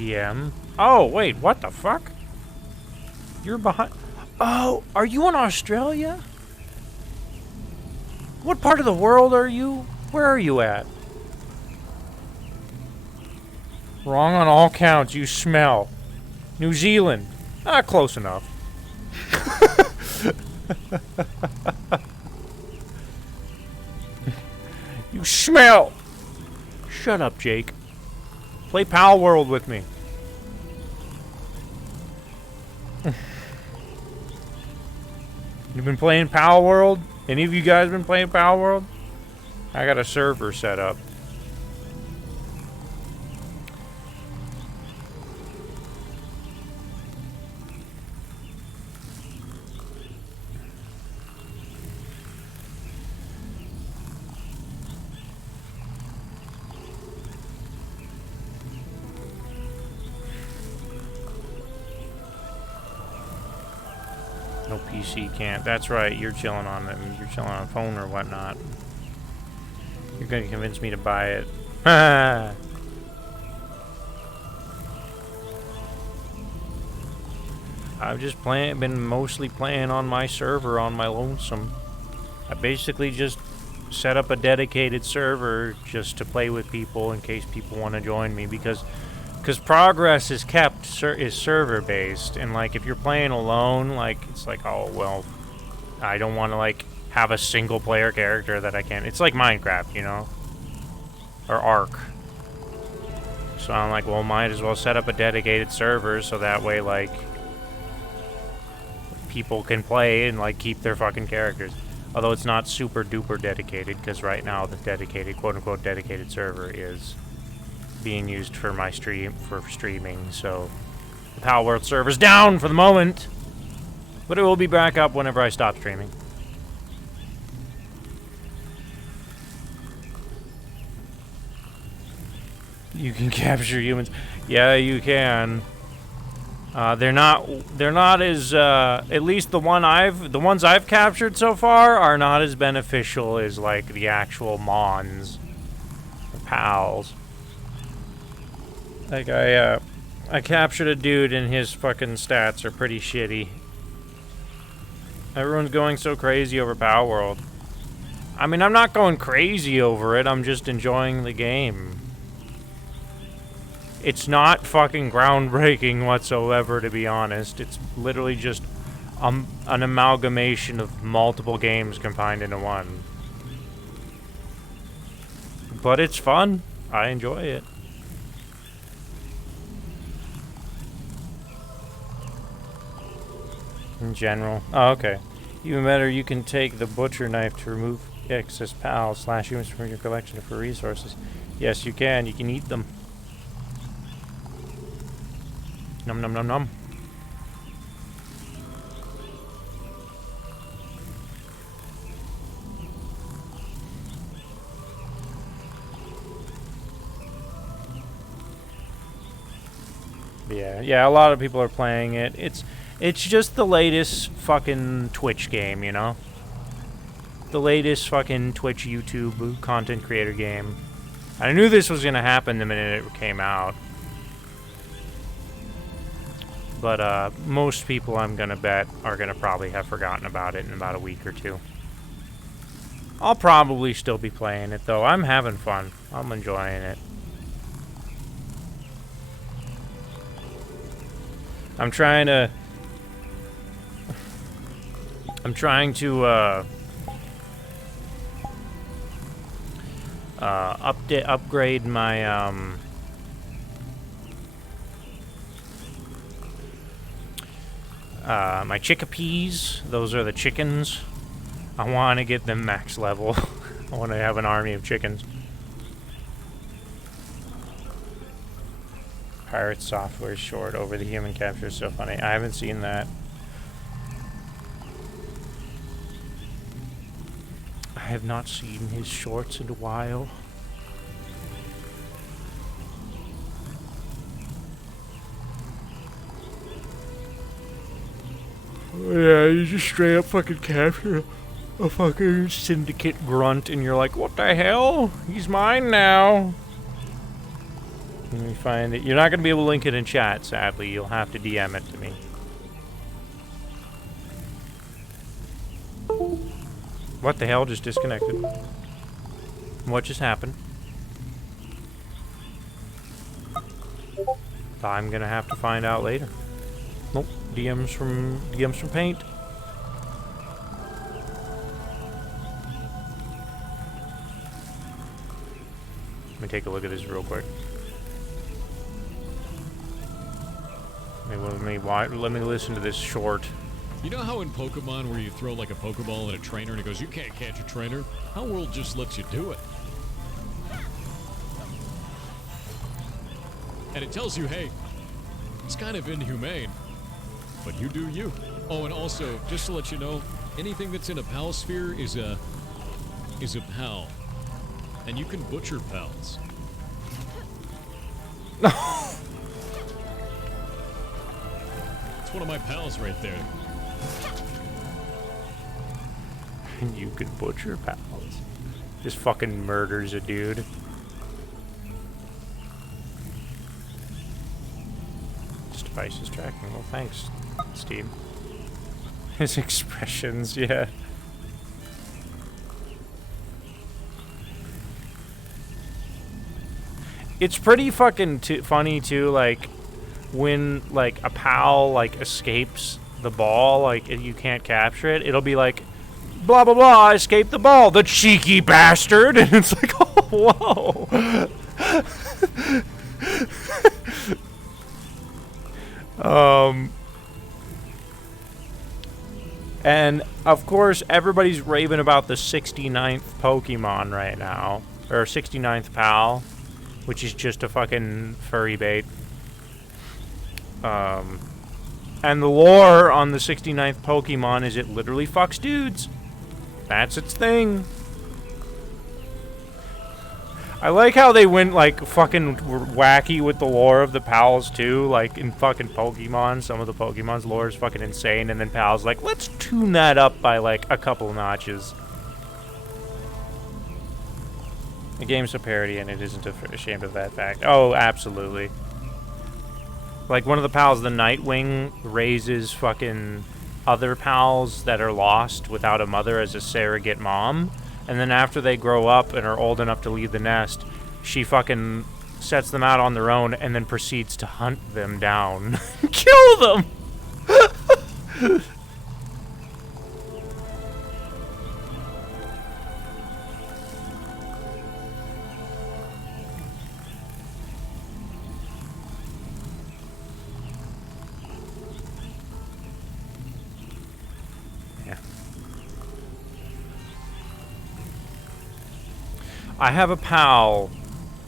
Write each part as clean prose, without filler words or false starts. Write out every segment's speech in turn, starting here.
p.m. Oh, wait, what the fuck? You're behind... Oh, are you in Australia? What part of the world are you? Where are you at? Wrong on all counts, you smell. New Zealand. Ah, close enough. You smell! Shut up, Jake. Play Pal World with me. You've been playing Pal World? Any of you guys been playing Pal World? I got a server set up. No PC can't. That's right. You're chilling on it. You're chilling on a phone or whatnot. You're gonna convince me to buy it. I've just been mostly playing on my server on my lonesome. I basically just set up a dedicated server just to play with people in case people want to join me because progress is is server based, and like if you're playing alone, like it's like, oh well, I don't want to like have a single player character that I can. It's like Minecraft, you know, or Ark. So I'm like, well, might as well set up a dedicated server so that way like people can play and like keep their fucking characters. Although it's not super duper dedicated because right now the dedicated, quote unquote dedicated server is being used for my streaming, so the Pal World server's down for the moment, but it will be back up whenever I stop streaming. You can capture humans. Yeah, you can. They're not as at least the ones I've captured so far are not as beneficial as like the actual Mons, the Pals. Like, I captured a dude and his fucking stats are pretty shitty. Everyone's going so crazy over Pal World. I mean, I'm not going crazy over it, I'm just enjoying the game. It's not fucking groundbreaking whatsoever, to be honest. It's literally just an amalgamation of multiple games combined into one. But it's fun. I enjoy it. In general. Oh, okay. Even better, you can take the butcher knife to remove excess pals / humans from your collection for resources. Yes, you can. You can eat them. Nom nom nom nom. Yeah, a lot of people are playing it. It's just the latest fucking Twitch game, you know? The latest fucking Twitch YouTube content creator game. I knew this was gonna happen the minute it came out. But, most people, I'm gonna bet, are gonna probably have forgotten about it in about a week or two. I'll probably still be playing it, though. I'm having fun. I'm enjoying it. I'm trying to upgrade my my chickpeas. Those are the chickens. I want to get them max level. I want to have an army of chickens. Pirate Software short over the human capture is so funny. I haven't seen that. I have not seen his shorts in a while. Yeah, you just straight up fucking capture a fucking syndicate grunt and you're like, what the hell? He's mine now. Let me find it. You're not going to be able to link it in chat, sadly. You'll have to DM it to me. What the hell just disconnected? What just happened? I'm gonna have to find out later. Nope. DMs from Paint. Let me take a look at this real quick. Let me listen to this short. You know how in Pokemon where you throw like a Pokeball at a trainer and it goes, you can't catch a trainer? Our world just lets you do it. And it tells you, hey, it's kind of inhumane, but you do you. Oh, and also, just to let you know, anything that's in a pal sphere is a pal. And you can butcher pals. It's one of my pals right there. You can butcher pals. Just fucking murders a dude. This device is tracking. Well, thanks, Steve. His expressions, yeah. It's pretty fucking funny too, like when like a pal like escapes the ball, like you can't capture it. It'll be like, blah blah blah, I escaped the ball, the cheeky bastard, and it's like, oh whoa. And of course everybody's raving about the 69th Pokemon right now, or 69th pal, which is just a fucking furry bait. And the lore on the 69th Pokemon is it literally fucks dudes. That's its thing. I like how they went like fucking wacky with the lore of the pals too. Like in fucking Pokemon, some of the Pokemon's lore is fucking insane, and then pals like, let's tune that up by like a couple notches. The game's a parody and it isn't ashamed of that fact. Oh, absolutely. Like one of the pals, the Nightwing, raises fucking other pals that are lost without a mother as a surrogate mom. And then after they grow up and are old enough to leave the nest, she fucking sets them out on their own and then proceeds to hunt them down. Kill them! I have a pal.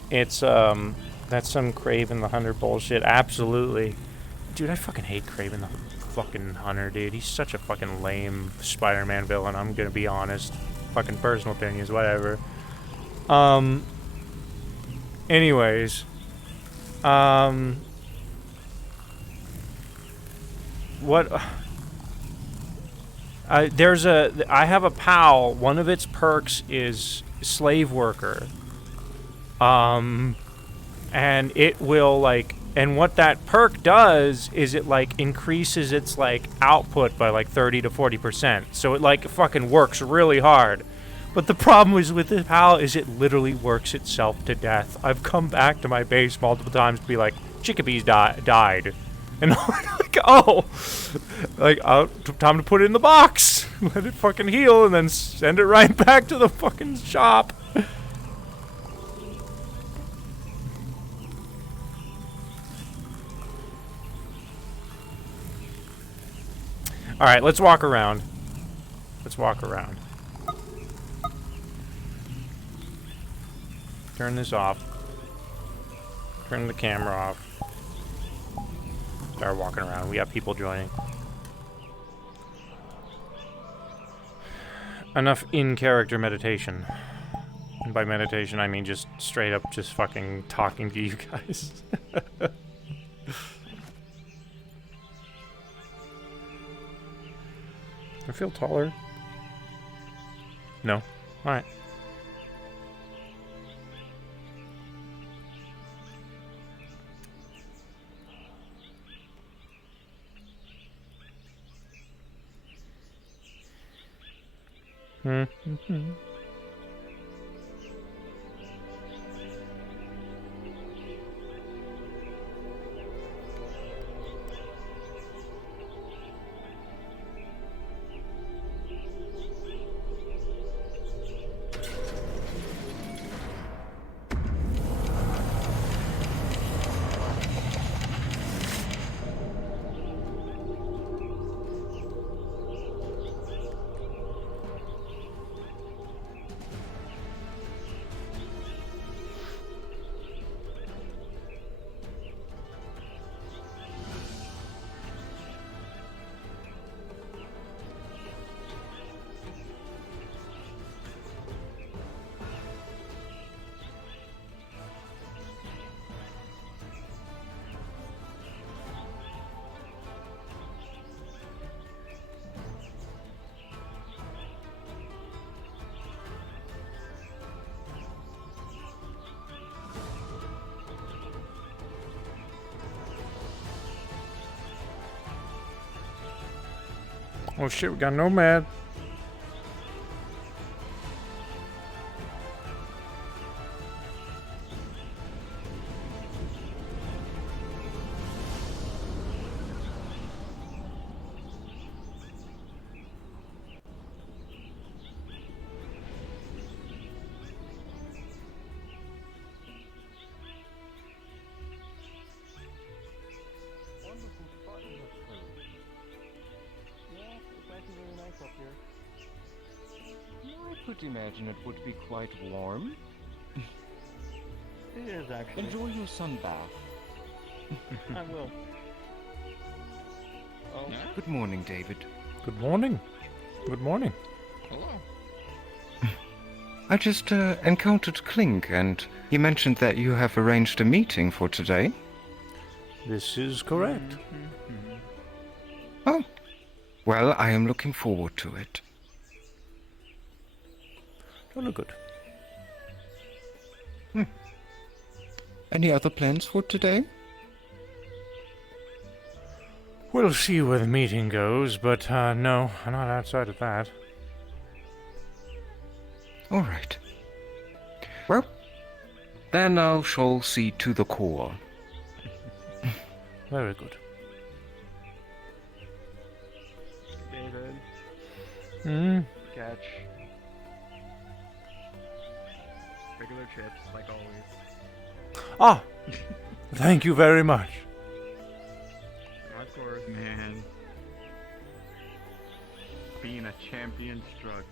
It's, that's some Kraven the Hunter bullshit. Absolutely. Dude, I fucking hate Kraven the fucking Hunter, dude. He's such a fucking lame Spider-Man villain, I'm gonna be honest. Fucking personal opinions, whatever. Anyways. What... I have a pal, one of its perks is slave worker. And it will, like, and what that perk does is it, like, increases its, like, output by, like, 30 to 40%. So it, like, fucking works really hard. But the problem is with this pal is it literally works itself to death. I've come back to my base multiple times to be like, Chickabee's died. And I'm like, oh, like, time to put it in the box. Let it fucking heal and then send it right back to the fucking shop. Alright, let's walk around. Let's walk around. Turn this off. Turn the camera off. Start walking around. We got people joining. Enough in-character meditation. And by meditation, I mean just straight up just fucking talking to you guys. I feel taller. No? Alright. Mm-hmm. Oh shit, we got Nomad. Wonderful spot you have chosen. Yeah, it's actually very nice up here. I could imagine it would be quite warm. It is actually. Enjoy your sun bath. I will. Oh, Good morning, David. Good morning. Good morning. hello. I just encountered Clink, and he mentioned that you have arranged a meeting for today. This is correct. Oh, well, I am looking forward to it. Jolly good. Any other plans for today? We'll see where the meeting goes, but no, not outside of that. All right. Well, then I shall see to the core. Very good. David, Hmm. catch. Regular chips, like always. Ah! Thank you very much. Of course, man. Being a champion struck.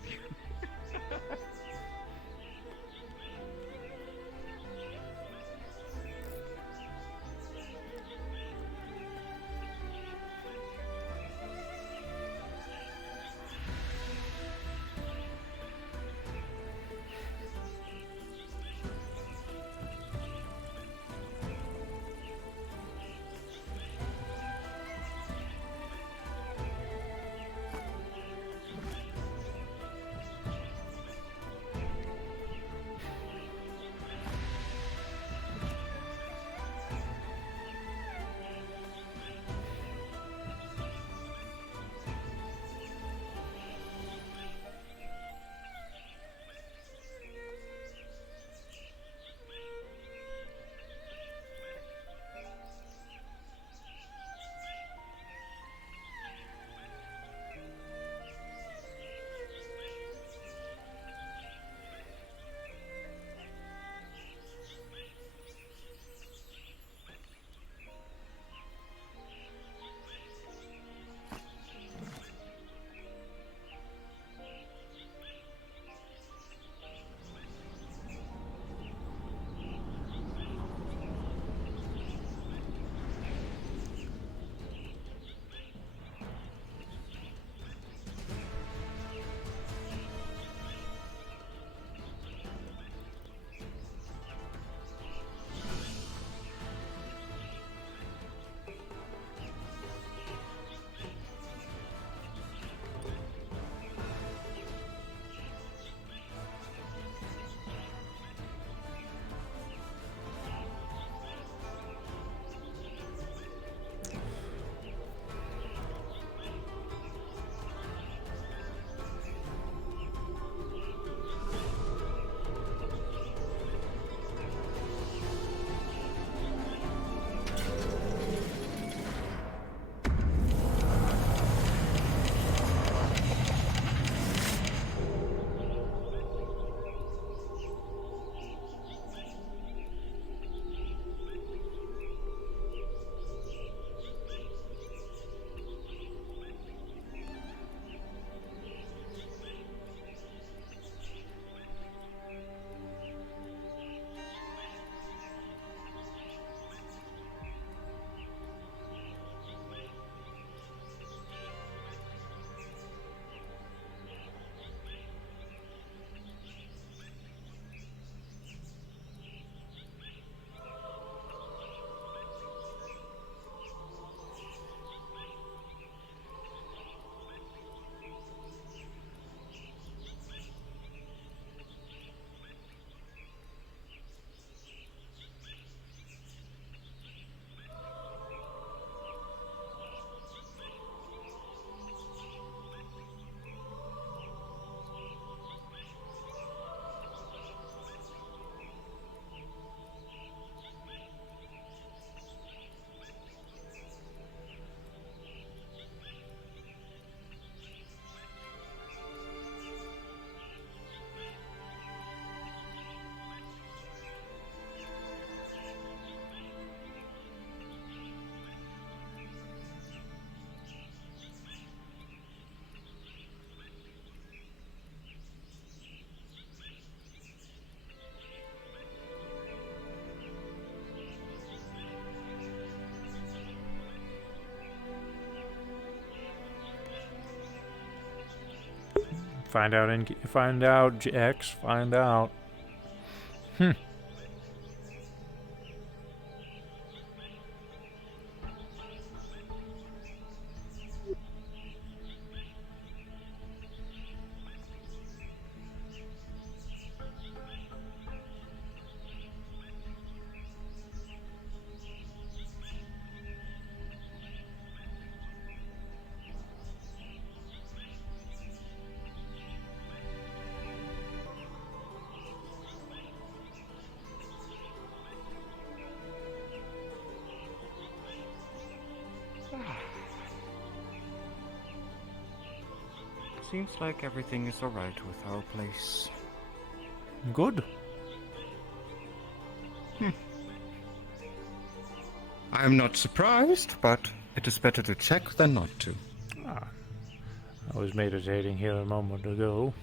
Find out, X. Find out. Seems like everything is alright with our place. Good. I am not surprised, but it is better to check than not to. I was meditating here a moment ago.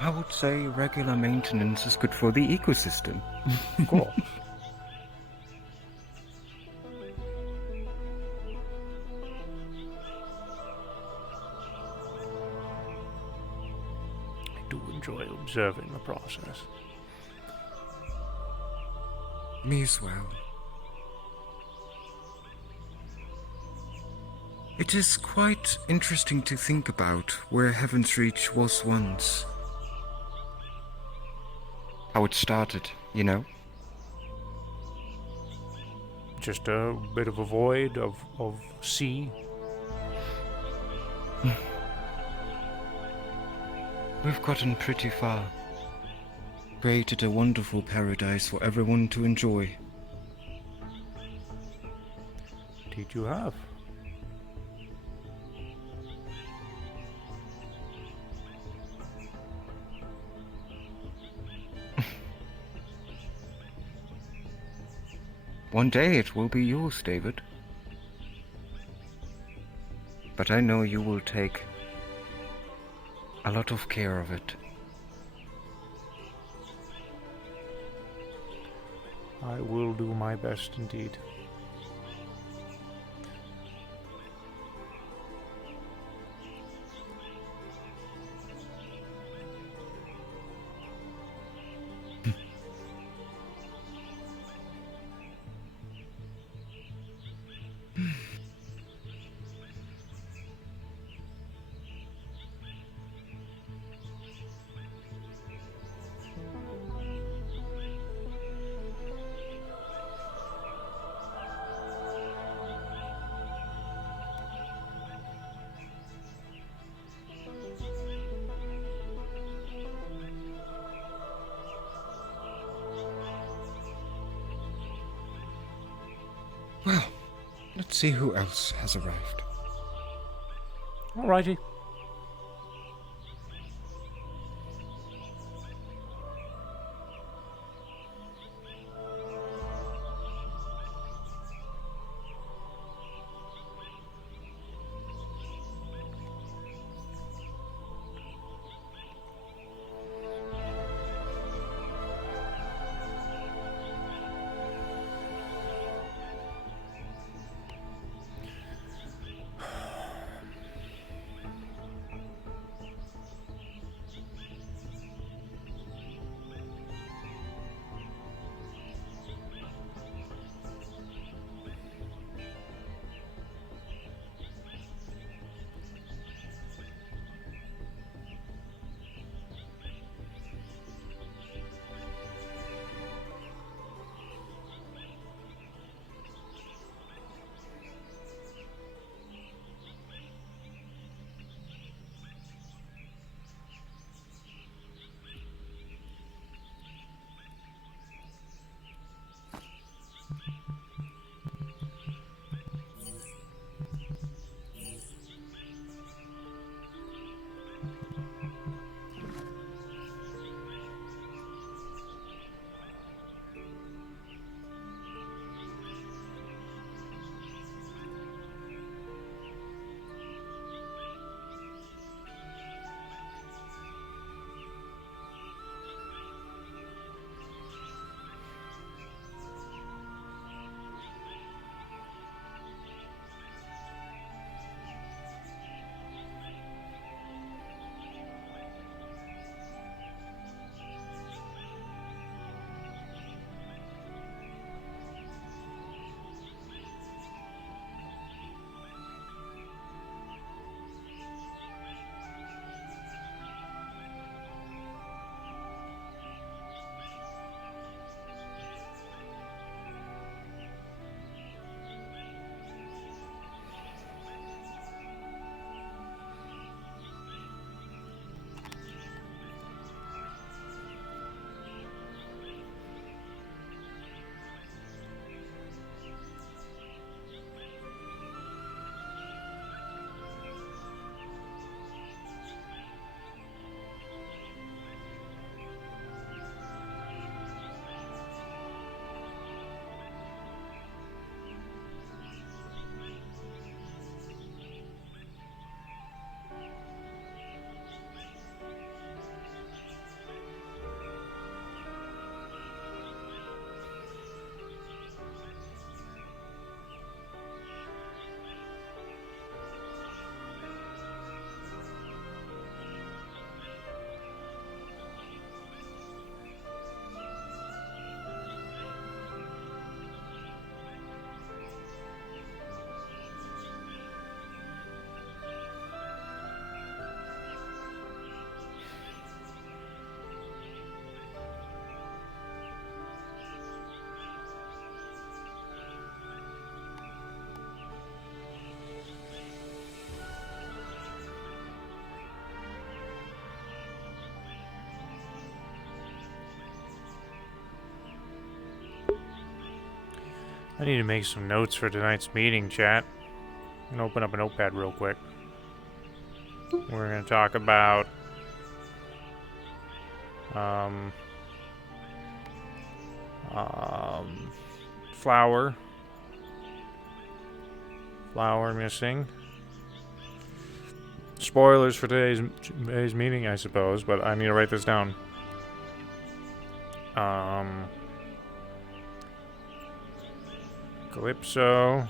I would say regular maintenance is good for the ecosystem. Cool. I do enjoy observing the process. Me as well. It is quite interesting to think about where Heaven's Reach was once. How it started, you know? Just a bit of a void of sea. We've gotten pretty far. Created a wonderful paradise for everyone to enjoy. Did you have? One day it will be yours, David. But I know you will take a lot of care of it. I will do my best indeed. Well, let's see who else has arrived. Alrighty. I need to make some notes for tonight's meeting, chat. I'm gonna open up a notepad real quick. We're gonna talk about flour. Flour missing. Spoilers for today's meeting, I suppose, but I need to write this down. Calypso.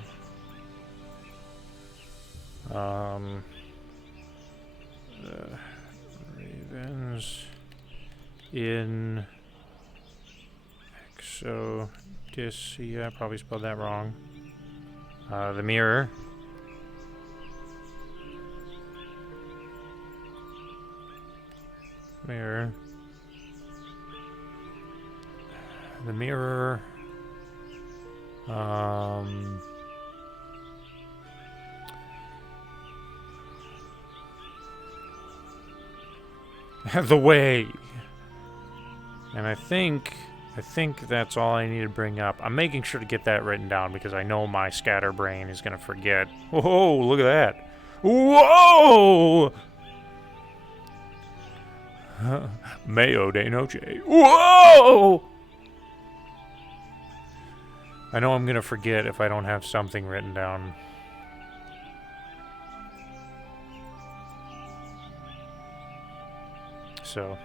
Ravens in Exodus. I probably spelled that wrong. The mirror. Mirror. The mirror. The way. And I think that's all I need to bring up. I'm making sure to get that written down because I know my scatterbrain is gonna forget. Whoa, look at that. Whoa! Mayo de noche. Whoa! I know I'm gonna forget if I don't have something written down. So.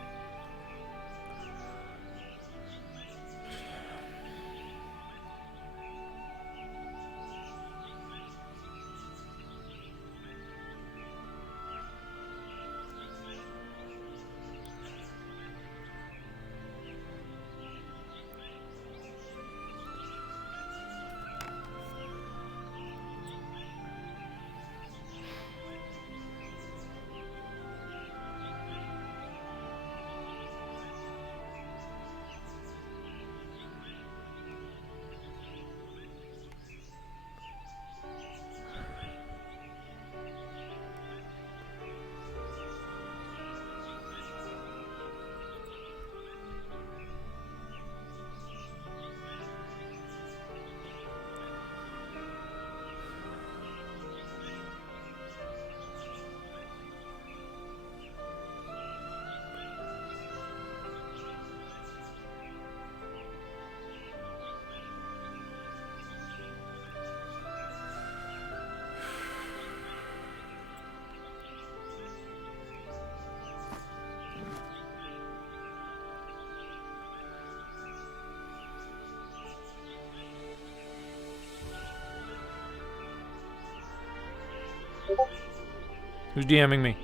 Who's DMing me?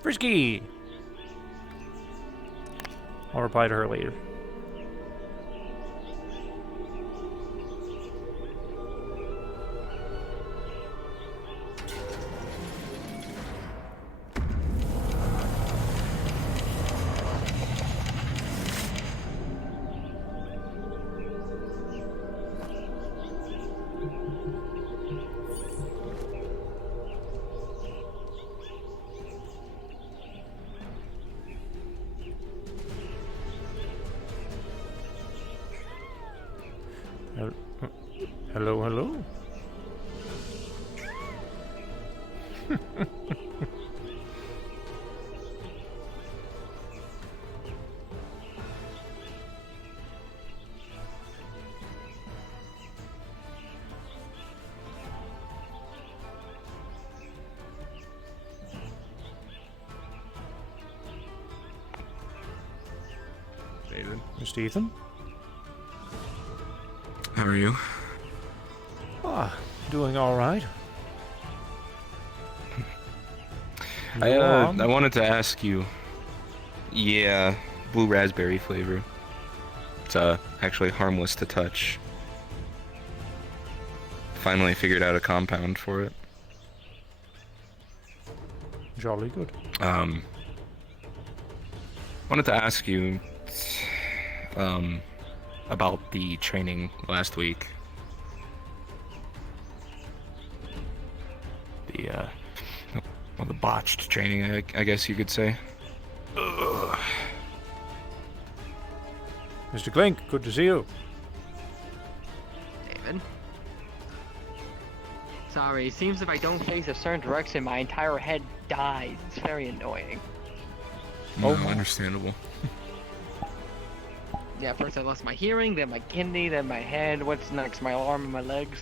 Frisky! I'll reply to her later. Hello, hello. David. Mr. Ethan? How are you? Ah, doing all right. I wanted to ask you. Yeah, blue raspberry flavor. It's actually harmless to touch. Finally figured out a compound for it. Jolly good. Wanted to ask you about the training last week. The botched training, I guess you could say. Mr. Clink, good to see you. David. Sorry, it seems if I don't face a certain direction, my entire head dies. It's very annoying. No, my. understandable. Yeah, first I lost my hearing, then my kidney, then my head. What's next? My arm and my legs?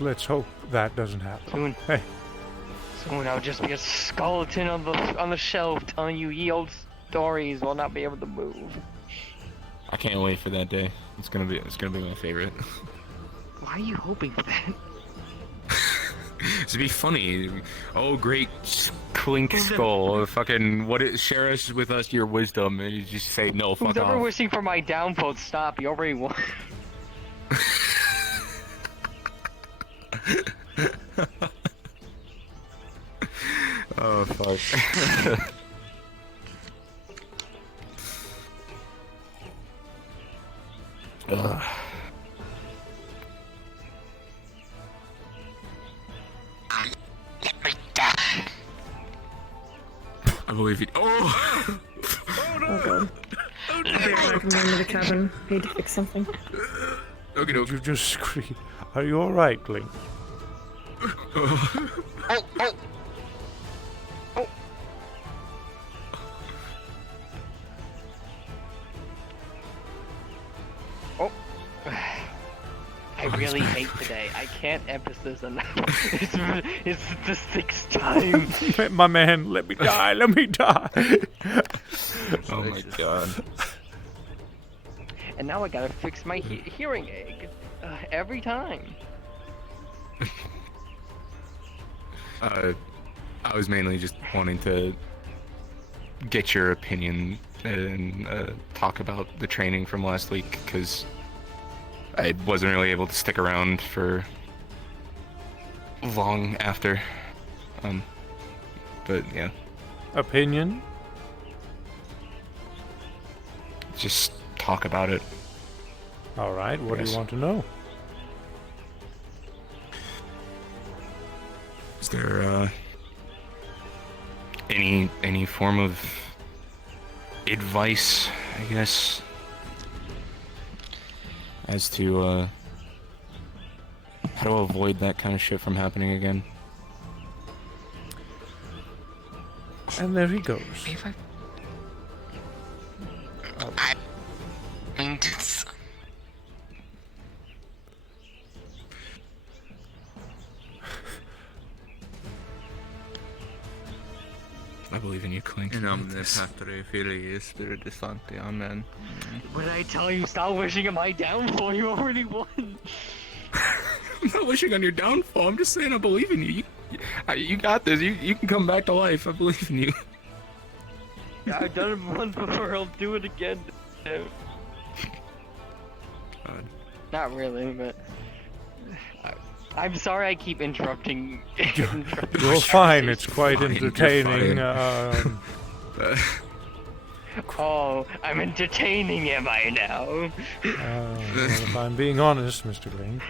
Let's hope that doesn't happen. Soon. Hey, Soon I'll just be a skeleton on the shelf telling you ye old stories while not be able to move. I can't wait for that day. It's gonna be my favorite. Why are you hoping for that? It'd be funny. Oh, great clink skull. Fucking share us with us your wisdom, and you just say no. Who's Fuck ever off. wishing for my downfall? Stop. You already won. Oh fuck. Ugh. I believe you. Oh! Oh god. I'll be right back. I'm going to the cabin. Need to fix something. Okay, did you just scream? Are you alright, Clink? Oh, oh. Oh. Oh. I really hate today. I can't emphasize enough. It's the 6th time. My man, let me die, let me die. Oh my god. And now I gotta fix my hearing aid. Every time. I was mainly just wanting to get your opinion and talk about the training from last week, because I wasn't really able to stick around for long after. But yeah, Opinion? just talk about it. Alright, what do Yes. you want to know? Is there any form of advice, I guess, as to how to avoid that kind of shit from happening again? And there he goes. I believe in you, Clink. In omne patre filii spiritus sancti, amen. What did I tell you? Stop wishing on my downfall. You already won. I'm not wishing on your downfall. I'm just saying I believe in you. You got this. You can come back to life. I believe in you. I've done it once before. I'll do it again. God. Not really, but I'm sorry I keep interrupting. interrupting You're fine, it's quite fine, you're entertaining. fine. Oh, I'm entertaining, am I now? Well, if I'm being honest, Mr. Clink.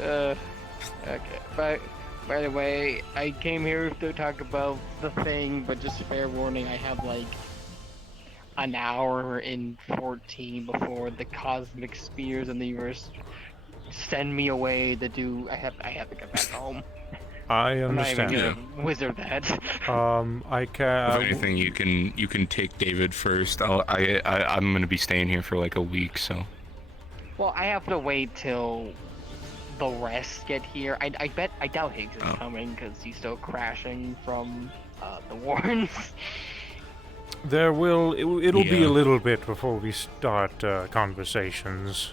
Okay. By the way, I came here to talk about the thing, but just fair warning, I have like an hour and 14 before the cosmic spheres in the universe send me away to do. I have to get back home. I I'm not even understand. gonna wizard that. I If can. anything, you can take David first. I'm gonna be staying here for like a week, so. Well, I have to wait till the rest get here. I doubt Higgs is Oh. coming because he's still crashing from the Warrens. There will. It'll be Yeah. a little bit before we start conversations.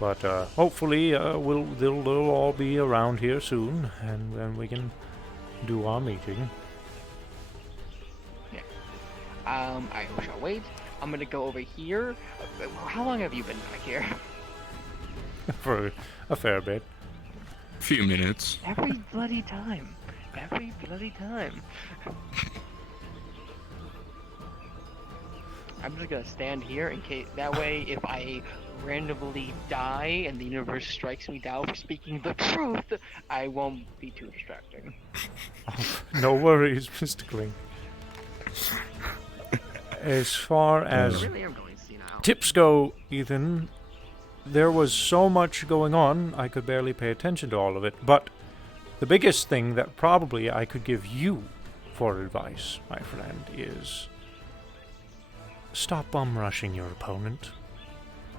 But hopefully, they'll all be around here soon, and then we can do our meeting. I shall wait. I'm gonna go over here. How long have you been back here? For a fair bit. Few minutes. Every bloody time. Every bloody time. I'm just gonna stand here in case. That way, if I randomly die and the universe strikes me down for speaking the truth, I won't be too distracting. No worries, Mr. Clink. As far as really am going senile. tips go, Ethan, there was so much going on, I could barely pay attention to all of it. But the biggest thing that probably I could give you for advice, my friend, is stop bum rushing your opponent.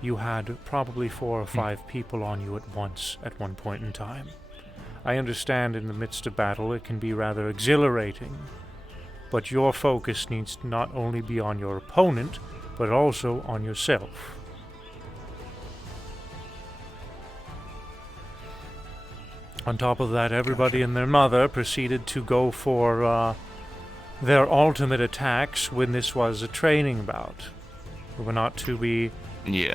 You had probably 4 or 5 people on you at once at one point in time. I understand in the midst of battle it can be rather exhilarating, but your focus needs to not only be on your opponent, but also on yourself. On top of that, everybody and their mother proceeded to go for their ultimate attacks when this was a training bout. We were not to be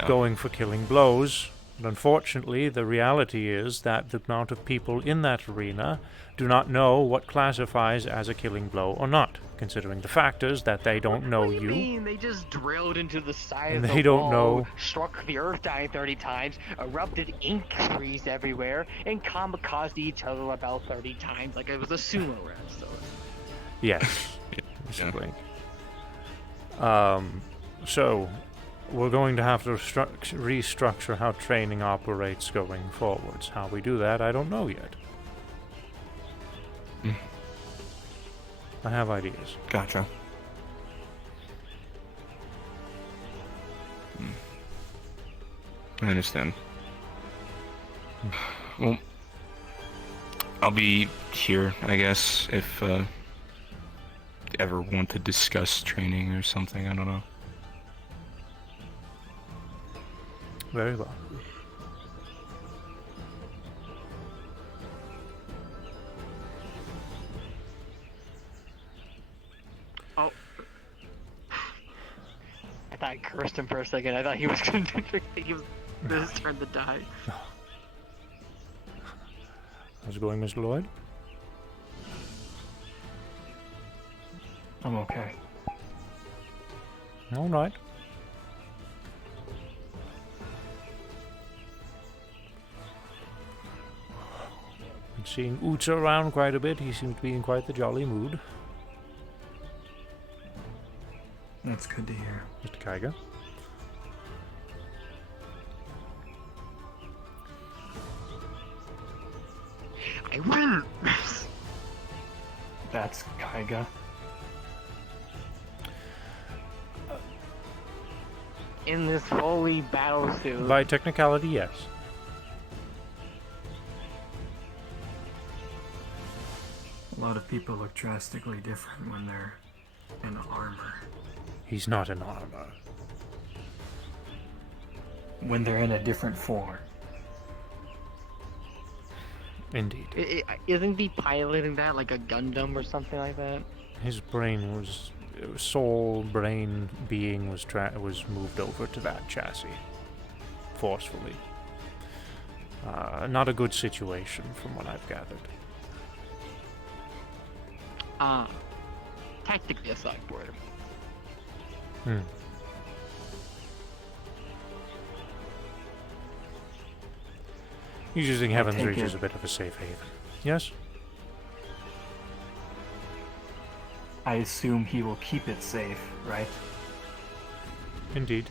going for killing blows, but unfortunately the reality is that the amount of people in that arena do not know what classifies as a killing blow or not, considering the factors that they don't know What do you you. mean? They just drilled into the side And of the they don't wall, know. struck the earth dying 30 times, erupted ink trees everywhere, and kamikazed each other about 30 times like it was a sumo wrestler. Yes, Mr. Blink. So, we're going to have to restructure how training operates going forwards. How we do that, I don't know yet. I have ideas. Gotcha. I understand. Well, I'll be here, I guess, if ever want to discuss training or something. I don't know. Very well. Oh. I thought I cursed him for a second. I thought he was going to he was his turn to die. How's it going, Mr. Lloyd? I'm okay. All right. Been seeing Utsa around quite a bit. He seems to be in quite the jolly mood. That's good to hear. Mr. Kaiga. I win! That's Kaiga. In this fully battle suit. By technicality, yes. A lot of people look drastically different when they're in armor. He's not in armor. When they're in a different form. Indeed. Isn't he piloting that like a Gundam or something like that? His brain was... soul, brain, being was moved over to that chassis. Forcefully. Not a good situation from what I've gathered. Tactically a sideboard. He's using Heaven's take Reach it. as a bit of a safe haven. Yes? I assume he will keep it safe, right? Indeed.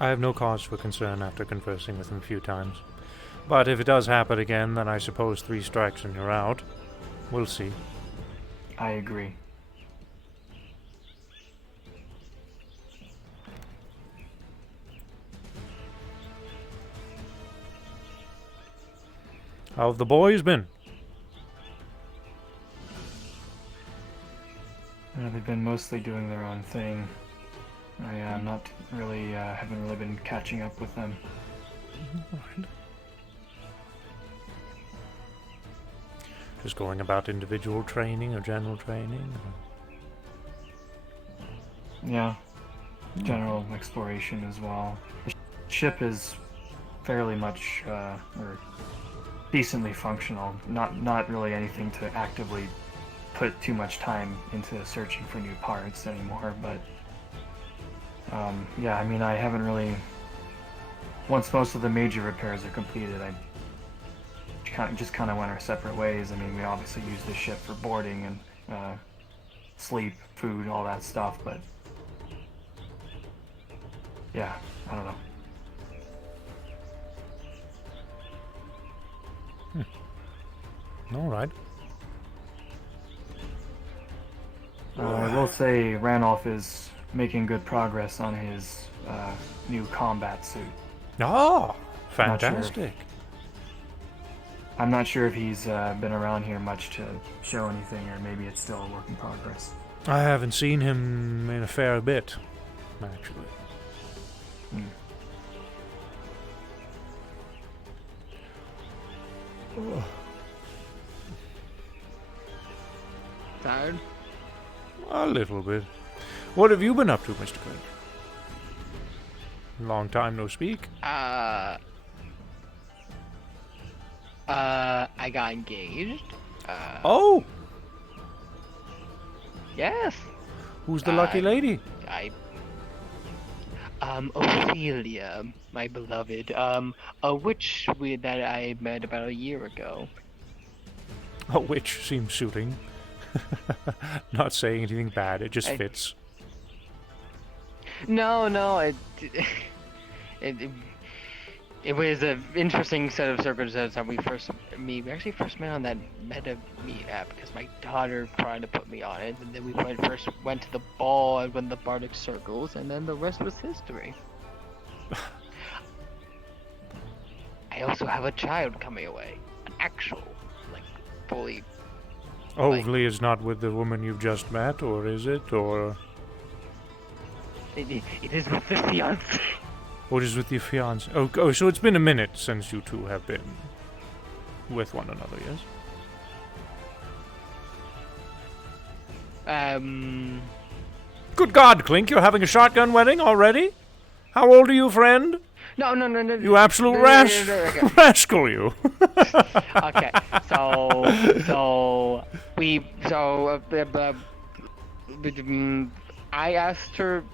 I have no cause for concern after conversing with him a few times. But if it does happen again, then I suppose 3 strikes and you're out. We'll see. I agree. How have the boys been? They've been mostly doing their own thing. I'm not really, haven't really been catching up with them. Alright. Just going about individual training or general training? Yeah. General exploration as well. The ship is fairly much, or decently functional. Not really anything to actively put too much time into searching for new parts anymore, but yeah, I mean, I haven't really... Once most of the major repairs are completed, I kind of went our separate ways. I mean, we obviously used the ship for boarding and sleep, food, all that stuff, but yeah, I don't know. All right. I will say Ranulph is making good progress on his new combat suit. Oh, Not sure. fantastic. I'm not sure if he's been around here much to show anything, or maybe it's still a work in progress. I haven't seen him in a fair bit, actually. Tired? A little bit. What have you been up to, Mr. Craig? Long time no speak. I got engaged. Oh, Yes. who's the lucky lady? Ophelia, my beloved. A witch that I met about a year ago. A witch seems suiting. Not saying anything bad, it just fits. No, it was an interesting set of circumstances how we first meet. We actually first met on that Meta Meet app because my daughter tried to put me on it, and then we first went to the ball and went the Bardic Circles, and then the rest was history. I also have a child coming away, an actual, like, fully. Hopefully it's not with the woman you've just met, or is it? Or It is with the fiance. what is with your fiance? Oh, so it's been a minute since you two have been with one another, yes? Good God, Clink, you're having a shotgun wedding already? How old are you, friend? No. You absolute rascal, you. Okay, I asked her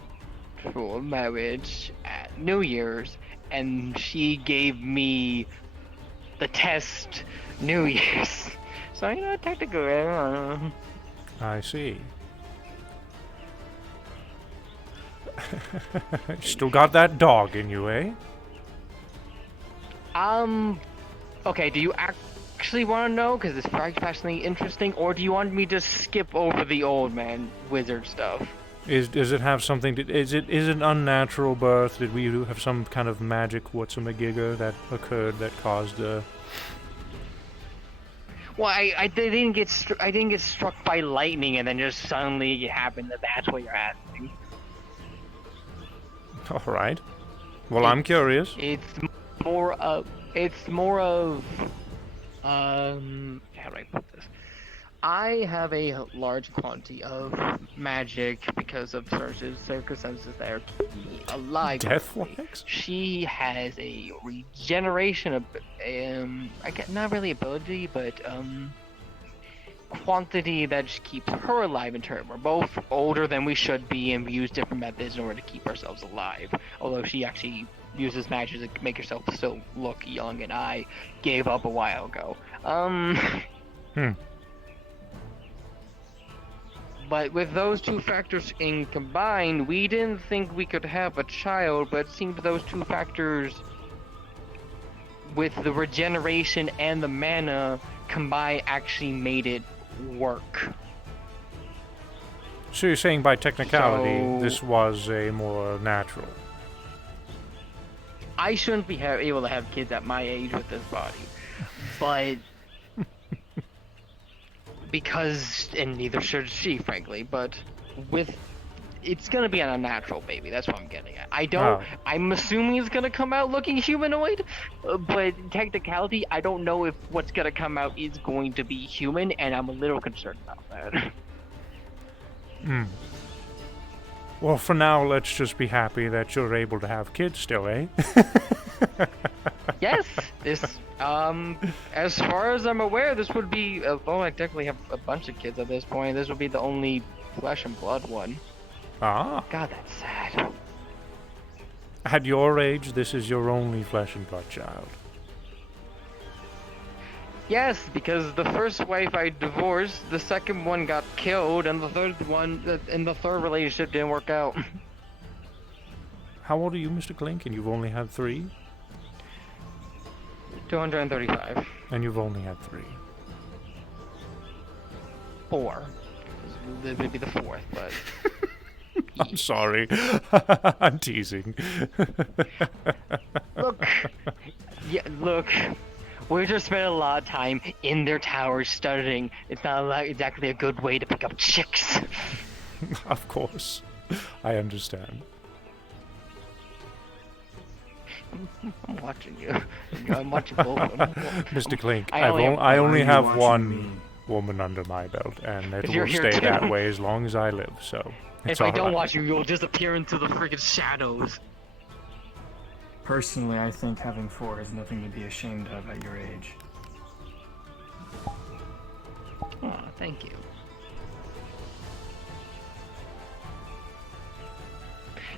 for marriage at New Year's, and she gave me the test New Year's. So, technically, I see. Still got that dog in you, eh? Okay, do you actually want to know? Because it's fascinatingly interesting, or do you want me to skip over the old man wizard stuff? Does it have something to... Is it unnatural birth? Did we have some kind of magic whatsamagigger that occurred that caused Well, I didn't get struck by lightning and then just suddenly it happened. That's what you're asking. All right. Well, I'm curious. It's more of how do I put this? I have a large quantity of magic because of certain circumstances that are keeping me alive. Death flags? She has a regeneration of, not really ability, but quantity that just keeps her alive in turn. We're both older than we should be, and we use different methods in order to keep ourselves alive. Although she actually uses magic to make herself still look young, and I gave up a while ago. But with those two factors in combined, we didn't think we could have a child, but it seemed those two factors with the regeneration and the mana combined actually made it work. So you're saying by technicality, So- this was a more natural... I shouldn't be able to have kids at my age with this body, but because, and neither should she, frankly, but it's gonna be an unnatural baby. That's what I'm getting at. I'm assuming it's gonna come out looking humanoid, but technicality, I don't know if what's gonna come out is going to be human, and I'm a little concerned about that. Well, for now, let's just be happy that you're able to have kids still, eh? Yes, as far as I'm aware, this would be, I technically have a bunch of kids at this point. This would be the only flesh and blood one. Ah. God, that's sad. At your age, this is your only flesh and blood child. Yes, because the first wife I divorced, the second one got killed, and the third relationship didn't work out. How old are you, Mr. Clink? And you've only had 3? 235. And you've only had 3. 4. This would be the 4th, but... I'm sorry. I'm teasing. Look, look. We just spent a lot of time in their towers studying. It's not exactly a good way to pick up chicks. Of course. I understand. I'm watching you. I'm watching both of them. Mr. Clink, I only have- I only Why are you have watching one me? woman under my belt, and it You're will here stay too. that way as long as I live, so it's If I all don't right. watch you, you'll disappear into the freaking shadows. Personally, I think having 4 is nothing to be ashamed of at your age. Oh, thank you.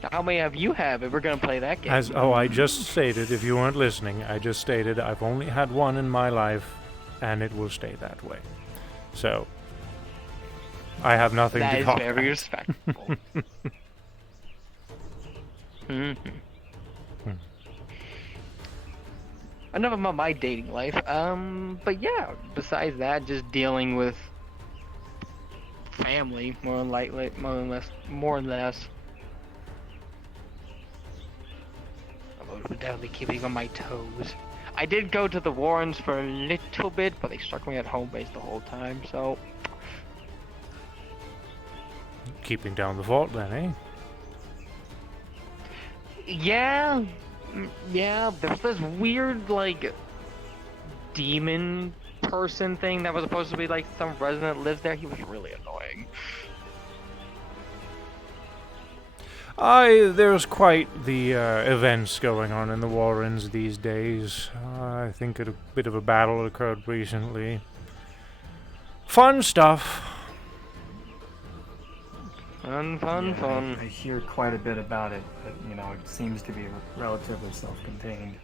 Now, how many have you have if we're gonna play that game? I just stated, if you weren't listening, I just stated I've only had one in my life, and it will stay that way. So, I have nothing That to is talk very about. respectful. Enough about my dating life. But yeah, besides that, just dealing with family, more or less. I'm definitely keeping on my toes. I did go to the Warrens for a little bit, but they stuck me at home base the whole time, so... Keeping down the vault then, eh? Yeah, there's this weird, like, demon person thing that was supposed to be, like, some resident lives there. He was really annoying. There's quite the events going on in the Warrens these days. I think a bit of a battle occurred recently. Fun stuff. Fun. I hear quite a bit about it, but, it seems to be relatively self-contained.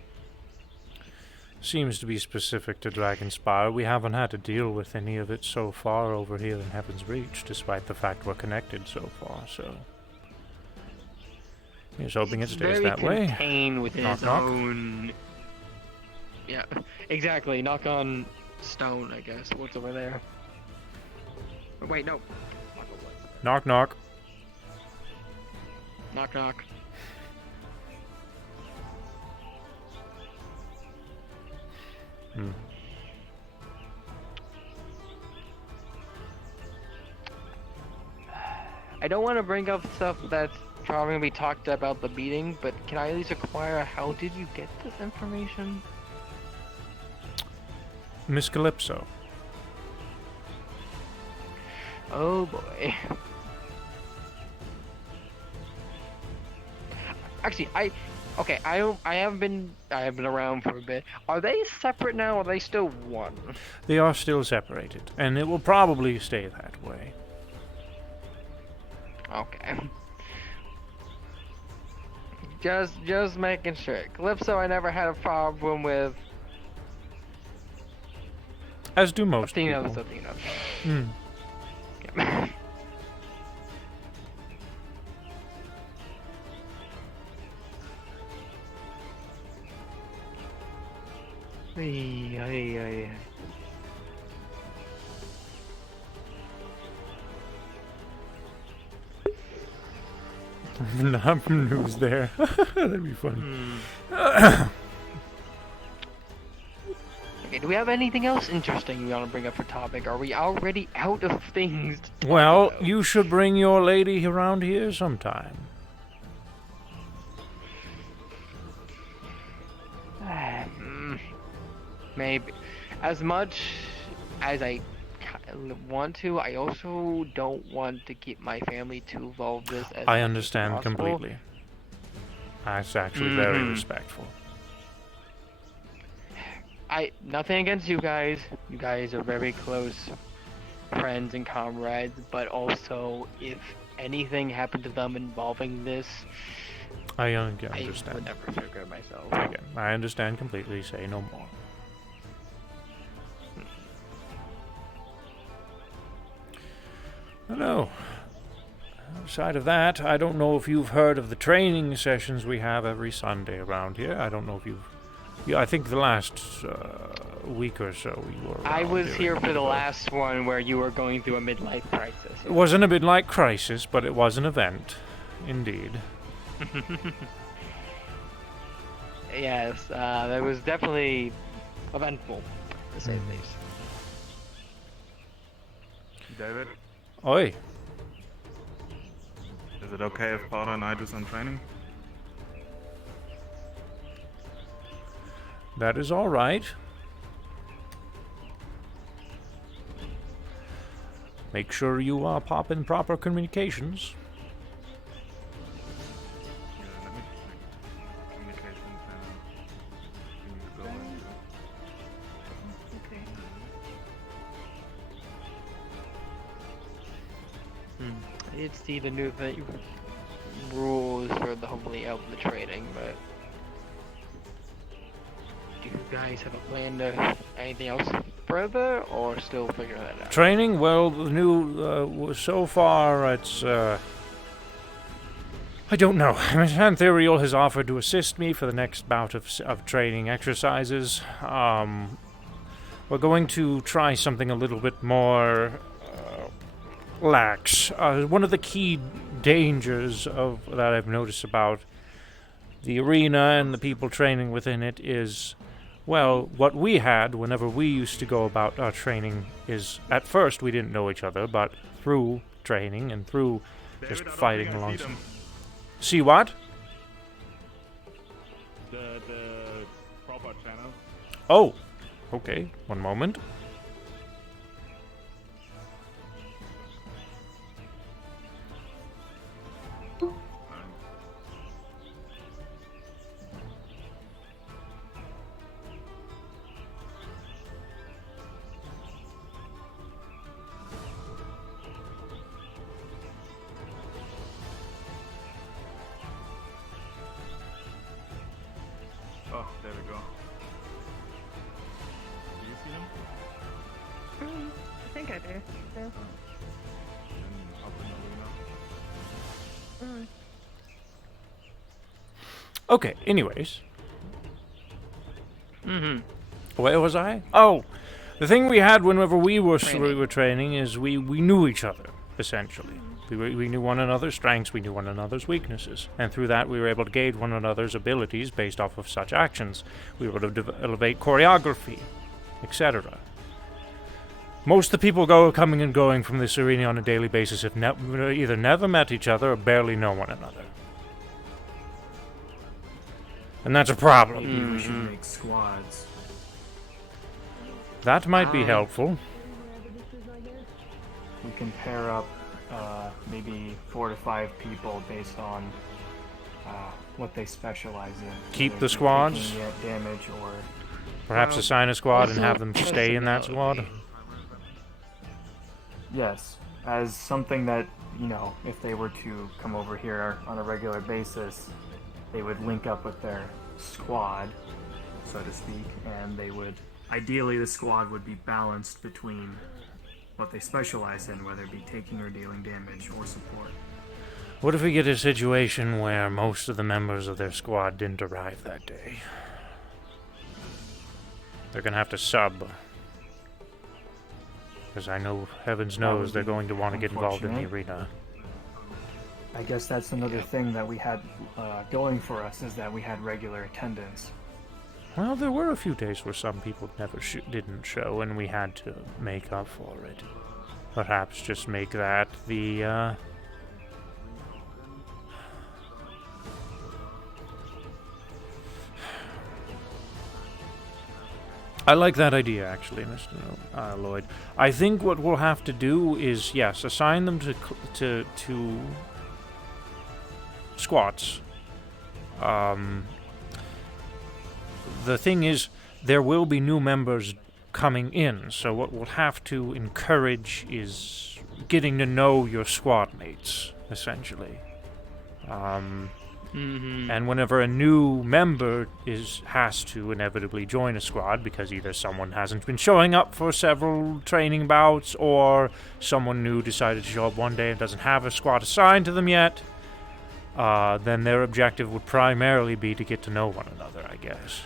Seems to be specific to Dragonspire. We haven't had to deal with any of it so far over here in Heaven's Reach, despite the fact we're connected so far, so... Here's hoping it stays Very that way. contained within Knock, its knock. own... Yeah, exactly. Knock on stone, I guess. What's over there? Oh, wait, no. Knock, knock. Knock, knock. I don't want to bring up stuff that's probably going to be talked about the meeting, but can I at least acquire how did you get this information? Miss Calypso. Oh boy. Actually, I have been around for a bit. Are they separate now, or are they still one? They are still separated, and it will probably stay that way. Okay. Just making sure. Calypso, I never had a problem with. As do most Athena people. was Athena. Hmm. Yeah. Ay. Not news there. That'd be fun. Okay, do we have anything else interesting we want to bring up for topic? Are we already out of things to talk Well, about? you should bring your lady around here sometime. Maybe. As much as I want to, I also don't want to keep my family too involved in this. As I much as understand possible. completely. That's actually very respectful. Nothing against you guys. You guys are very close friends and comrades, but also if anything happened to them involving this, I I would understand. never figure it myself. Again, I understand completely. Say no more. No. Outside of that, I don't know if you've heard of the training sessions we have every Sunday around here. I don't know if you've... Yeah, I think the last week or so you were I around was during here for the but last one where you were going through a midlife crisis. It wasn't a midlife crisis, but it was an event. Indeed. Yes, that was definitely eventful, to say the least. David, Oi. is it okay if Paula and I do some training? That is all right. Make sure you pop in proper communications. Yeah, let me check. Communications and things to go into. I did see the new rules for the hopefully help the trading, but do you guys have a plan to anything else further, or still figure that out? Training? Well, the new, so far it's, I don't know. Anthuriel has offered to assist me for the next bout of training exercises. We're going to try something a little bit more lax. One of the key dangers that I've noticed about the arena and the people training within it is, well, what we had whenever we used to go about our training is, at first we didn't know each other, but through training and through just fighting alongside. See what? The proper channel. Oh, okay. One moment. Oh, there we go. Do you see them? I think I do. Yeah. And up in the arena. Okay, anyways. Where was I? Oh, the thing we had whenever we were training is we knew each other, essentially. We knew one another's strengths, we knew one another's weaknesses, and through that we were able to gauge one another's abilities based off of such actions. We were able to elevate choreography, etc. Most of the people coming and going from this arena on a daily basis have either never met each other or barely know one another. And that's a problem. Maybe we should make squads. That might be helpful. We can pair up maybe 4 to 5 people based on what they specialize in. Keep Whether the it be squads? taking damage or Perhaps assign a squad and have them stay in that squad? yes, as something that, you know, if they were to come over here on a regular basis, they would link up with their squad, so to speak, and they would, ideally the squad would be balanced between what they specialize in, whether it be taking or dealing damage or support. What if we get a situation where most of the members of their squad didn't arrive that day? They're gonna have to sub. Because I know, heavens knows, they're going to want to get involved in the arena. I guess that's another thing that we had going for us, is that we had regular attendance. Well, there were a few days where some people didn't show, and we had to make up for it. Perhaps just make that the, I like that idea, actually, Mr. Lloyd. I think what we'll have to do is, yes, assign them to squats. The thing is, there will be new members coming in, so what we'll have to encourage is getting to know your squad mates, essentially. Mm-hmm. And whenever a new member has to inevitably join a squad because either someone hasn't been showing up for several training bouts or someone new decided to show up one day and doesn't have a squad assigned to them yet, then their objective would primarily be to get to know one another, I guess.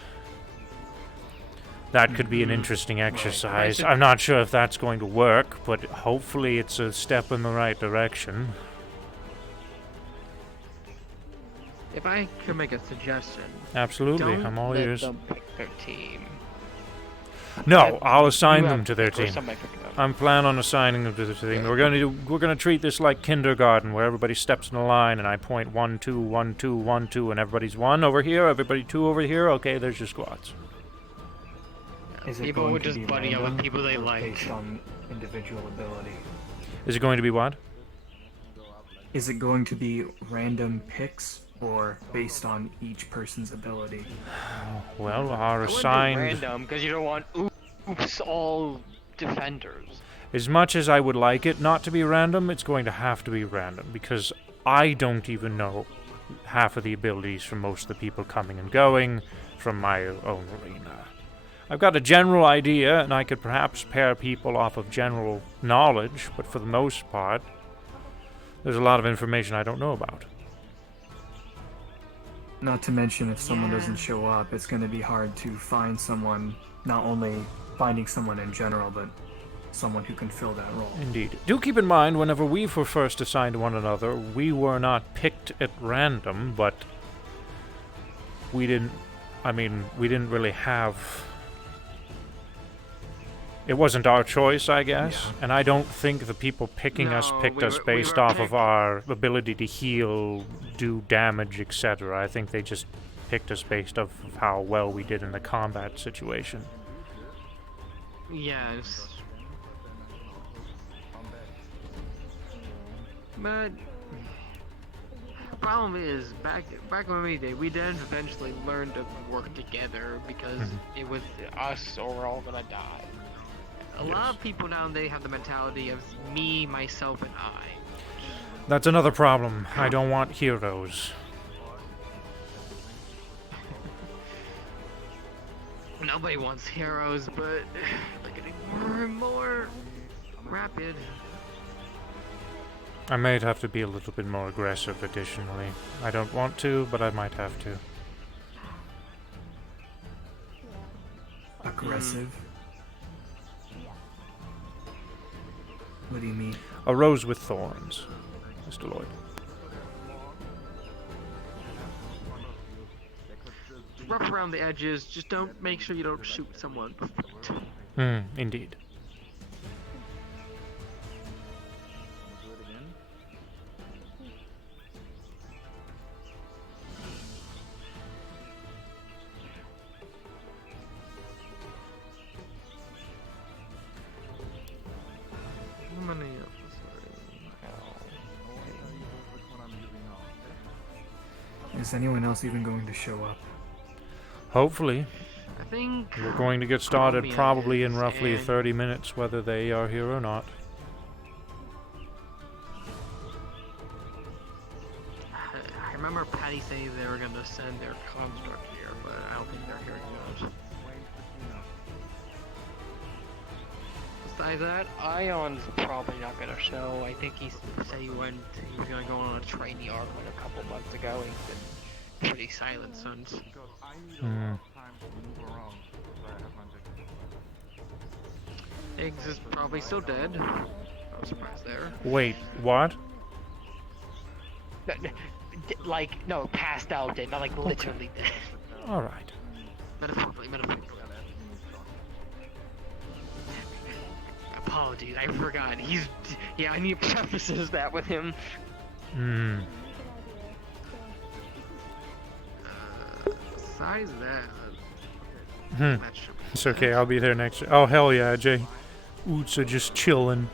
That could be an interesting exercise. I'm not sure if that's going to work, but hopefully it's a step in the right direction. If I could make a suggestion, Absolutely, don't I'm all let ears. them pick their team. No, I'll assign You them have to their pick or team. somebody pick them. I'm planning on assigning them to the team. We're gonna treat this like kindergarten, where everybody steps in a line, and I point 1, 2, 1, 2, 1, 2, and everybody's 1 over here, everybody 2 over here. Okay, there's your squads. Is it People going would to just be buddy up with random people they or like. based on individual ability? Is it going to be what? Is it going to be random picks or based on each person's ability? Well, our I wouldn't do assigned. random because you don't want oops all defenders. As much as I would like it not to be random, it's going to have to be random because I don't even know half of the abilities from most of the people coming and going from my own arena. I've got a general idea, and I could perhaps pair people off of general knowledge, but for the most part, there's a lot of information I don't know about. Not to mention, if someone doesn't show up, it's going to be hard to find someone, not only finding someone in general, but someone who can fill that role. Indeed. Do keep in mind, whenever we were first assigned to one another, we were not picked at random, but we didn't really have... It wasn't our choice, I guess, and I don't think the people picking us No, picked we us were based off of picked- our ability to heal, do damage, etc. I think they just picked us based off of how well we did in the combat situation. Yes. But problem is, back when we did, we did eventually learn to work together because it was us or we're all gonna die. A lot of people now they have the mentality of me, myself, and I. That's another problem. I don't want heroes. Nobody wants heroes, but they're getting more and more rapid. I might have to be a little bit more aggressive additionally. I don't want to, but I might have to. Aggressive? What do you mean? A rose with thorns, Mr. Lloyd. Rough around the edges, just don't make sure you don't shoot someone. Indeed. Is anyone else even going to show up? Hopefully. I think We're going to get started Columbia probably in is, roughly and 30 minutes, whether they are here or not. I remember Patty saying they were gonna send their construct here, but I don't think they're here yet. Besides that, Ion's probably not gonna show. I think he said he was gonna go on a training arc like a couple months ago. He's been pretty silent since. Because I need a lot of time to move around, so I have my jacket. Iggs is probably still dead. No surprise there. Wait, what? Like, no, passed out dead, not like literally dead. Alright. Metaphorically. Apologies, I forgot. Yeah, I need prefaces that with him. Besides that, that should be It's okay, I'll be there next. Oh, hell yeah, Jay. Oots are just chilling.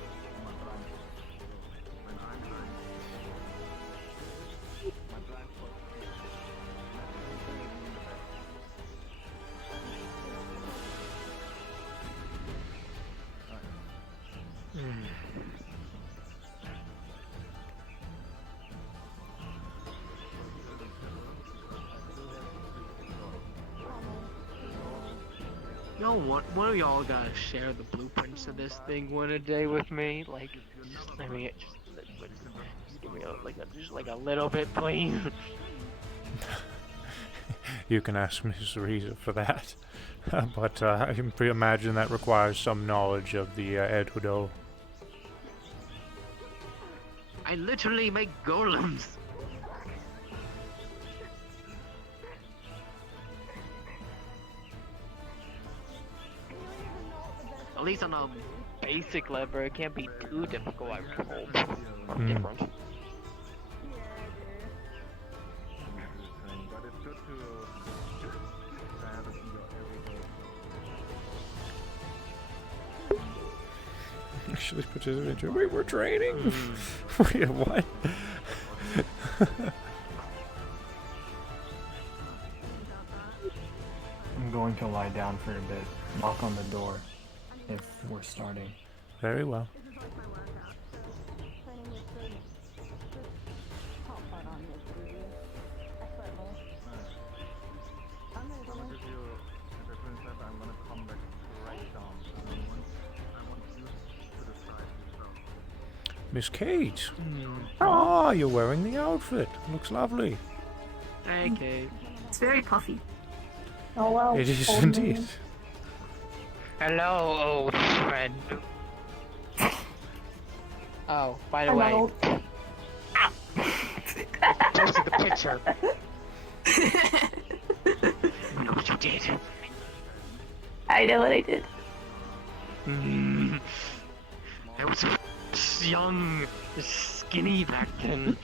Y'all want one of y'all gotta share the blueprints of this thing one a day with me? Like, I mean, just give me just like a little bit, please. You can ask Miss Reza for that. But I can imagine that requires some knowledge of the Edhudo. I literally make golems. At least on a basic level, it can't be too difficult, I'm told. Different. But it's good to have it in your everyday. Actually participate. Wait, we're training? Wait, what? I'm going to lie down for a bit. Knock on the door if we're starting. Very well. I'm gonna give you a different step. I'm gonna come back right down. I want you to decide yourself. Miss Kate. Ah, you're wearing the outfit. Looks lovely. Hey, Kate. It's very puffy. Oh well. It is old indeed. man. Hello, old friend. Oh, by the I'm way, not old. posted the picture. You know what you did? I know what I did. I was young, skinny back then.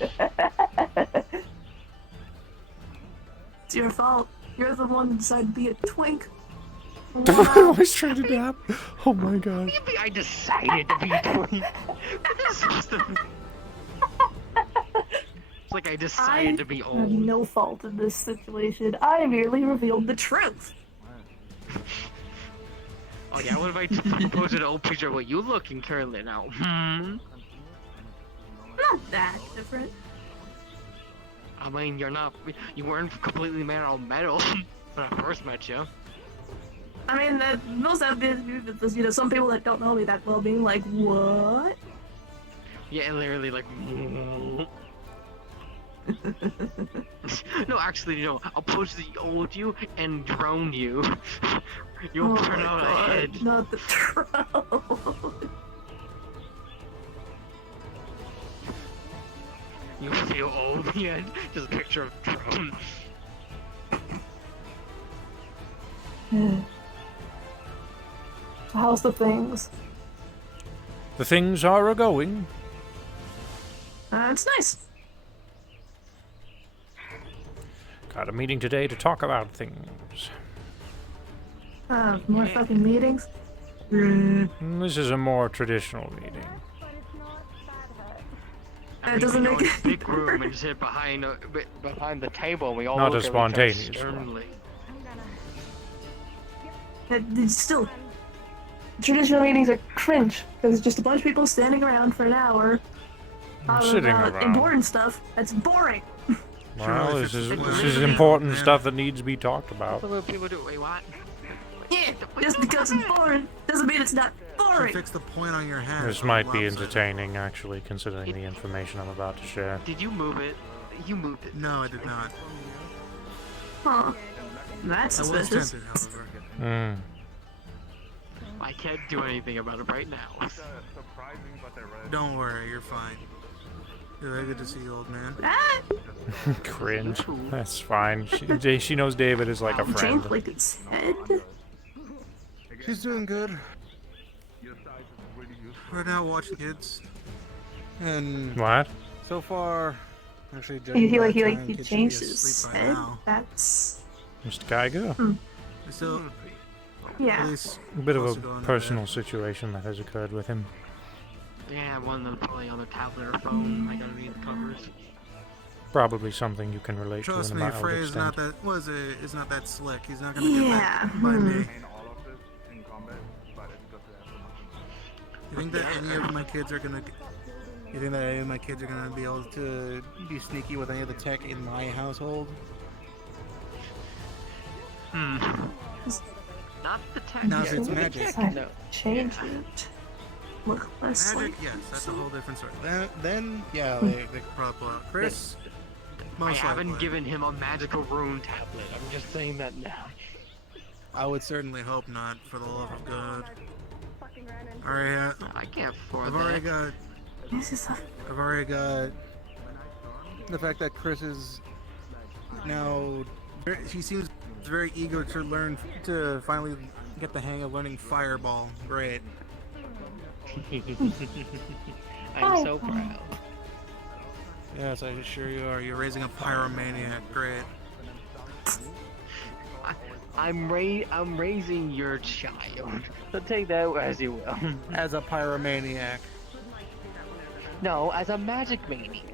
It's your fault. You're the one that decided to be a twink. I always trying to nap. Oh my god. Maybe I decided to be a twink. It's like I decided to be I have old. no fault in this situation. I merely revealed the truth. Oh yeah, what if I posted an old picture of what you looking currently now? Not that different. I mean, you weren't completely man on metal when I first met you. I mean, that most obvious, you know, some people that don't know me that well being like, what? Yeah, literally like. No, actually, no. I'll post the old you and drone you. You'll turn out a head. Not the troll. You feel old, yeah. Just a picture of drone. How's the things? The things are a-going. It's nice. Got a meeting today to talk about things. More fucking meetings. This is a more traditional meeting. It doesn't go make in it the big room and sit behind the table, and we all Not look a at each other spontaneous one. sternly. It's still Traditional meetings are cringe. because it's just a bunch of people standing around for an hour. talking Sitting about around. important stuff. That's boring. Well, this is important stuff that needs to be talked about. What do people do? Wait, what? Yeah, just because it's boring doesn't mean it's not boring. Fix the point on your head. This might be entertaining, actually, considering the information I'm about to share. Did you move it? You moved it. No, I did not. Huh. That's I was suspicious. tempted, however. I can't do anything about it right now. Surprising, but they're ready. Don't worry, you're fine. You're very good to see you, old man. Ah! Cringe. That's fine. She knows David is like a friend. James licked its head. She's doing good. Your size is really useful. We're now watching kids. And What? so far, actually, He changed his asleep by Head? now. That's Mr. Geiger? Still, at yeah. least A bit of close a to going to personal bed. situation that has occurred with him. Yeah, one of them probably on a tablet or phone. I gotta read the covers. Probably something you can relate Trust to in me, a mild Frey is extent. not that is not that slick. He's not gonna get Yeah. that by me. Maintain all of this in combat, but it's good to have some. You think that any of my kids are gonna? You think that any of my kids are gonna be able to be sneaky with any of the tech in my household? Not Not the tech. No, yet. it's magic. No. Change it. Look less Magic, like. yes, that's a whole different story. Then yeah, they could probably pull out. Chris, I most haven't likely. given him a magical rune tablet. I'm just saying that now. I would certainly hope not, for the love of God. Alright, I can't afford I've that. already got. This is a I've already got the fact that Chris is now. He seems very eager to learn to finally get the hang of learning Fireball. Great. I'm so proud. Yes, I assure you are. You're raising a pyromaniac. Great. I'm raising your child. So take that as you will. As a pyromaniac. No, as a magic maniac.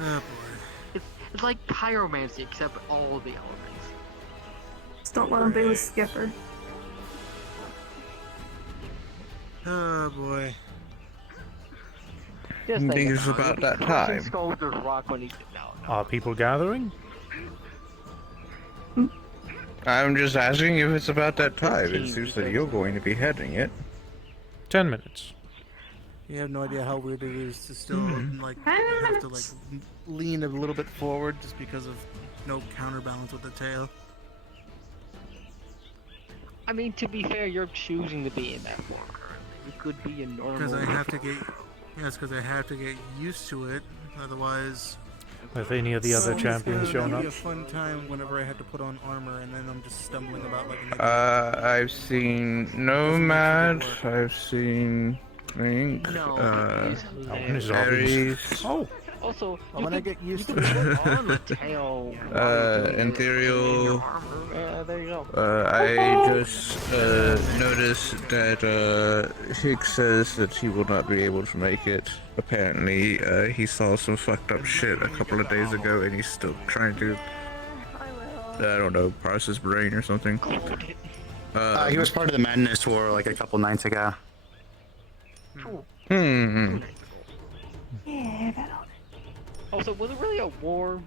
Oh boy. It's like pyromancy, except all the elements. Just don't let him be with Skipper. Oh boy. Just I think think it's about that time. Sculptor's rock when he's down. Are people gathering? I'm just asking if it's about that time. It seems that you're going to be heading it. 10 minutes. You have no idea how weird it is to still like have to like lean a little bit forward just because of no counterbalance with the tail. I mean, to be fair, you're choosing to be in that form currently. You could be a normal. Because I have to get. Yes, because I have to get used to it. Otherwise. With any of the other champions showing It'd up? be a fun time whenever I had to put on armor and then I'm just stumbling about like an idiot. I've seen Nomad. I've seen Link. Ares. Oh. Also, I'm gonna get used to put on the tail. Ethereal. There you go. I just noticed that Higgs says that he will not be able to make it. Apparently, he saw some fucked up shit a couple of days ago, and he's still trying to, I don't know, parse his brain or something. He was part of the Madness Tour like a couple nights ago. Hmm. Yeah, that all. Also, was it really a war?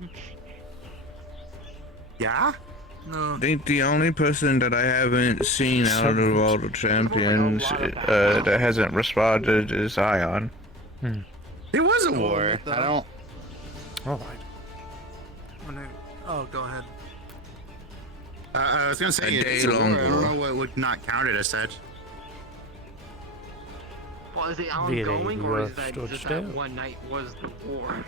Yeah? No. I think the only person that I haven't seen out of all the champions that hasn't responded is Ion. It was a war. I don't. Alright. Oh, go ahead. I was gonna say it's a war. I don't know what would not count it as such. Well, is it Really, ongoing, you or are is that stood just still. that one night was the war?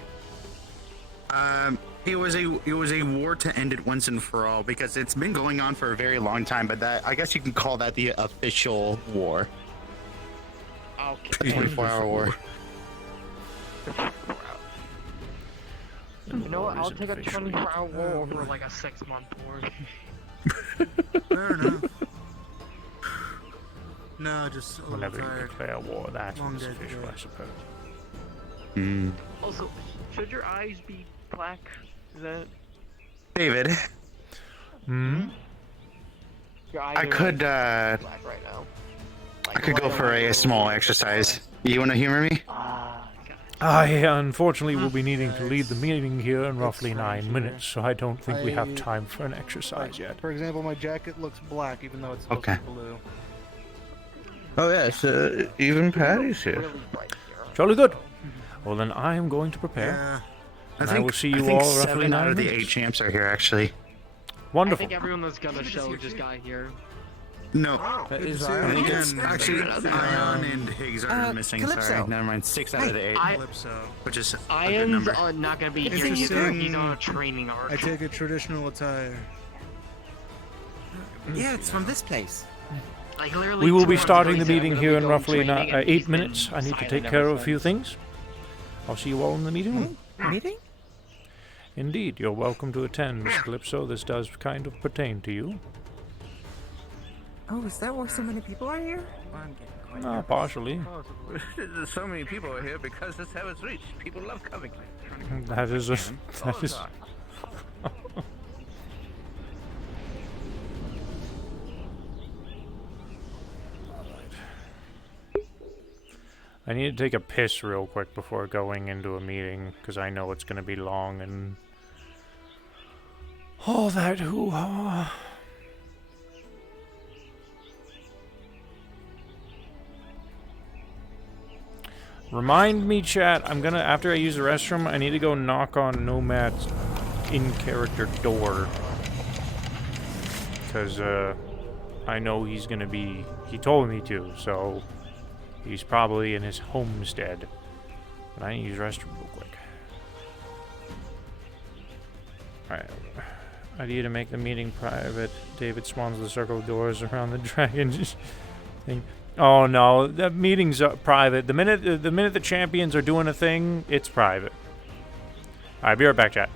It was a war to end it once and for all because it's been going on for a very long time. But that I guess you can call that the official war. Okay. 24-hour war. You know what? I'll take a 24-hour war over like a 6-month war. Fair enough. No, just a little Whenever you tired. declare war, that's Long when it's day official, today. I suppose. Also, should your eyes be black? Is that David, your eyes I are could black right now? I could go for a small exercise. You want to humor me? I unfortunately will be needing to lead the meeting here in roughly 9 minutes, so I don't think we have time for an exercise yet. For example, my jacket looks black even though it's supposed Okay. to be blue. Oh yes, even Patty's here. Jolly good. Well then, I am going to prepare. Yeah. And I will see you I think all roughly 7 out 9 of the minutes. 8 champs are here actually. I Wonderful. think everyone that's gonna show just got here. No. Good to see I you think it's again. actually Ion and Higgs are missing. Sorry, never mind. 6 out of the 8, Calypso. which is a good Iron's number. not gonna be here either. Interesting. He's on a training arc. I take a traditional attire. Yeah, it's from this place. Like, literally We will be 2 starting the months meeting later, here in we'll go roughly training and 8 he's been minutes. I need to silent take ever care of a few since. things. I'll see you all in the meeting room. Meeting? Indeed, you're welcome to attend, Miss Calypso. This does kind of pertain to you. Oh, is that why so many people are here? I'm getting quite Partially. There's so many people here because this Heaven's Reach. People love coming. That is a... That is... I need to take a piss real quick before going into a meeting, because I know it's going to be long and all that hoo-ha. Remind me, chat. I'm gonna, after I use the restroom, I need to go knock on Nomad's in-character door. Because, I know he's gonna be... He told me to, so... He's probably in his homestead. But I need to use the restroom real quick. Alright. Idea to make the meeting private. David spawns the circle of doors around the dragon thing. Oh no, the meeting's private. The minute the champions are doing a thing, it's private. Alright, be right back, chat.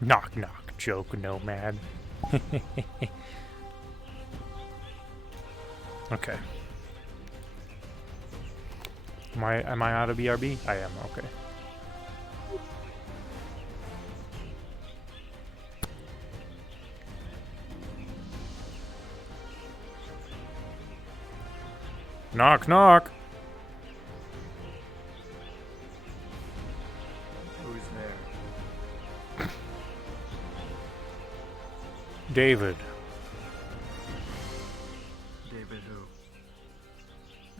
Knock knock, joke nomad. Okay. Am I out of BRB? I am, okay. Knock knock. Who's there? David. David who?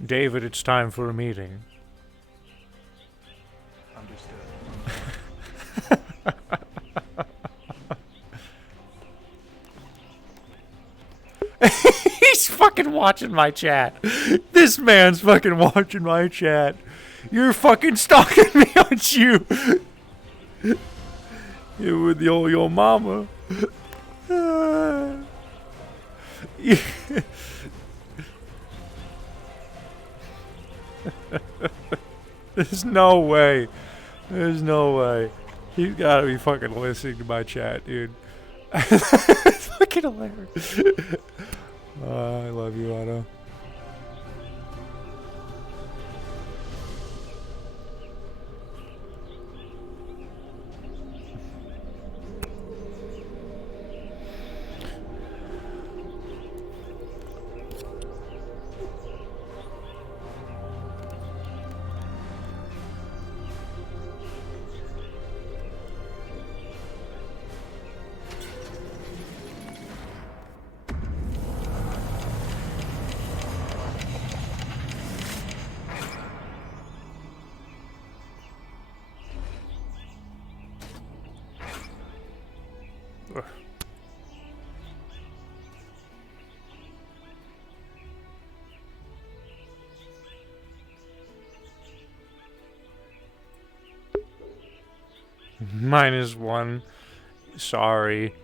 David, it's time for a meeting. Understood. He's fucking watching my chat. This man's fucking watching my chat. You're fucking stalking me, aren't you? You with your mama. Yeah. There's no way. There's no way. He's gotta be fucking listening to my chat, dude. It's fucking hilarious. I love you, Otto. Ugh. -1. Sorry.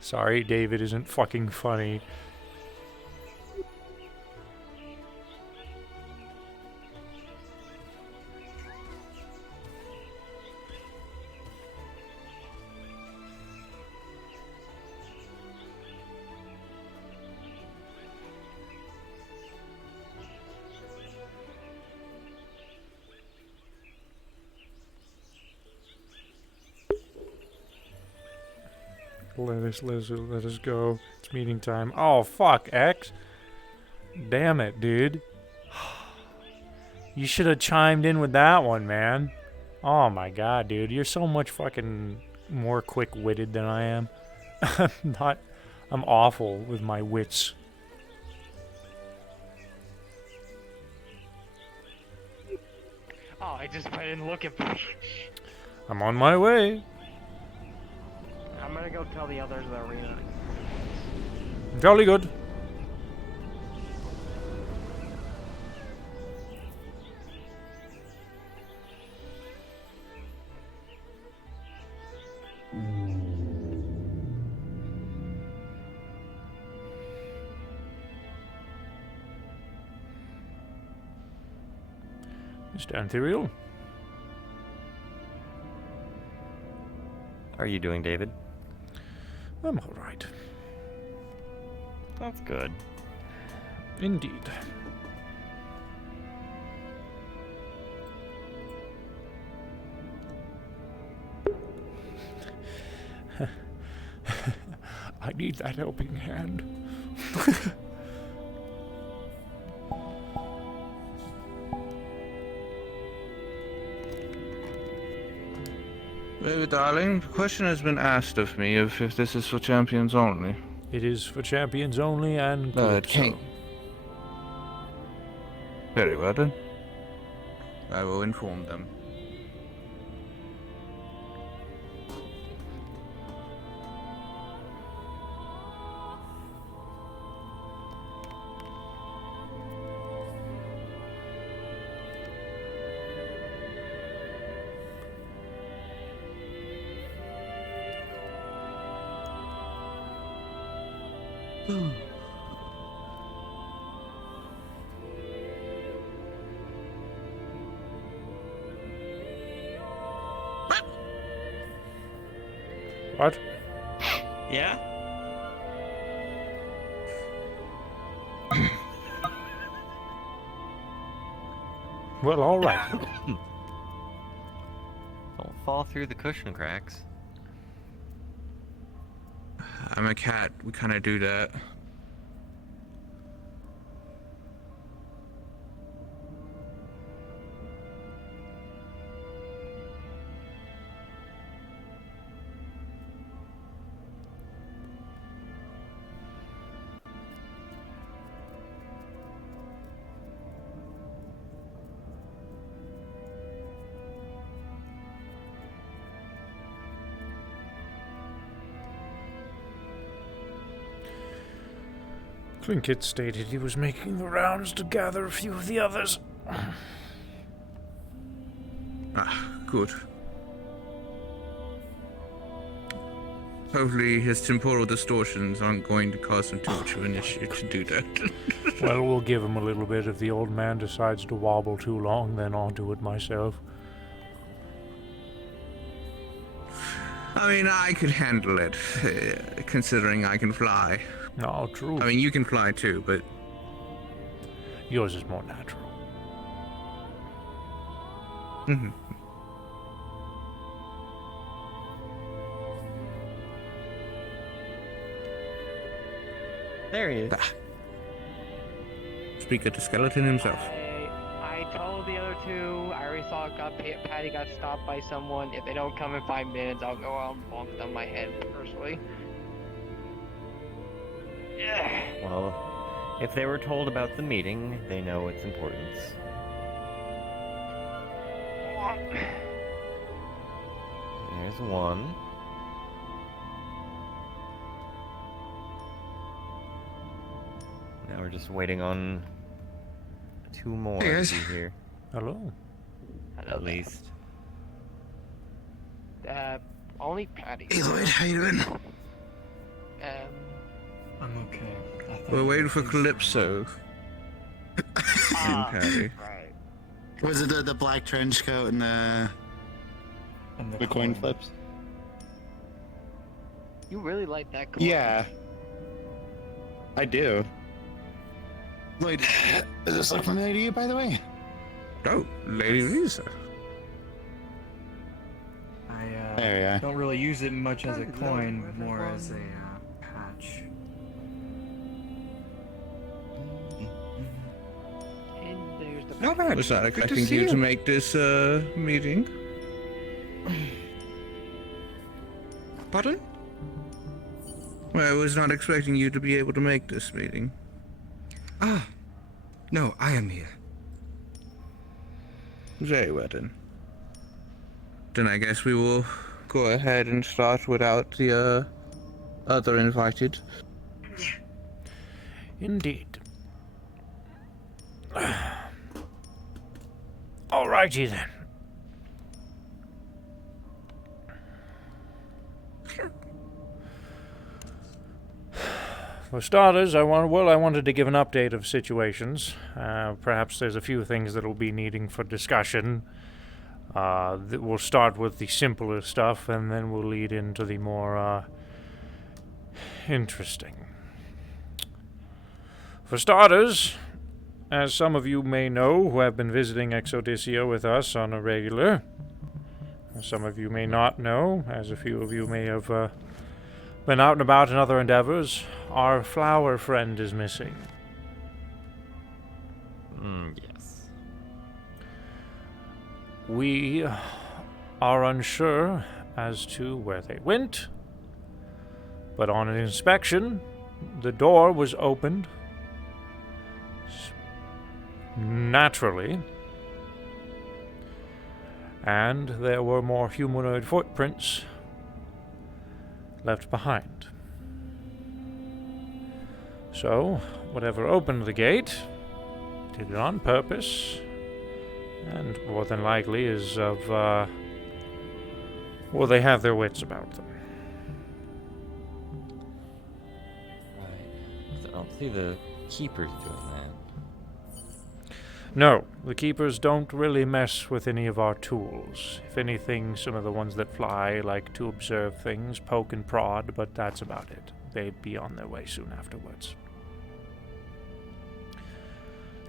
Sorry, David isn't fucking funny. Let us go. It's meeting time. Oh, fuck, X. Damn it, dude. You should have chimed in with that one, man. Oh my god, dude. You're so much fucking more quick-witted than I am. I'm awful with my wits. Oh, I just went in looking for. I'm on my way. I'm gonna go tell the others of the arena. Jolly good. Mr. Anthuriel. How are you doing, David? I'm alright. That's good. Indeed. I need that helping hand. Baby darling, the question has been asked of me if this is for champions only. It is for champions only and King. Very well then. I will inform them. What? Yeah? Well, alright. Don't fall through the cushion cracks. I'm a cat. We kind of do that. Plinkett stated he was making the rounds to gather a few of the others. Ah, good. Hopefully his temporal distortions aren't going to cause him too much of an issue to do that. Well, we'll give him a little bit. If the old man decides to wobble too long, then I'll do it myself. I mean, I could handle it, considering I can fly. No, true. I mean, you can fly too, but... Yours is more natural. Mm-hmm. There he is. Speaker to skeleton himself. I told the other two. I already saw Patty got stopped by someone. If they don't come in 5 minutes, I'll go out and bonk them my head personally. Well, if they were told about the meeting, they know its importance. There's one. Now we're just waiting on 2 more Hey, guys. to be here. Hello. At least. Only Patty. Hey Lloyd, how you doing? I'm okay. We're waiting for Calypso. And Patty. Right. Was it the black trench coat and the coin flips? You really like that color. Yeah, I do. Lloyd, does this look familiar to you, by the way? Oh, Lady Risa. I don't really use it much as a coin, more as a patch. And there's the No, I was not expecting you to make this meeting. Pardon? Well, I was not expecting you to be able to make this meeting. Ah, no, I am here. Very well then. Then I guess we will go ahead and start without the other invited. Indeed. Alrighty then. For starters, I wanted to give an update of situations. Perhaps there's a few things that will be needing for discussion. We'll start with the simpler stuff, and then we'll lead into the more interesting. For starters, as some of you may know who have been visiting Exodicio with us on a regular, some of you may not know, as a few of you may have been out and about in other endeavors, our flower friend is missing. Yes. We are unsure as to where they went, but on an inspection, the door was opened naturally, and there were more humanoid footprints left behind. So, whatever opened the gate did it on purpose, and more than likely is of, well, they have their wits about them. Right. I don't see the keepers doing that. No, the keepers don't really mess with any of our tools. If anything, some of the ones that fly like to observe things, poke and prod, but that's about it. They'd be on their way soon afterwards.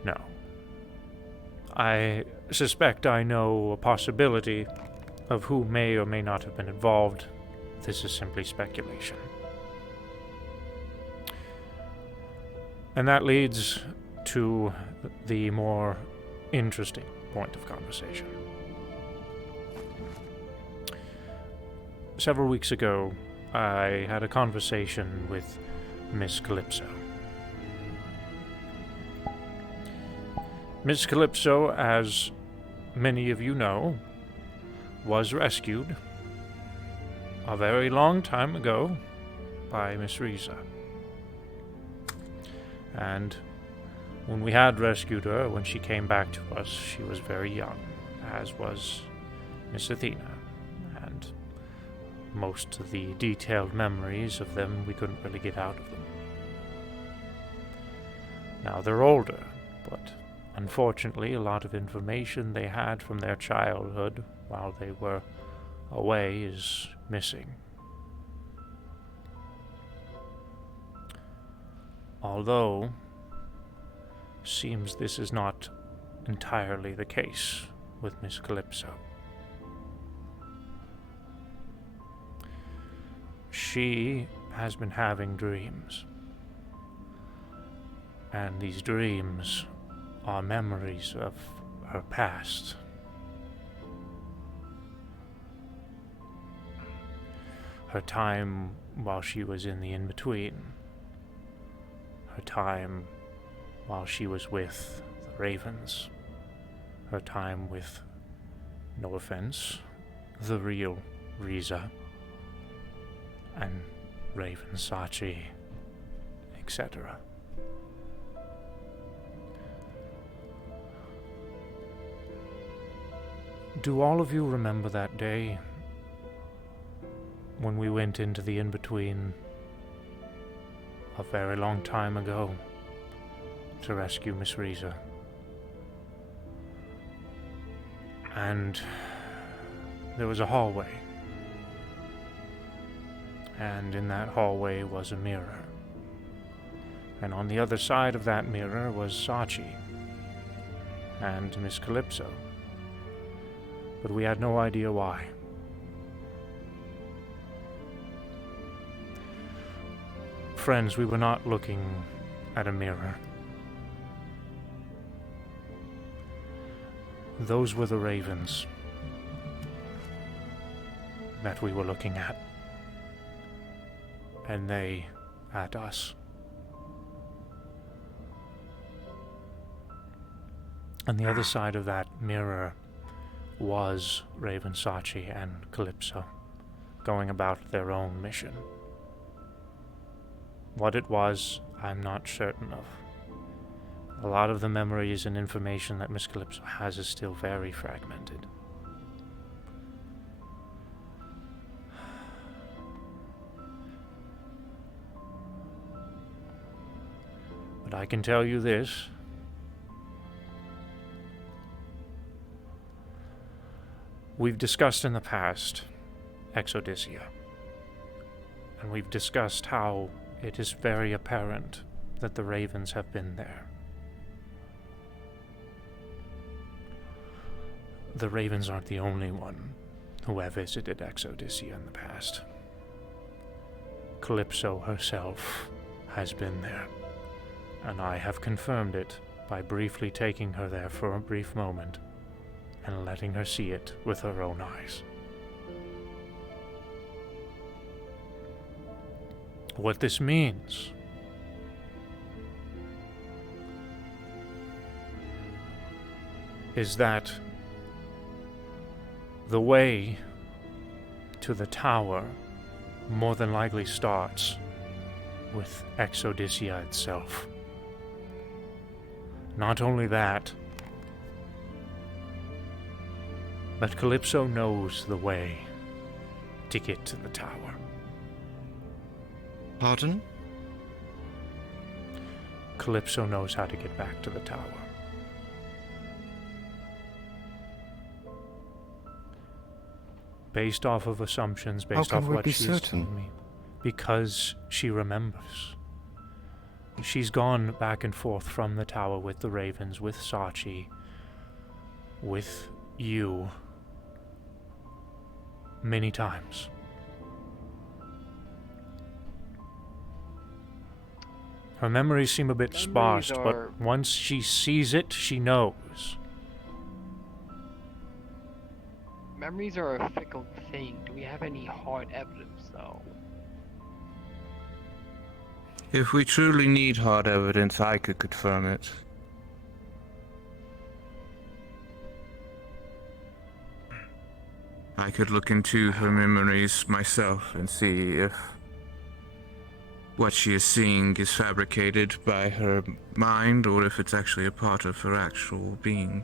No. I suspect I know a possibility of who may or may not have been involved. This is simply speculation. And that leads to the more interesting point of conversation. Several weeks ago, I had a conversation with Miss Calypso. Miss Calypso, as many of you know, was rescued a very long time ago by Miss Risa. And when we had rescued her, when she came back to us, she was very young, as was Miss Athena, and most of the detailed memories of them we couldn't really get out of them. Now they're older, but unfortunately a lot of information they had from their childhood while they were away is missing. Although, seems this is not entirely the case with Miss Calypso. She has been having dreams, and these dreams are memories of her past. Her time while she was in the in-between. Her time while she was with the Ravens. Her time with, no offense, the real Risa. And Raven Sachi, etc. Do all of you remember that day when we went into the in-between a very long time ago to rescue Miss Riza? And there was a hallway. And in that hallway was a mirror. And on the other side of that mirror was Sachi and Miss Calypso. But we had no idea why. Friends, we were not looking at a mirror. Those were the ravens that we were looking at. And they at us. On the other side of that mirror was Raven, Sachi, and Calypso, going about their own mission. What it was, I'm not certain of. A lot of the memories and information that Miss Calypso has is still very fragmented. But I can tell you this. We've discussed in the past Exodysia, and we've discussed how it is very apparent that the ravens have been there. The ravens aren't the only one who have visited Exodysia in the past. Calypso herself has been there, and I have confirmed it by briefly taking her there for a brief moment and letting her see it with her own eyes. What this means is that the way to the tower more than likely starts with Exodysia itself. Not only that, but Calypso knows the way to get to the tower. Pardon? Calypso knows how to get back to the tower. Based off of assumptions, based off what she's told me. Because she remembers. She's gone back and forth from the tower with the ravens, with Sachi, with you, many times. Her memories seem a bit sparse, but once she sees it, she knows. Memories are a fickle thing. Do we have any hard evidence, though? If we truly need hard evidence, I could confirm it. I could look into her memories myself and see if what she is seeing is fabricated by her mind or if it's actually a part of her actual being.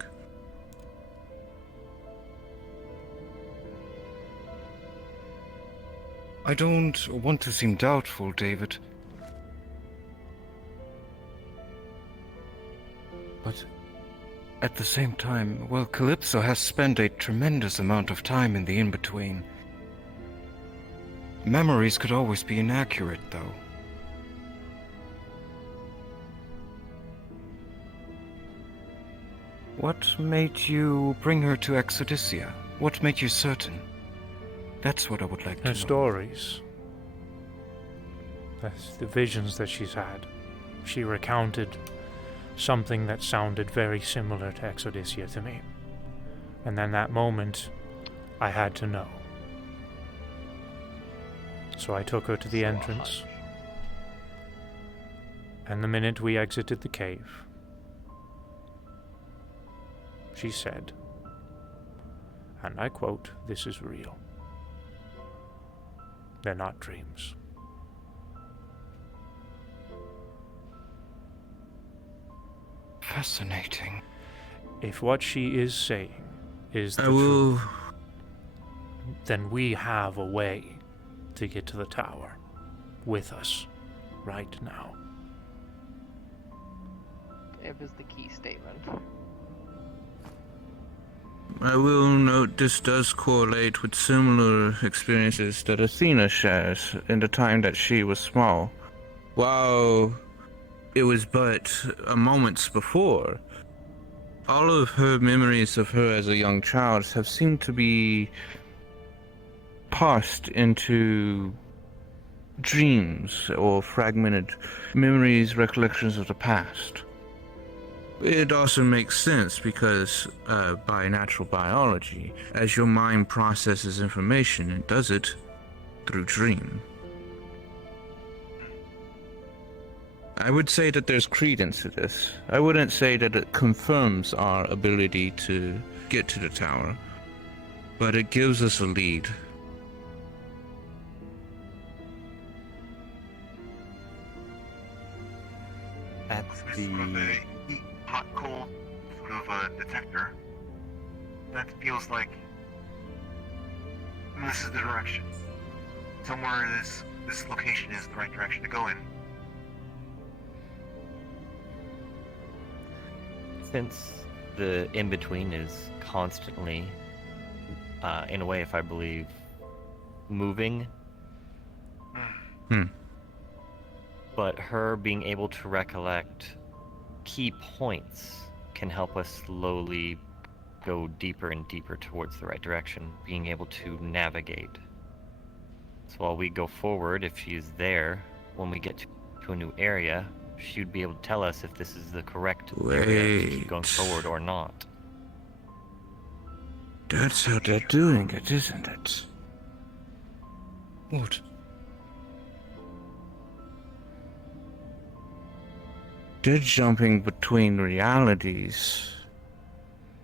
I don't want to seem doubtful, David. But at the same time, well, Calypso has spent a tremendous amount of time in the in-between. Memories could always be inaccurate, though. What made you bring her to Exodysia? What made you certain? That's what I would like to know. Her stories. That's the visions that she's had. She recounted something that sounded very similar to Exodysia to me. And then that moment, I had to know. So I took her to the entrance. And the minute we exited the cave, she said, and I quote, "This is real. They're not dreams." Fascinating. If what she is saying is I the will. then we have a way to get to the tower with us right now. If is the key statement. I will note this does correlate with similar experiences that Athena shares in the time that she was small. While it was but a moments before, all of her memories of her as a young child have seemed to be parsed into dreams or fragmented memories, recollections of the past. It also makes sense because, by natural biology, as your mind processes information, it does it through dream. I would say that there's credence to this. I wouldn't say that it confirms our ability to get to the tower, but it gives us a lead. That's the hot cold sort of detector. That feels like this is the direction. Somewhere this location is the right direction to go in. Since the in-between is constantly, in a way, if I believe, moving. But her being able to recollect key points can help us slowly go deeper and deeper towards the right direction, being able to navigate. So while we go forward, if she's there, when we get to a new area, she would be able to tell us if this is the correct area to keep going forward or not. That's how they're doing it, isn't it? What? They're jumping between realities.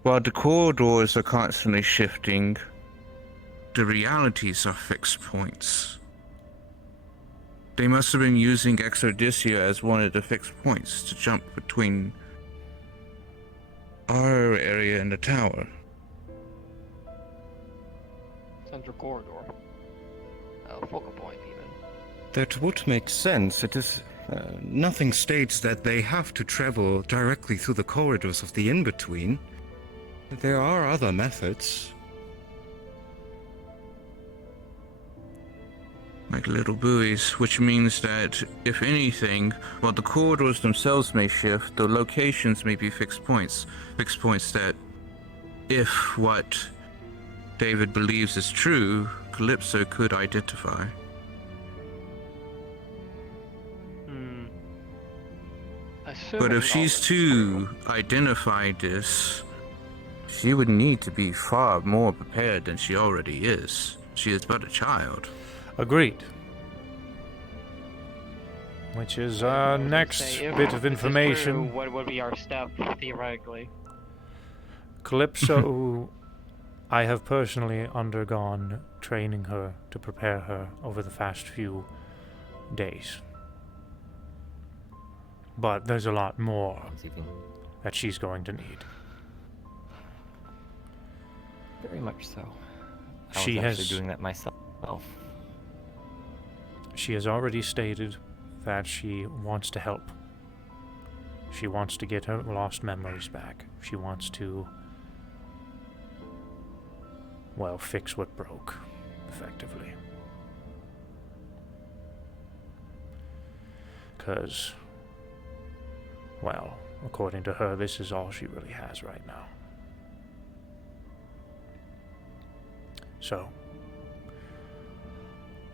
While the corridors are constantly shifting, the realities are fixed points. They must have been using Exodysia as one of the fixed points to jump between our area and the tower. Central corridor. Focal point, even. That would make sense. It is. Nothing states that they have to travel directly through the corridors of the in-between. There are other methods. Like little buoys, which means that, if anything, while the corridors themselves may shift, the locations may be fixed points. Fixed points that, if what David believes is true, Calypso could identify. But if she's to identify this, she would need to be far more prepared than she already is. She is but a child. Agreed. Which is our next bit of information. What would be our step, theoretically? Calypso, I have personally undergone training her to prepare her over the past few days. But there's a lot more that she's going to need. Very much so. I She was has actually doing that myself. She has already stated that she wants to help. She wants to get her lost memories back. She wants to, well, fix what broke, effectively. 'Cause, well, according to her, this is all she really has right now. So,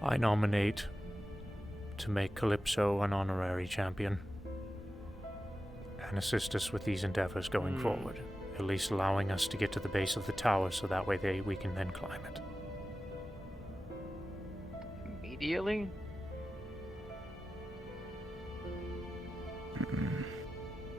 I nominate to make Calypso an honorary champion and assist us with these endeavors going forward, at least allowing us to get to the base of the tower so that way we can then climb it. Immediately?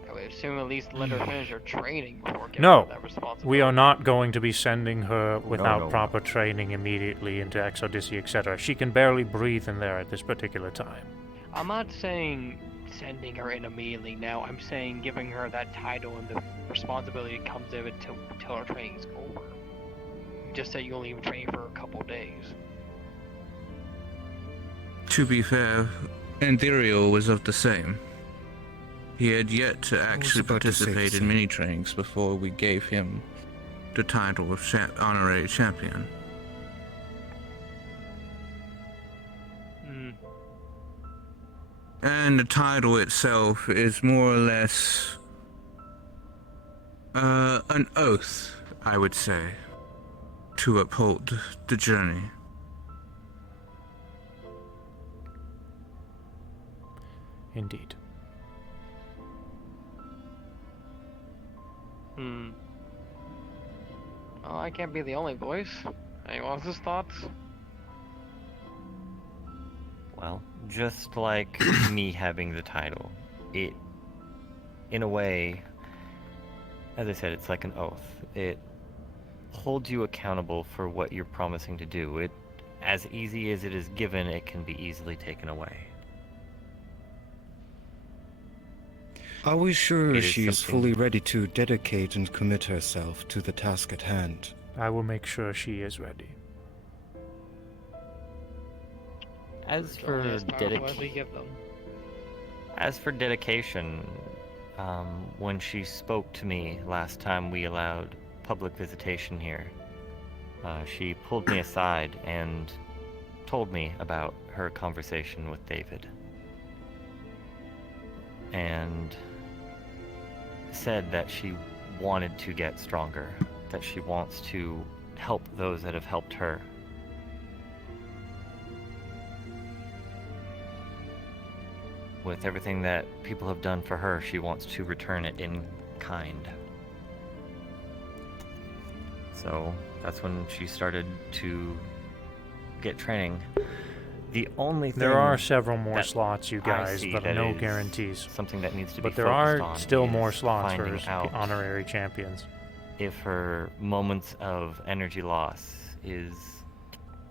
I would assume at least let her finish her training before giving her that responsibility. We are not going to be sending her without no. proper training immediately into Exodyssey, etc. She can barely breathe in there at this particular time. I'm not saying sending her in immediately now. I'm saying giving her that title and the responsibility that comes of it till her training's over. just that you only train for a couple days. To be fair, Andiriel was of the same. He had yet to actually about to say the participate in same. mini trainings before we gave him the title of honorary champion. And the title itself is more or less an oath, I would say, to uphold the journey. Indeed. Well, I can't be the only voice. Anyone else's thoughts? Well, just like me having the title, it, in a way, as I said, it's like an oath. It holds you accountable for what you're promising to do. It, as easy as it is given, it can be easily taken away. Are we sure It is she is something- fully ready to dedicate and commit herself to the task at hand? I will make sure she is ready. As It's only for as powerful as we give them. dedication, when she spoke to me last time we allowed public visitation here, she pulled me aside and told me about her conversation with David. And said that she wanted to get stronger, that she wants to help those that have helped her. With everything that people have done for her, she wants to return it in kind. So that's when she started to get training. The only thing There are several more that slots, you I guys, see but that no is guarantees. Something that needs to But be there focused are on still is more slots for finding out honorary champions. if her moments of energy loss is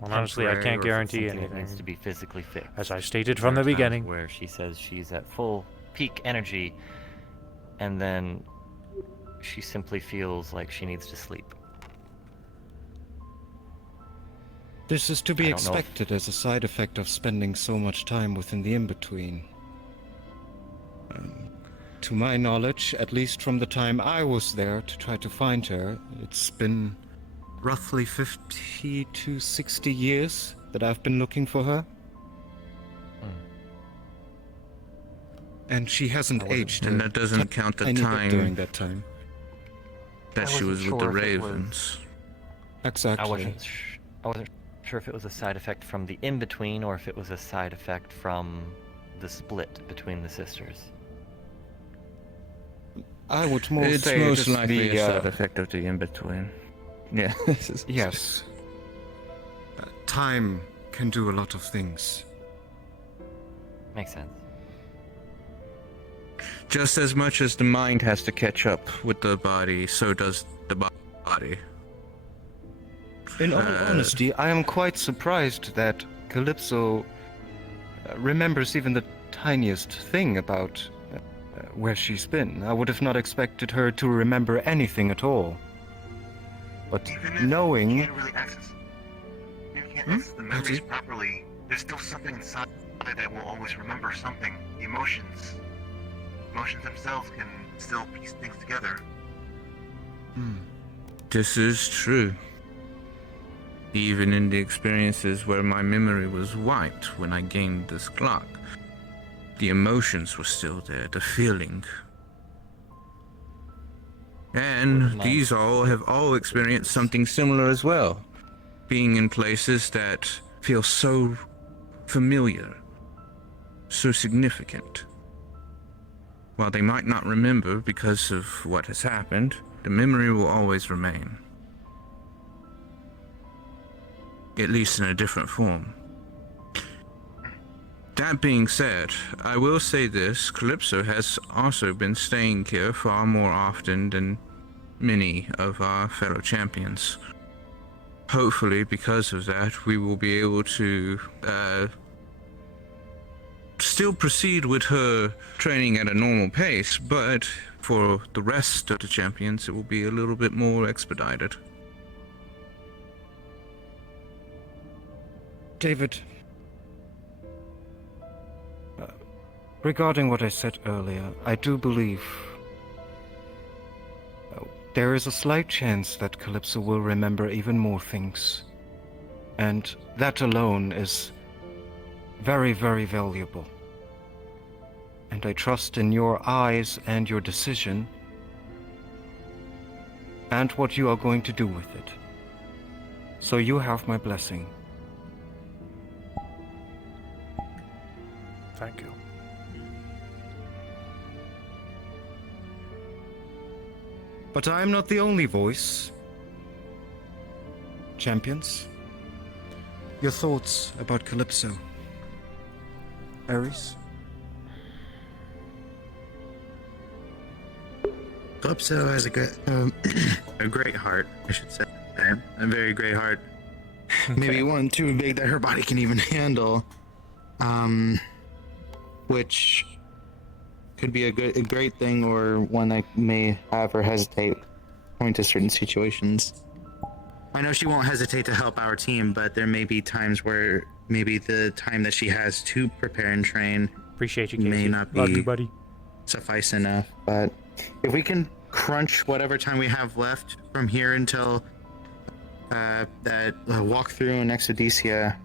Well, honestly, I temporary can't or if it's guarantee something that anything. needs to be physically fixed. As I stated There from are the times beginning. where she says she's at full peak energy, and then she simply feels like she needs to sleep. This is to I be don't know if- expected as a side effect of spending so much time within the in-between. To my knowledge, at least from the time I was there to try to find her, it's been roughly 50 to 60 years that I've been looking for her. And she hasn't aged. And a that doesn't count the tiny bit time during that time. that I she wasn't was with the sure if it was- Ravens. Exactly. I wasn't sure if it was a side effect from the in-between or if it was a side effect from the split between the sisters. I would more It's say most just likely the, a side effect of the in-between. Yeah. Yes. Time can do a lot of things. Makes sense. Just as much as the mind has to catch up with the body, so does the body. In all honesty, I am quite surprised that Calypso remembers even the tiniest thing about where she's been. I would have not expected her to remember anything at all. But Even if knowing... you can't really access, you can't access the memories properly, there's still something inside that will always remember something. Emotions. Emotions themselves can still piece things together. This is true. Even in the experiences where my memory was wiped when I gained this clock, the emotions were still there, the feeling. And these all have all experienced something similar as well. Being in places that feel so familiar, so significant. While they might not remember because of what has happened, the memory will always remain. At least in a different form. That being said, I will say this, Calypso has also been staying here far more often than many of our fellow champions. Hopefully, because of that, we will be able to still proceed with her training at a normal pace, but for the rest of the champions, it will be a little bit more expedited. David, regarding what I said earlier, I do believe there is a slight chance that Calypso will remember even more things. And that alone is very, very valuable. And I trust in your eyes and your decision and what you are going to do with it. So you have my blessing. Thank you. But I am not the only voice. Champions, your thoughts about Calypso? Ares? Calypso has a good, a great heart, I should say. A very great heart. Maybe one too big that her body can even handle. Which could be a great thing, or one that may have her hesitate going to certain situations. I know she won't hesitate to help our team, but there may be times where maybe the time that she has to prepare and train Appreciate you, Casey. may not Love you, be buddy. suffice enough. But if we can crunch whatever time we have left from here until that walkthrough in Exodesia,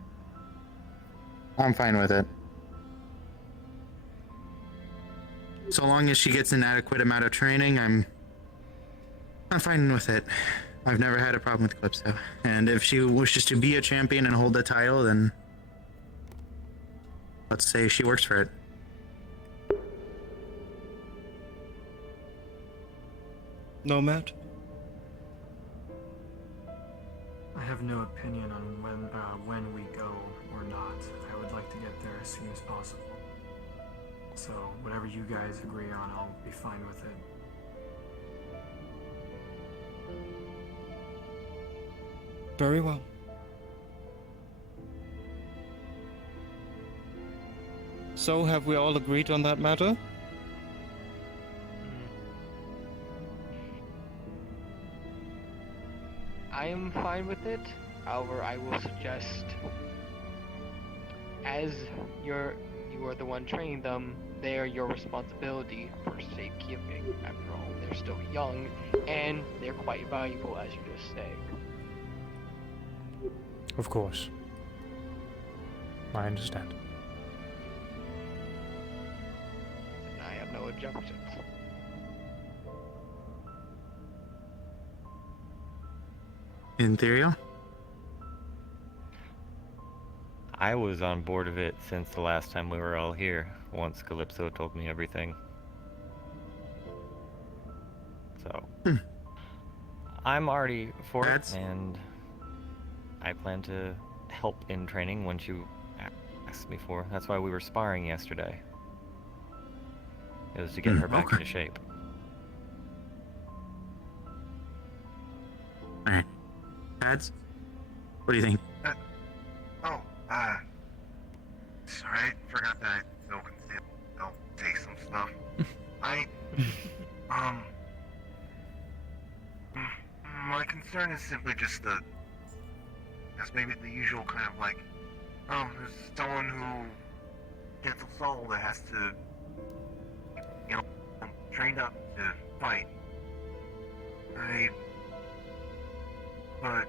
I'm fine with it. So long as she gets an adequate amount of training, I'm fine with it. I've never had a problem with Calypso. And if she wishes to be a champion and hold the title, then let's say she works for it. Nomad? I have no opinion on when we go or not. I would like to get there as soon as possible. So whatever you guys agree on, I'll be fine with it. Very well. So have we all agreed on that matter? I am fine with it. However, I will suggest, as you are the one training them, they are your responsibility for safekeeping. After all, they're still young, and they're quite valuable, as you just said. Of course. I understand. And I have no objections. Ethereal? I was on board of it since the last time we were all here, once Calypso told me everything. So, I'm already for it, and I plan to help in training once you asked me for. That's why we were sparring yesterday. It was to get her back into shape. Alright. Pads? What do you think? Sorry, I forgot that I still can take some stuff. My concern is simply just that's maybe the usual kind of like, there's someone who gets a soul that has to, trained up to fight. But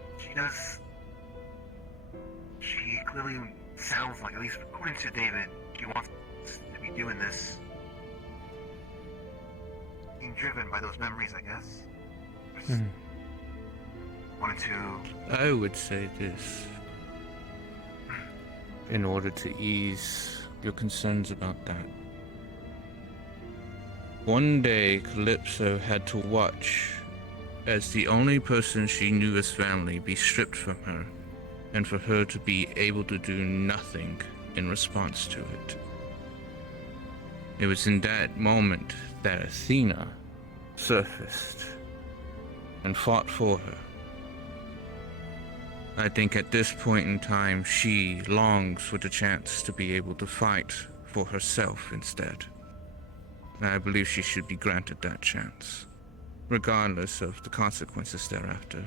she clearly sounds like, at least according to David, she wants to be doing this. Being driven by those memories, I guess. Just wanted to... I would say this. In order to ease your concerns about that. One day, Calypso had to watch as the only person she knew as family be stripped from her, and for her to be able to do nothing in response to it. It was in that moment that Athena surfaced and fought for her. I think at this point in time, she longs for the chance to be able to fight for herself instead. And I believe she should be granted that chance, regardless of the consequences thereafter.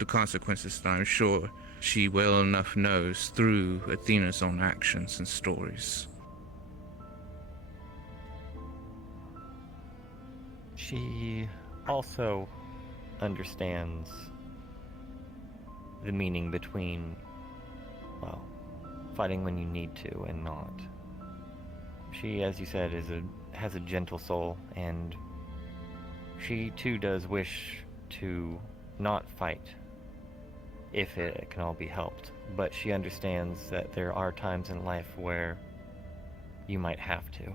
The consequences that I'm sure she well enough knows through Athena's own actions and stories. She also understands the meaning between, well, fighting when you need to and not. She, as you said, has a gentle soul, and she too does wish to not fight if it can all be helped. But she understands that there are times in life where you might have to.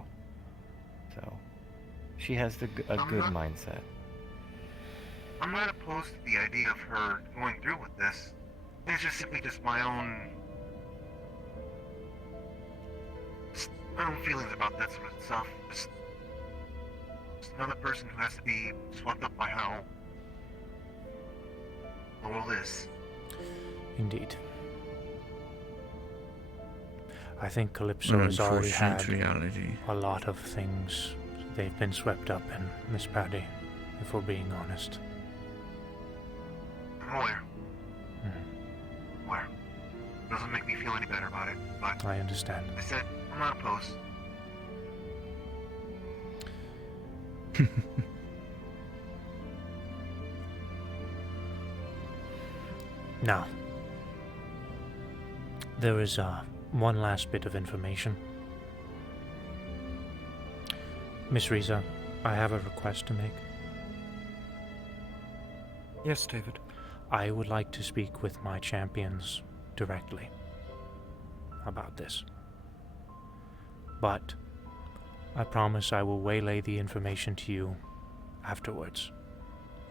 So she has a good mindset. I'm not opposed to the idea of her going through with this. It's just simply just my own feelings about that sort of stuff. Just another person who has to be swept up by how the world is. Indeed. I think Calypso has already had reality. a lot of things they've been swept up in, Miss Patty, if we're being honest. I'm aware. Aware. Doesn't make me feel any better about it, but I understand. I said I'm not opposed. Now, there is one last bit of information. Miss Riza, I have a request to make. Yes, David. I would like to speak with my champions directly about this. But I promise I will waylay the information to you afterwards.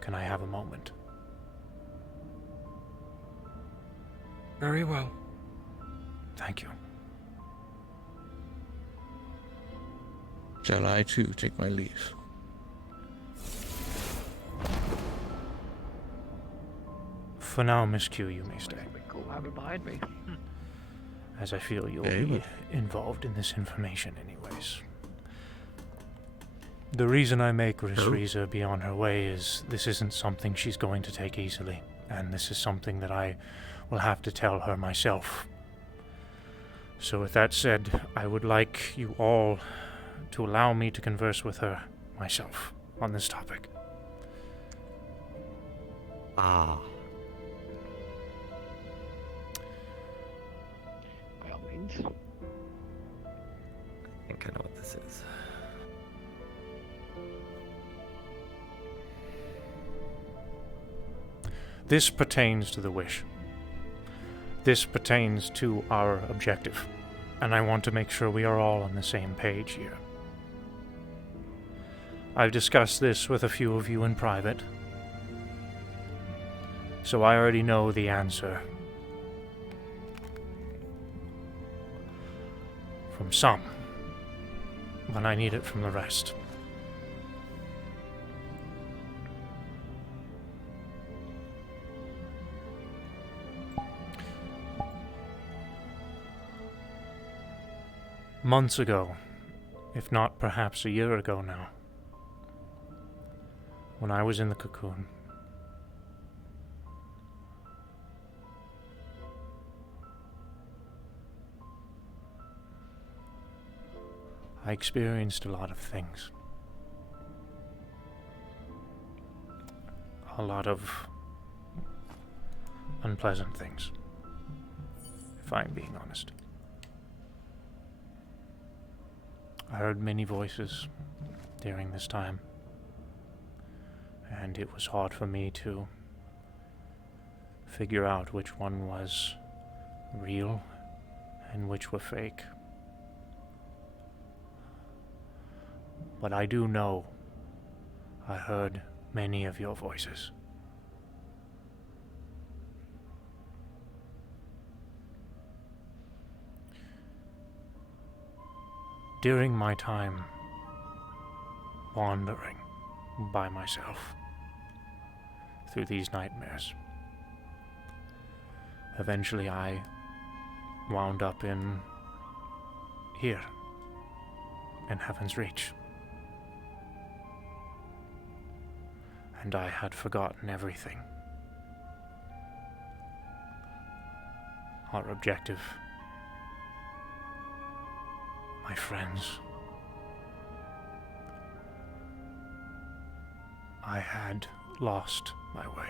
Can I have a moment? Very well. Thank you. Shall I too take my leave? For now, Miss Q, you may stay. Go have it behind me. As I feel you'll Very be well. involved in this information anyways. The reason I make Miss Riza be on her way is this isn't something she's going to take easily, and this is something that I will have to tell her myself. So with that said, I would like you all to allow me to converse with her myself on this topic. Ah. By all means. I think I know what this is. This pertains to the wish. This pertains to our objective, and I want to make sure we are all on the same page here. I've discussed this with a few of you in private, so I already know the answer from some, but I need it from the rest. Months ago, if not perhaps a year ago now, when I was in the cocoon, I experienced a lot of things. A lot of unpleasant things, if I'm being honest. I heard many voices during this time, and it was hard for me to figure out which one was real and which were fake. But I do know I heard many of your voices. During my time wandering by myself through these nightmares, eventually I wound up in here, in Heaven's Reach. And I had forgotten everything. our objective. My friends. I had lost my way.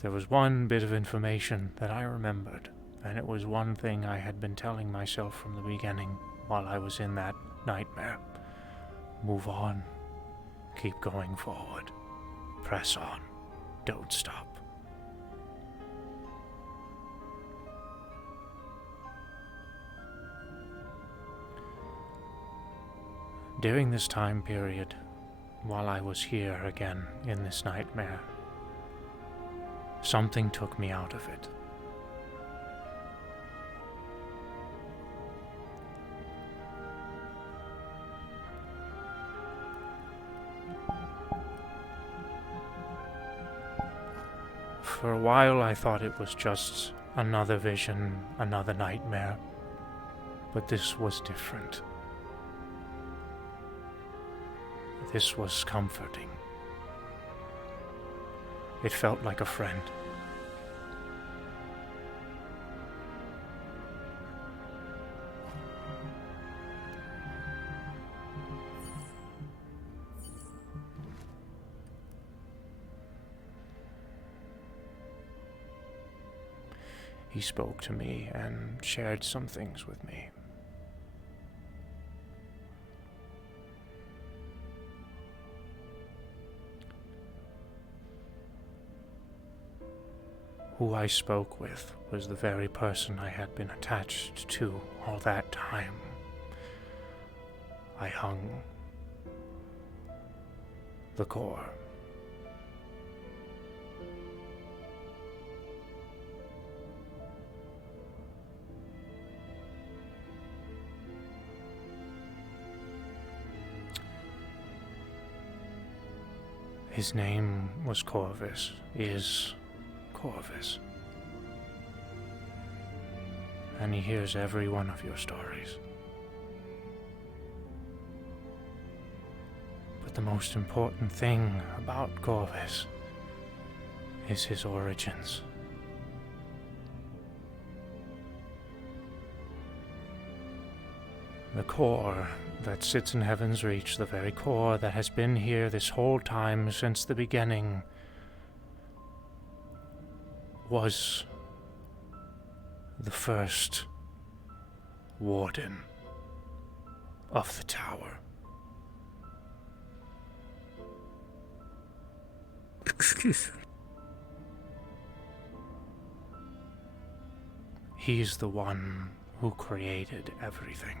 There was one bit of information that I remembered, and it was one thing I had been telling myself from the beginning while I was in that nightmare. Move on. Keep going forward. Press on. Don't stop. During this time period, while I was here again in this nightmare, something took me out of it. For a while I thought it was just another vision, another nightmare, but this was different. This was comforting. It felt like a friend. He spoke to me and shared some things with me. Who I spoke with was the very person I had been attached to all that time. I hung the core. His name was Corvus, is Corvus. And he hears every one of your stories. But the most important thing about Corvus is his origins. The core that sits in Heaven's Reach, the very core that has been here this whole time since the beginning, was the first warden of the tower. Excuse me. He's the one who created everything.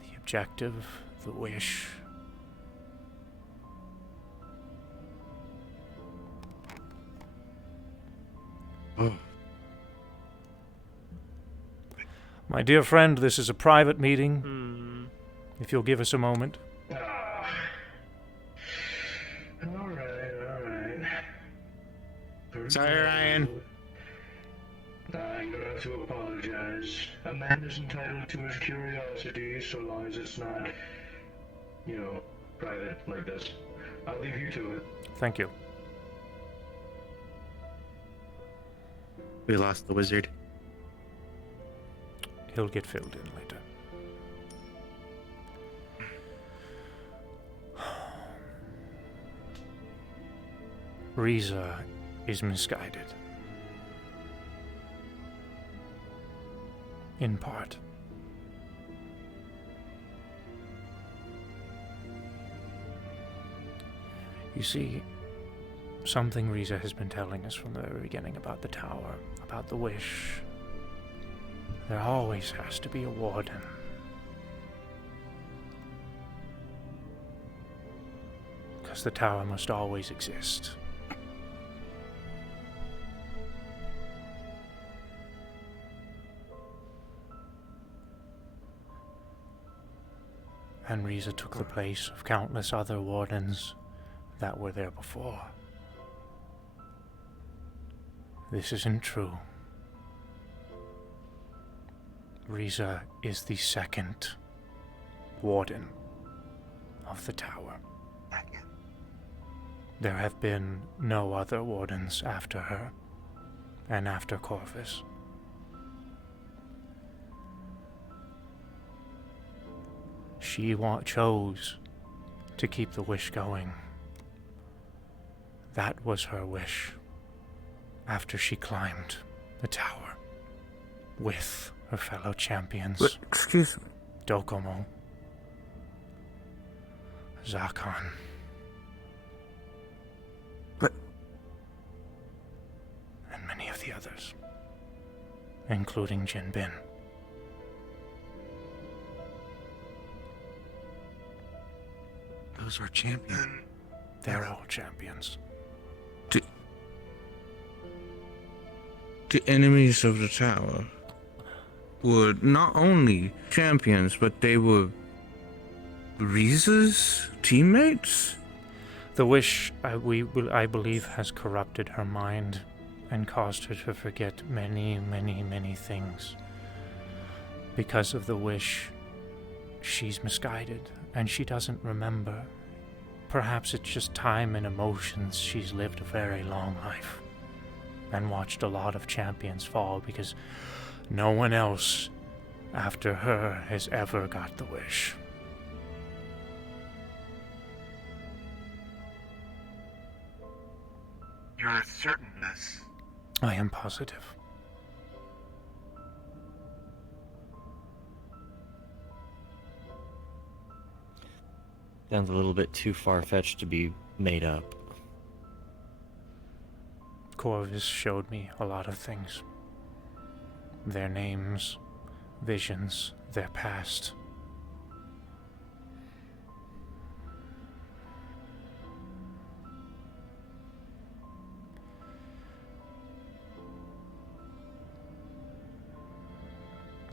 The objective, the wish. My dear friend, this is a private meeting. If you'll give us a moment. Alright. Sorry, Ryan. I'm gonna have to apologize. A man is entitled to his curiosity so long as it's not, private like this. I'll leave you to it. Thank you. We lost the wizard. He'll get filled in later. Riza is misguided. In part. You see, something Riza has been telling us from the very beginning about the tower, about the wish. There always has to be a warden. Because the tower must always exist. And Riza took the place of countless other wardens that were there before. This isn't true. Riza is the second warden of the tower. There have been no other wardens after her. and after Corvus. She chose to keep the wish going. That was her wish after she climbed the tower with her fellow champions. But, excuse me. Dokomo, Zakon. But... and many of the others, including Jin Bin. Those are champions. They're all champions. The enemies of the tower were not only champions, but they were Riza's teammates? The wish, I believe, has corrupted her mind and caused her to forget many, many, many things. Because of the wish, she's misguided, and she doesn't remember. Perhaps it's just time and emotions. She's lived a very long life and watched a lot of champions fall because no one else after her has ever got the wish. You're certain of this? I am positive. Sounds a little bit too far-fetched to be made up. Corvus showed me a lot of things. Their names, visions, their past.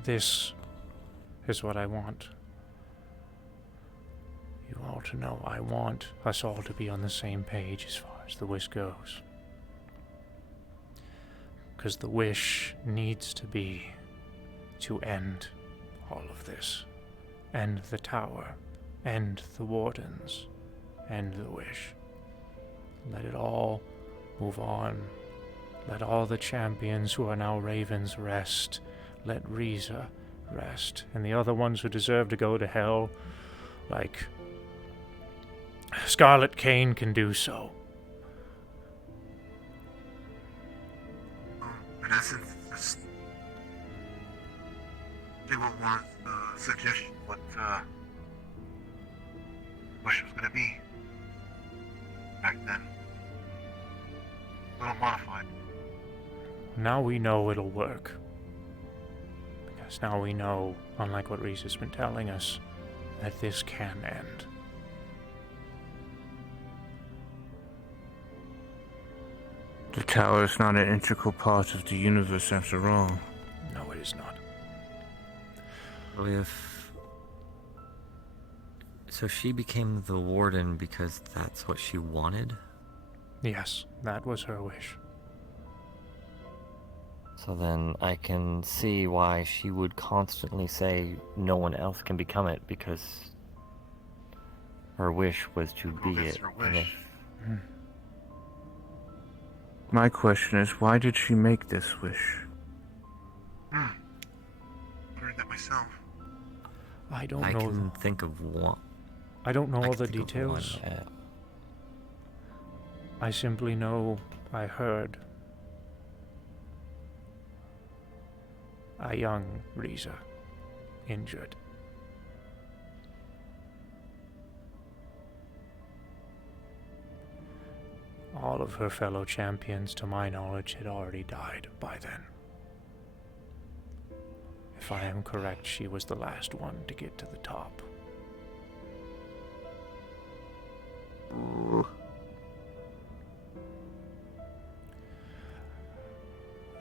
This is what I want. You all to know I want us all to be on the same page as far as the wish goes. Because the wish needs to be to end all of this. End the tower. End the wardens. End the wish. Let it all move on. Let all the champions who are now ravens rest. Let Riza rest. And the other ones who deserve to go to hell, like Scarlet Cain, can do so. In essence, just see what one suggestion what wish was gonna be back then. A little modified. Now we know it'll work. Because now we know, unlike what Riza's been telling us, that this can end. The tower is not an integral part of the universe after all. No, it is not. So she became the warden because that's what she wanted? Yes, that was her wish. So then I can see why she would constantly say no one else can become it, because her wish was to be it. And if My question is, why did she make this wish? Learned that myself. I don't I know. can think of one. I don't know I all can the think of details. one, I simply know I heard a young Riza injured. All of her fellow champions, to my knowledge, had already died by then. If I am correct, she was the last one to get to the top.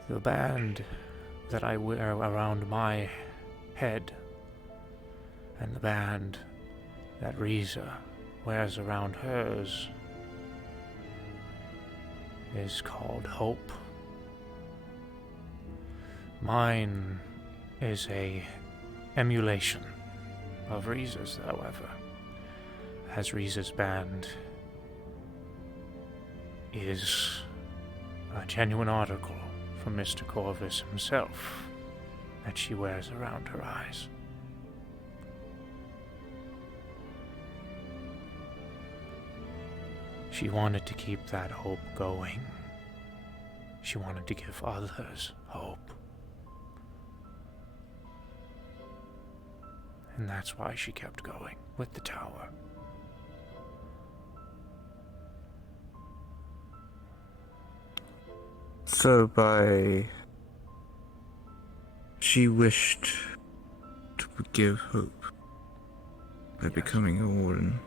The band that I wear around my head and the band that Riza wears around hers is called Hope. Mine is a emulation of Riza's, however, as Riza's band is a genuine article from Mr. Corvus himself that she wears around her eyes. She wanted to keep that hope going. She wanted to give others hope. And that's why she kept going with the tower. So she wished to give hope by becoming a warden.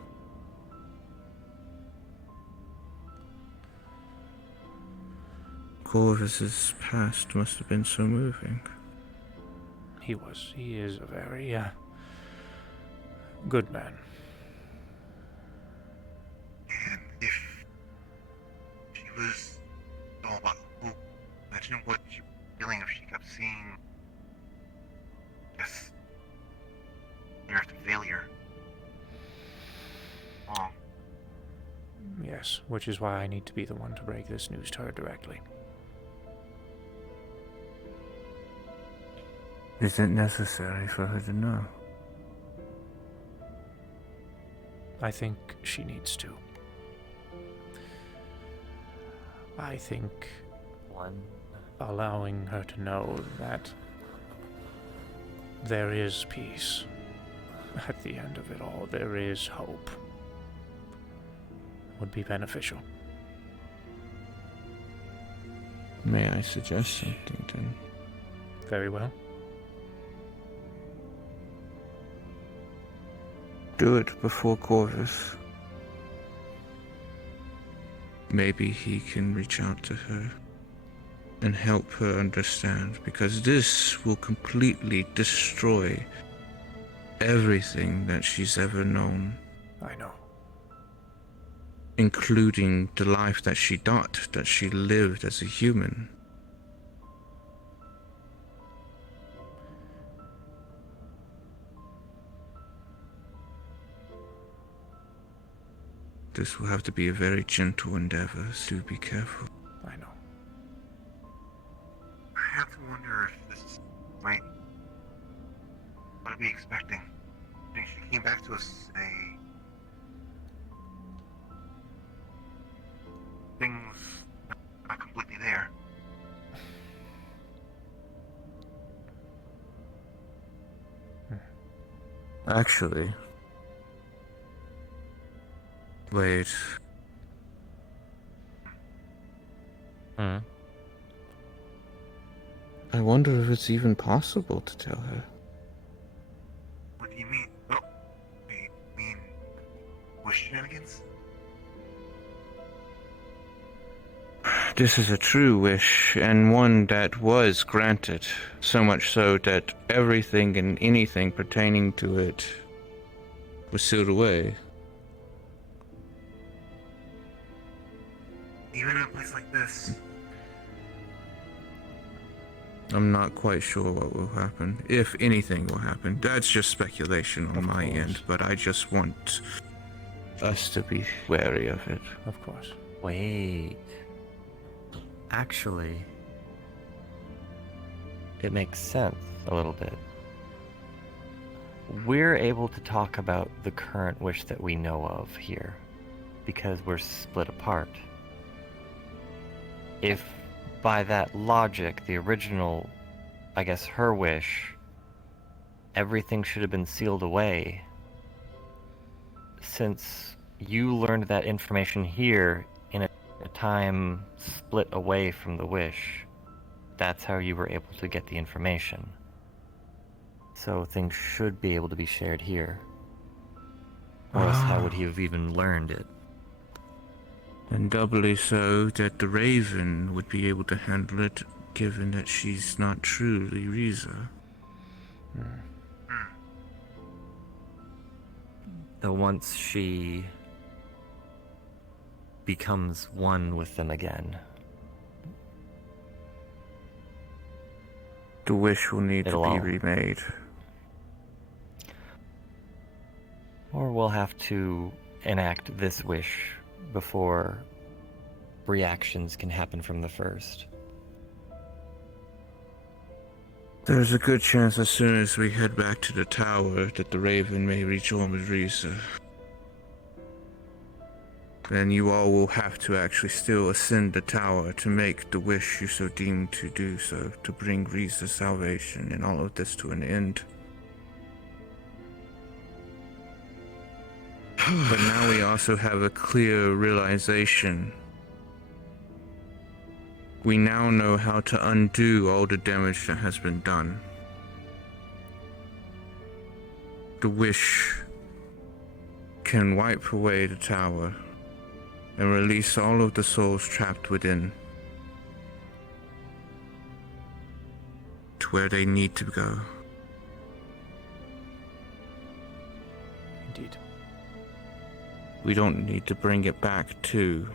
Corvus's past must have been so moving. He is a very, good man. And if she was all about hope, imagine what she was feeling if she kept seeing this near to failure. Oh. Yes, which is why I need to be the one to break this news to her directly. Is it necessary for her to know? I think she needs to. I think allowing her to know that there is peace at the end of it all, there is hope, would be beneficial. May I suggest something then? Very well. Do it before Corvus. Maybe he can reach out to her and help her understand, because this will completely destroy everything that she's ever known. I know. Including the life that she lived as a human. This will have to be a very gentle endeavor, so be careful. I know. I have to wonder if this is right. What are we expecting? I think she came back to us say things not completely there. Actually, wait. I wonder if it's even possible to tell her. What do you mean? Oh, you mean with shenanigans? This is a true wish, and one that was granted, so much so that everything and anything pertaining to it was sealed away. Even in a place like this. I'm not quite sure what will happen, if anything will happen. That's just speculation on my end, but I just want us to be wary of it. Of course. Wait. Actually, it makes sense a little bit. We're able to talk about the current wish that we know of here because we're split apart. If by that logic, the original, I guess her wish, everything should have been sealed away, since you learned that information here in a time split away from the wish, that's how you were able to get the information. So things should be able to be shared here. Or else how would he have even learned it? And doubly so that the Raven would be able to handle it, given that she's not truly Riza. Though once she becomes one with them again, the wish will need to be remade. Or we'll have to enact this wish before reactions can happen from the first. There's a good chance as soon as we head back to the tower that the Raven may rejoin with Risa. Then you all will have to actually still ascend the tower to make the wish you so deem to do so, to bring Risa's salvation and all of this to an end. But now we also have a clear realization. We now know how to undo all the damage that has been done. The wish can wipe away the tower and release all of the souls trapped within to where they need to go. Indeed. We don't need to bring it back to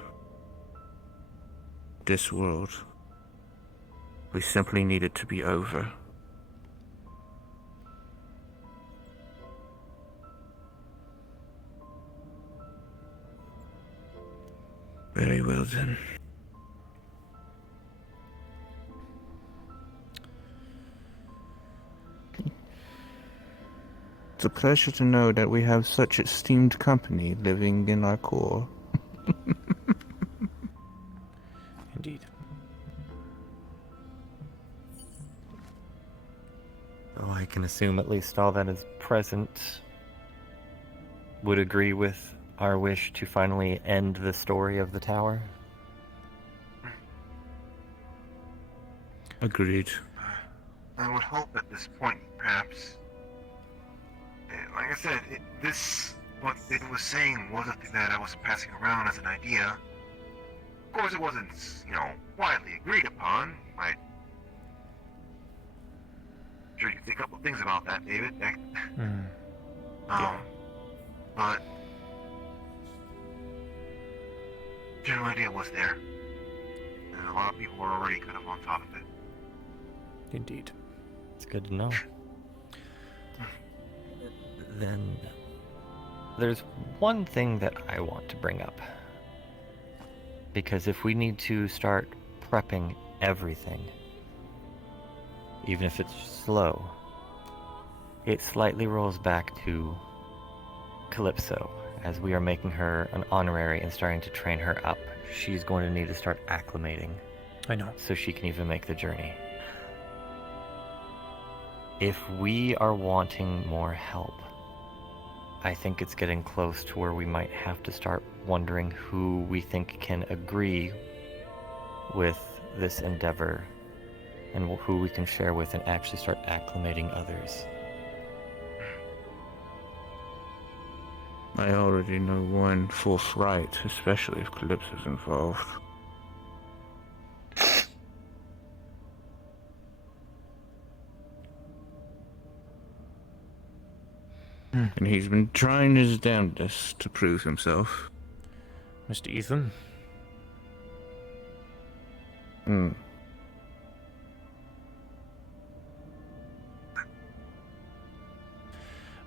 this world. We simply need it to be over. Very well then. It's a pleasure to know that we have such esteemed company living in our core. Indeed. Oh, I can assume at least all that is present would agree with our wish to finally end the story of the tower. Agreed. I would hope at this point, perhaps. Like I said, what it was saying was something that I was passing around as an idea. Of course, it wasn't, widely agreed upon. I'm sure you can say a couple of things about that, David. But general idea was there, and a lot of people were already kind of on top of it. Indeed. It's good to know. Then there's one thing that I want to bring up. Because if we need to start prepping everything, even if it's slow, it slightly rolls back to Calypso. As we are making her an honorary and starting to train her up, she's going to need to start acclimating. I know. So she can even make the journey. If we are wanting more help, I think it's getting close to where we might have to start wondering who we think can agree with this endeavor and who we can share with and actually start acclimating others. I already know one forthright, especially if Calypso's involved. And he's been trying his damnedest to prove himself. Mr. Ethan?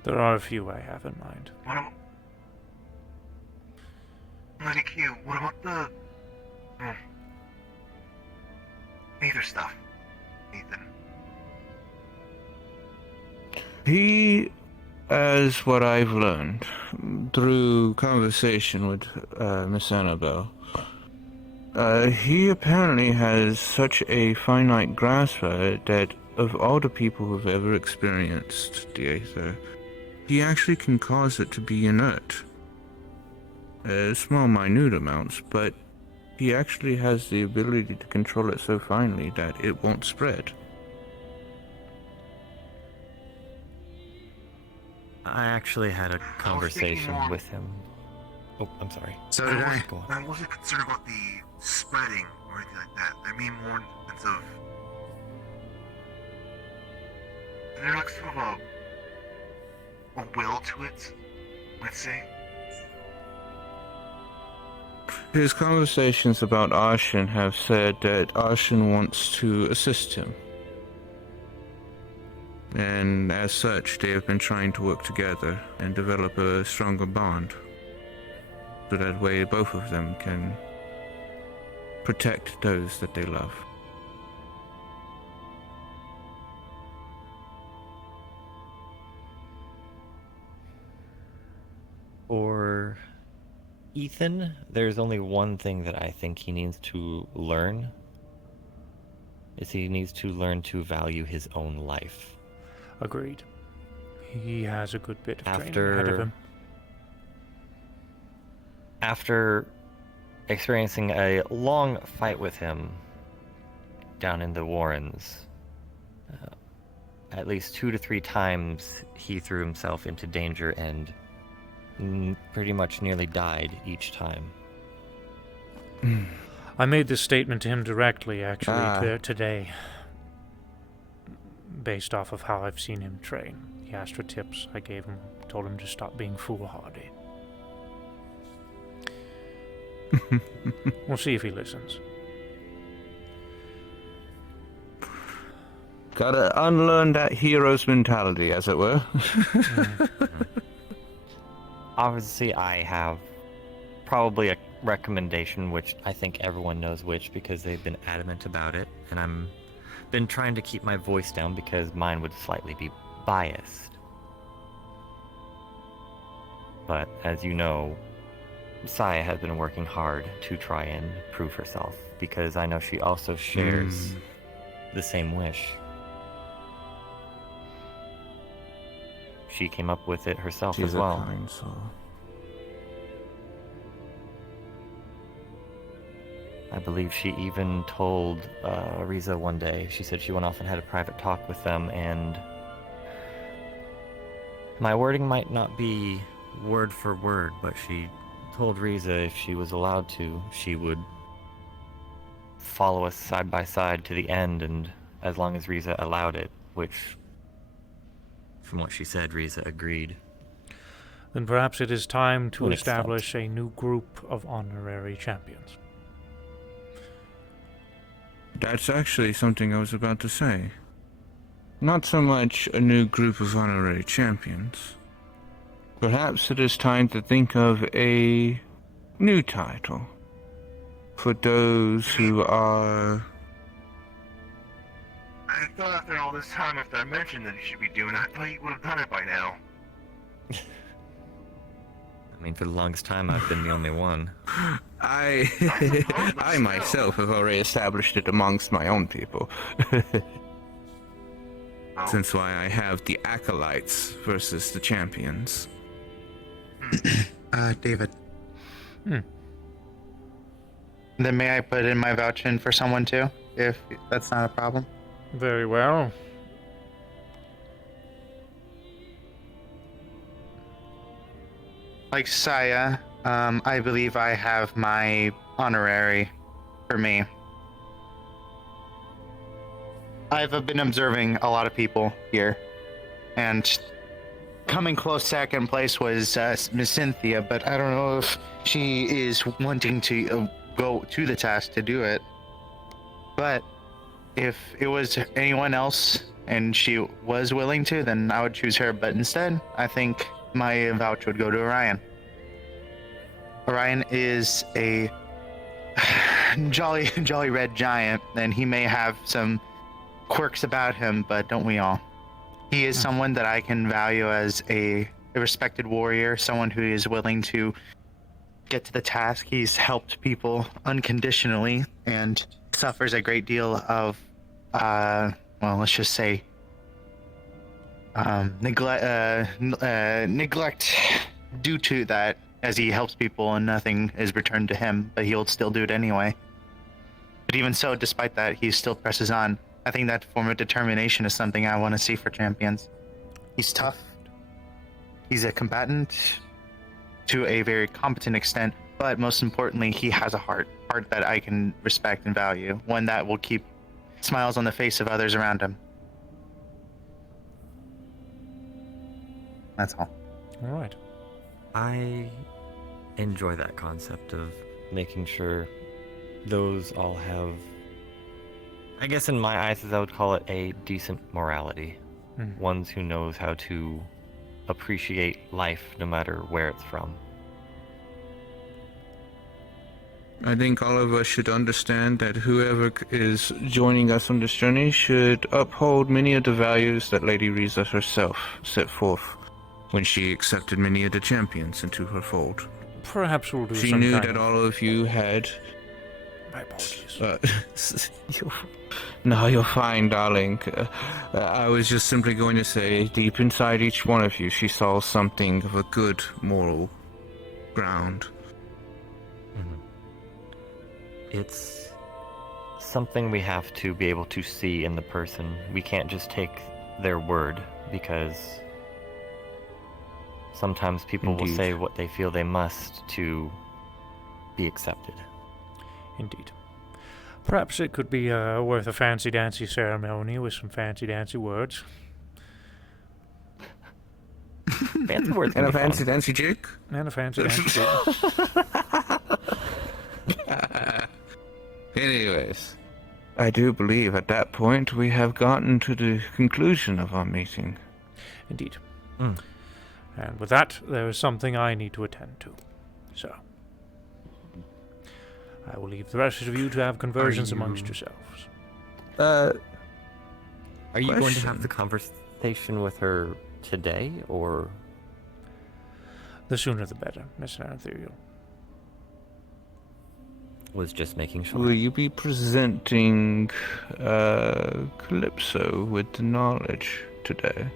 There are a few I have in mind. Lady Q, what about the Aether stuff, Ethan? He, as what I've learned through conversation with Miss Annabelle, he apparently has such a finite grasp at it that of all the people who've ever experienced the Aether, he actually can cause it to be inert. Small, minute amounts, but he actually has the ability to control it so finely that it won't spread. I actually had a conversation more... with him. Oh, I'm sorry. So did I. Go on. I wasn't concerned about the spreading or anything like that. I mean more in the sense of... Is there like sort of a will to it, let's say? His conversations about Arshan have said that Arshan wants to assist him. And as such, they have been trying to work together and develop a stronger bond. So that way both of them can protect those that they love. For Ethan, there's only one thing that I think he needs to learn. Is he needs to learn to value his own life. Agreed. He has a good bit of training ahead of him. After experiencing a long fight with him down in the Warrens, at least 2 to 3 times he threw himself into danger and pretty much nearly died each time. I made this statement to him directly, actually, today, based off of how I've seen him train. He asked for tips. I gave him, told him to stop being foolhardy. We'll see if he listens. Gotta unlearn that hero's mentality, as it were. Obviously, I have probably a recommendation, which I think everyone knows which because they've been adamant about it, and I'm been trying to keep my voice down because mine would slightly be biased. But as you know, Saya has been working hard to try and prove herself because I know she also shares the same wish. She came up with it herself as well. She's a kind soul. I believe she even told Riza one day, she said she went off and had a private talk with them, and my wording might not be word for word, but she told Riza if she was allowed to, she would follow us side by side to the end, and as long as Riza allowed it, which, from what she said, Riza agreed. Then perhaps it is time to To an extent. establish a new group of honorary champions. That's actually something I was about to say. Not so much a new group of honorary champions. Perhaps it is time to think of a new title for those who are... I thought after all this time, after I mentioned that you should be doing it, I thought you would have done it by now. I mean, for the longest time, I've been the only one. I myself have already established it amongst my own people. Since why I have the acolytes versus the champions. David. Then may I put in my vouch in for someone too, if that's not a problem? Very well. Like Saya, I believe I have my honorary for me. I've been observing a lot of people here, and coming close second place was Miss Cynthia, but I don't know if she is wanting to go to the task to do it. But if it was anyone else and she was willing to, then I would choose her. But instead, I think my vouch would go to Orion. Orion is a jolly red giant, and he may have some quirks about him, but don't we all? He is someone that I can value as a respected warrior, someone who is willing to get to the task. He's helped people unconditionally and suffers a great deal of, well, let's just say, neglect due to that, as he helps people and nothing is returned to him, but he'll still do it anyway. But even so, despite that, he still presses on. I think that form of determination is something I want to see for champions. He's tough. He's a combatant to a very competent extent, but most importantly, he has a heart that I can respect and value, one that will keep smiles on the face of others around him. That's all. All right. I enjoy that concept of making sure those all have, I guess in my eyes, I would call it a decent morality. Ones who knows how to appreciate life no matter where it's from. I think all of us should understand that whoever is joining us on this journey should uphold many of the values that Lady Riza herself set forth. when she accepted many of the champions into her fold. Perhaps we'll do She some knew kind that of... all of you had. My apologies. No, you're fine, darling. I was just simply going to say, deep inside each one of you, she saw something of a good moral ground. It's something we have to be able to see in the person. We can't just take their word, because sometimes people will Indeed. say what they feel they must to be accepted. Indeed. Perhaps it could be worth a fancy-dancy ceremony with some fancy-dancy words. Fancy words And a fancy dancy jig? And a fancy-dancy jig. Anyways, I do believe at that point we have gotten to the conclusion of our meeting. Indeed. And with that, there is something I need to attend to. So, I will leave the rest of you to have conversions amongst yourselves. Are you going to Question. have the conversation with her today, or...? The sooner the better, Mr. Ethereal. Was just making sure. Will you be presenting Calypso with the knowledge today?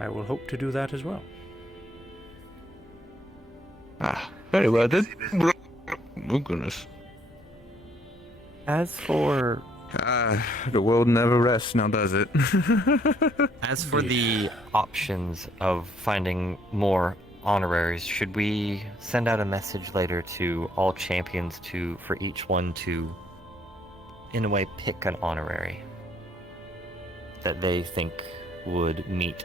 I will hope to do that as well. Ah, very well then. Oh goodness. As for... the world never rests now, does it? As for the options of finding more honoraries, should we send out a message later to all champions for each one to, in a way, pick an honorary that they think would meet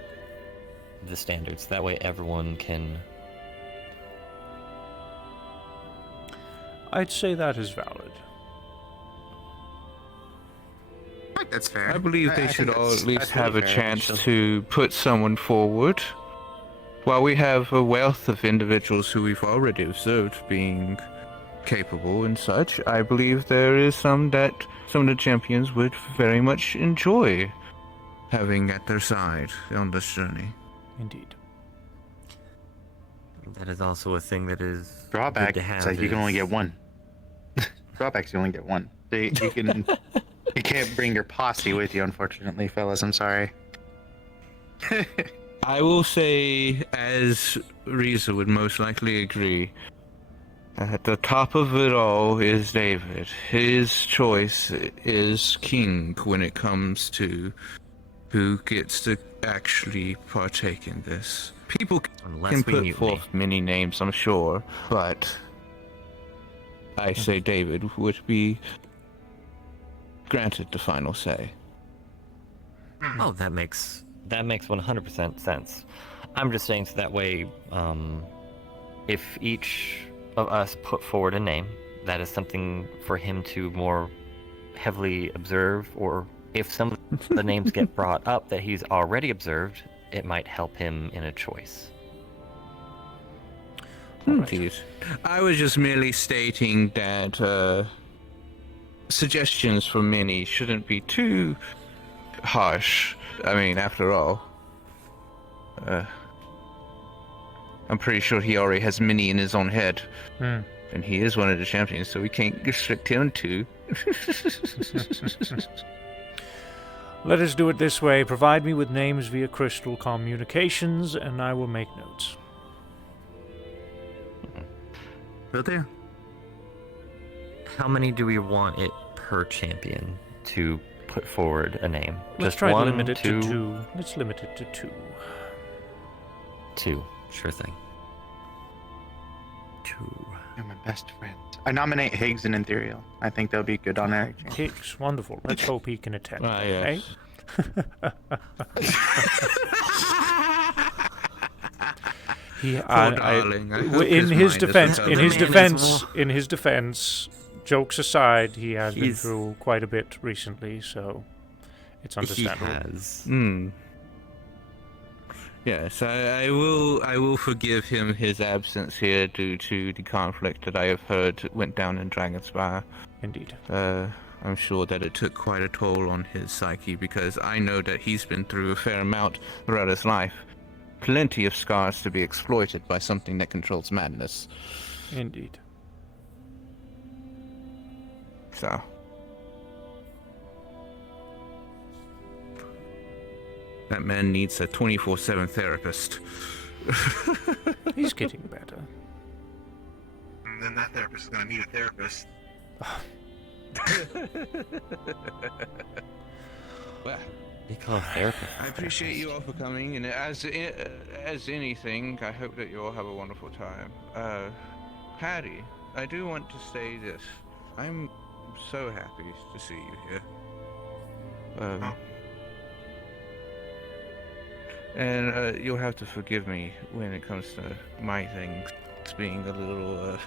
the standards? That way everyone can... I'd say that is valid. I think that's fair. I believe they I should think all that's- at least that's have a really fair, chance actually. to put someone forward. While we have a wealth of individuals who we've already observed being capable and such, I believe there is some that some of the champions would very much enjoy having at their side on this journey. Indeed. That is also a thing that is Drawback good to have. is like you can only is- get one. Drawbacks you only get one. So you can you can't bring your posse with you, unfortunately, fellas. I'm sorry. I will say, as Riza would most likely agree, at the top of it all is David. His choice is king when it comes to who gets to actually partake in this. People Unless can we put mutiny. forth many names, I'm sure, but I say David would be granted the final say. Oh, that makes 100% sense. I'm just saying so that way, if each of us put forward a name, that is something for him to more heavily observe, or if some of the names get brought up that he's already observed, it might help him in a choice. Indeed. I was just merely stating that suggestions from many shouldn't be too harsh. I mean, after all, I'm pretty sure he already has many in his own head. Hmm. And he is one of the champions, so we can't restrict him to. Let us do it this way. Provide me with names via Crystal Communications, and I will make notes. Will do. How many do we want it per champion to put forward a name? Let's Just try one, to limit it two? to 2. Let's limit it to 2. 2. Sure thing. 2. You're my best friend. I nominate Higgs and Ethereal. I think they'll be good honorary. Hicks, wonderful. Let's hope he can attend. Ah, yes. He, darling, I hope in his his mind defense, doesn't in tell his him. defense, in his defense, jokes aside, he has been He's- through quite a bit recently, so it's understandable. Hmm. Yes, I will forgive him his absence here due to the conflict that I have heard went down in Dragonspire. Indeed. I'm sure that it took quite a toll on his psyche because I know that he's been through a fair amount throughout his life. plenty of scars to be exploited by something that controls madness. Indeed. So. That man needs a 24/7 therapist. He's getting better. And then that therapist is going to need a therapist. Well, They call a therapist. I appreciate you all for coming, and as anything, I hope that you all have a wonderful time. Patty, I do want to say this. I'm so happy to see you here. And you'll have to forgive me when it comes to my things being a little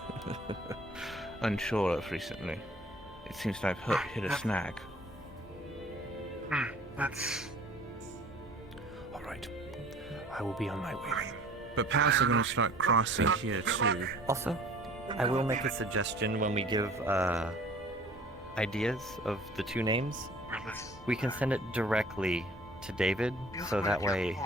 unsure of recently. It seems to have hit a snag. That's... Alright. I will be on my way. But paths are going to start crossing here too. Also, I will make a suggestion when we give ideas of the two names. We can send it directly to David, so that way,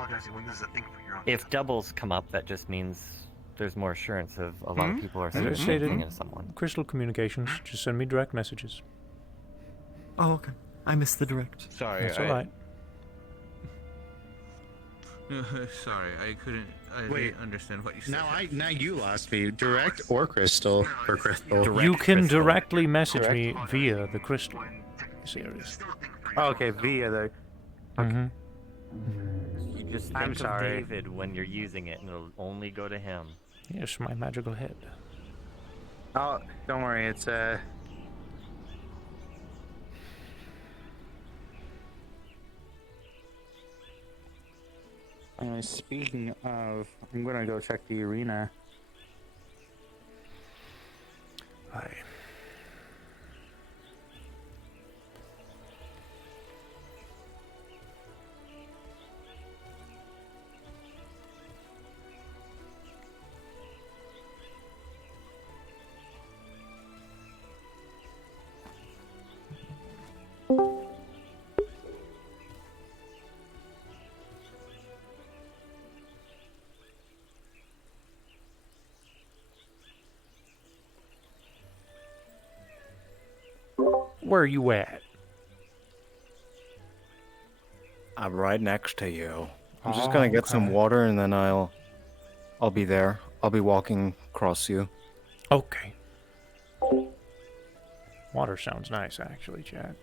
if doubles come up, that just means there's more assurance of a lot of people are As I thinking stated, of someone. Crystal Communications, just send me direct messages. Oh, okay. I missed the direct. Sorry, That's alright. Sorry, I didn't understand what you said. Now you lost me. Direct or Crystal? Or Crystal? You can directly message me via the Crystal series. Oh, okay, via the... Mm-hmm. You just think I'm of sorry. David when you're using it, and it'll only go to him. Yes, my magical head. Oh, don't worry, it's speaking of, I'm gonna go check the arena. Aye. Where are you at? I'm right next to you. I'm just gonna get some water and then I'll be there. I'll be walking across you. Okay. Water sounds nice, actually, Chad.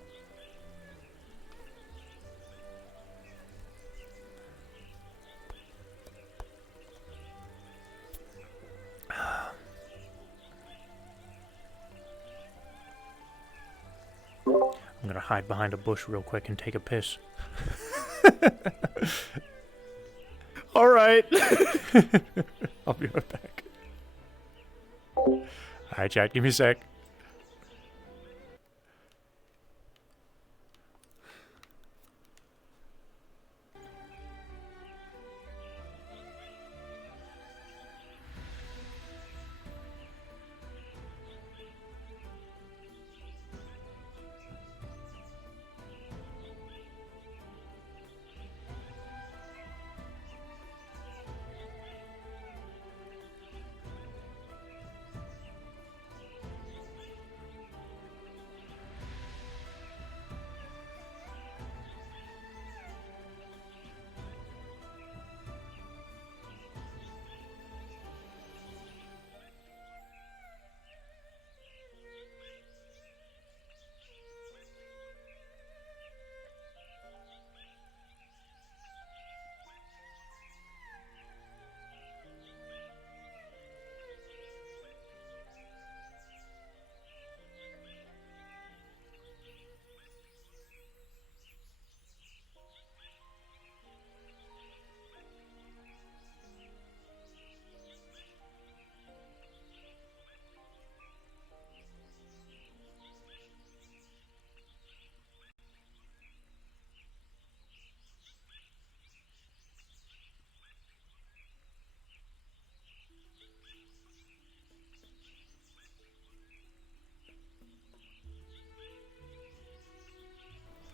I'm gonna hide behind a bush real quick and take a piss. All right. I'll be right back. Alright, Chad, give me a sec.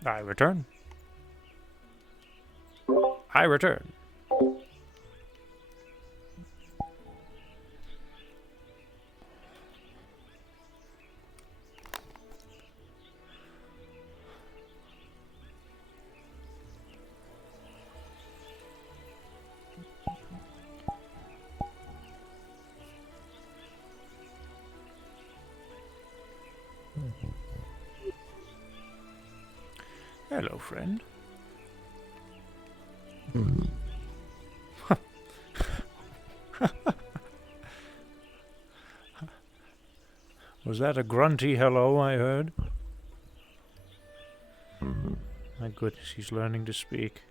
I return. I return. Hello, friend. Was that a grunty hello I heard? My goodness, he's learning to speak.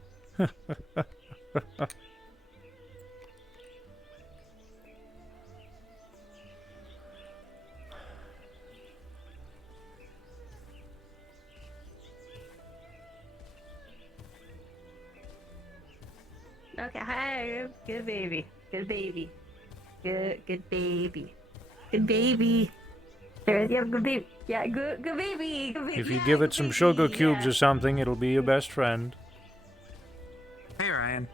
Okay, hi, good baby, good baby, good baby, good baby. There, yeah, good baby, yeah, good baby, good baby. If you give it some sugar cubes or something, it'll be your best friend. Hey, Ryan.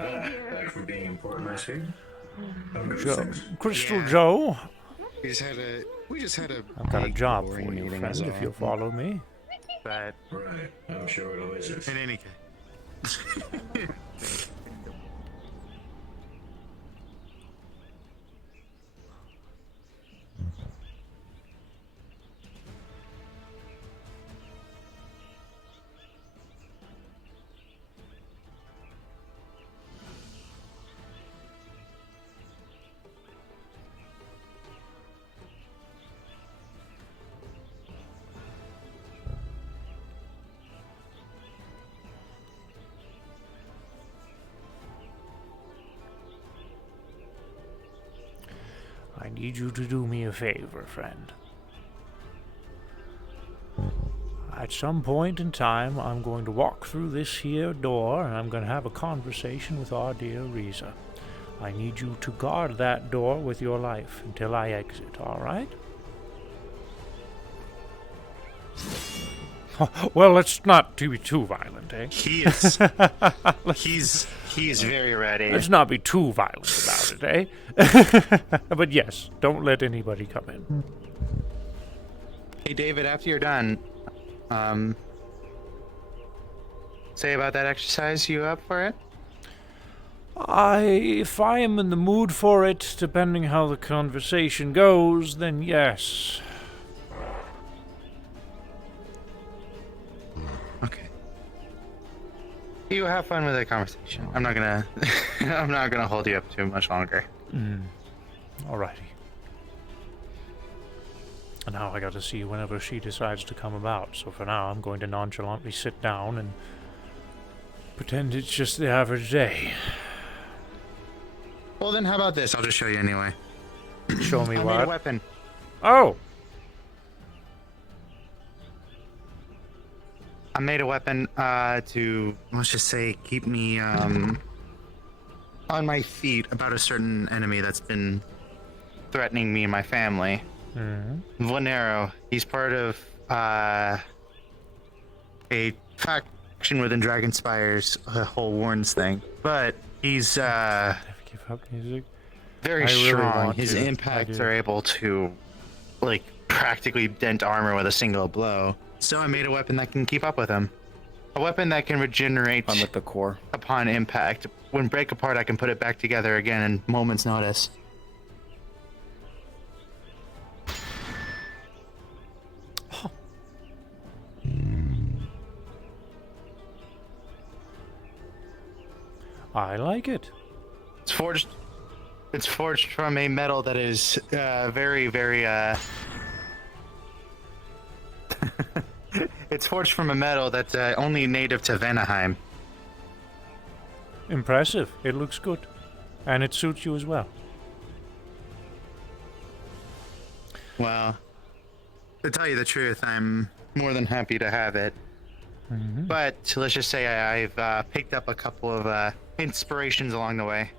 Okay. Thanks for being important, I see. Crystal Joe. We just had a. I've got a big job for boring you, meeting friend, as if well. you'll follow me. But Right, I'm sure it'll is. in any case. I need you to do me a favor, friend. At some point in time, I'm going to walk through this here door, and I'm going to have a conversation with our dear Riza. I need you to guard that door with your life until I exit, alright? Well, let's not be too violent, eh? He is. He's very ready. Let's not be too violent about it, eh? But yes, don't let anybody come in. Hey, David, after you're done, say about that exercise. You up for it? If I am in the mood for it, depending how the conversation goes, then yes. Okay. You have fun with the conversation. I'm not gonna hold you up too much longer. Alrighty. And now I gotta see whenever she decides to come about, so for now I'm going to nonchalantly sit down and pretend it's just the average day. Well, then how about this? I'll just show you anyway. Show me I what? made a weapon. Oh! I made a weapon to, let's just say, keep me on my feet about a certain enemy that's been threatening me and my family. Vonero, he's part of a faction within Dragonspire's whole Warns thing, but he's Never give up music. very I really strong. want His to. impacts I do. are able to, like, practically dent armor with a single blow. So I made a weapon that can keep up with him. A weapon that can regenerate I'm at the core. upon impact. When break apart, I can put it back together again in moments' notice. I like it. It's forged. It's forged from a metal that is very, very. It's forged from a metal that's only native to Vanaheim. Impressive. It looks good. And it suits you as well. Well, to tell you the truth, I'm more than happy to have it. But let's just say I've picked up a couple of inspirations along the way.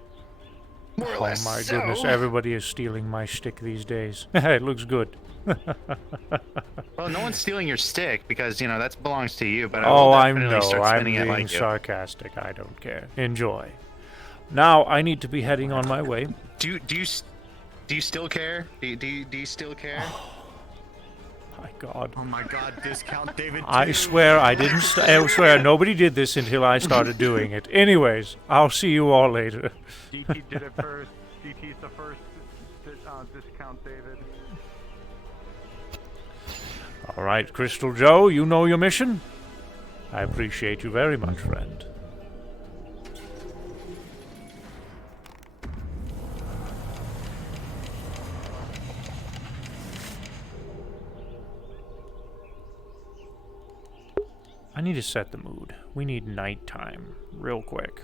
More or Oh less. my So- goodness, everybody is stealing my shtick these days. It looks good. Well, no one's stealing your stick because that belongs to you. But I Oh, will I definitely know. start I'm spinning it being like you. sarcastic. I don't care. Enjoy. Now I need to be heading on my way. Do you still care? Do you still care? My God. Oh my God! Discount David. I swear I didn't. I swear nobody did this until I started doing it. Anyways, I'll see you all later. DT did it first. DT's the first discount, David. All right, Crystal Joe, you know your mission. I appreciate you very much, friend. I need to set the mood. We need nighttime. Real quick.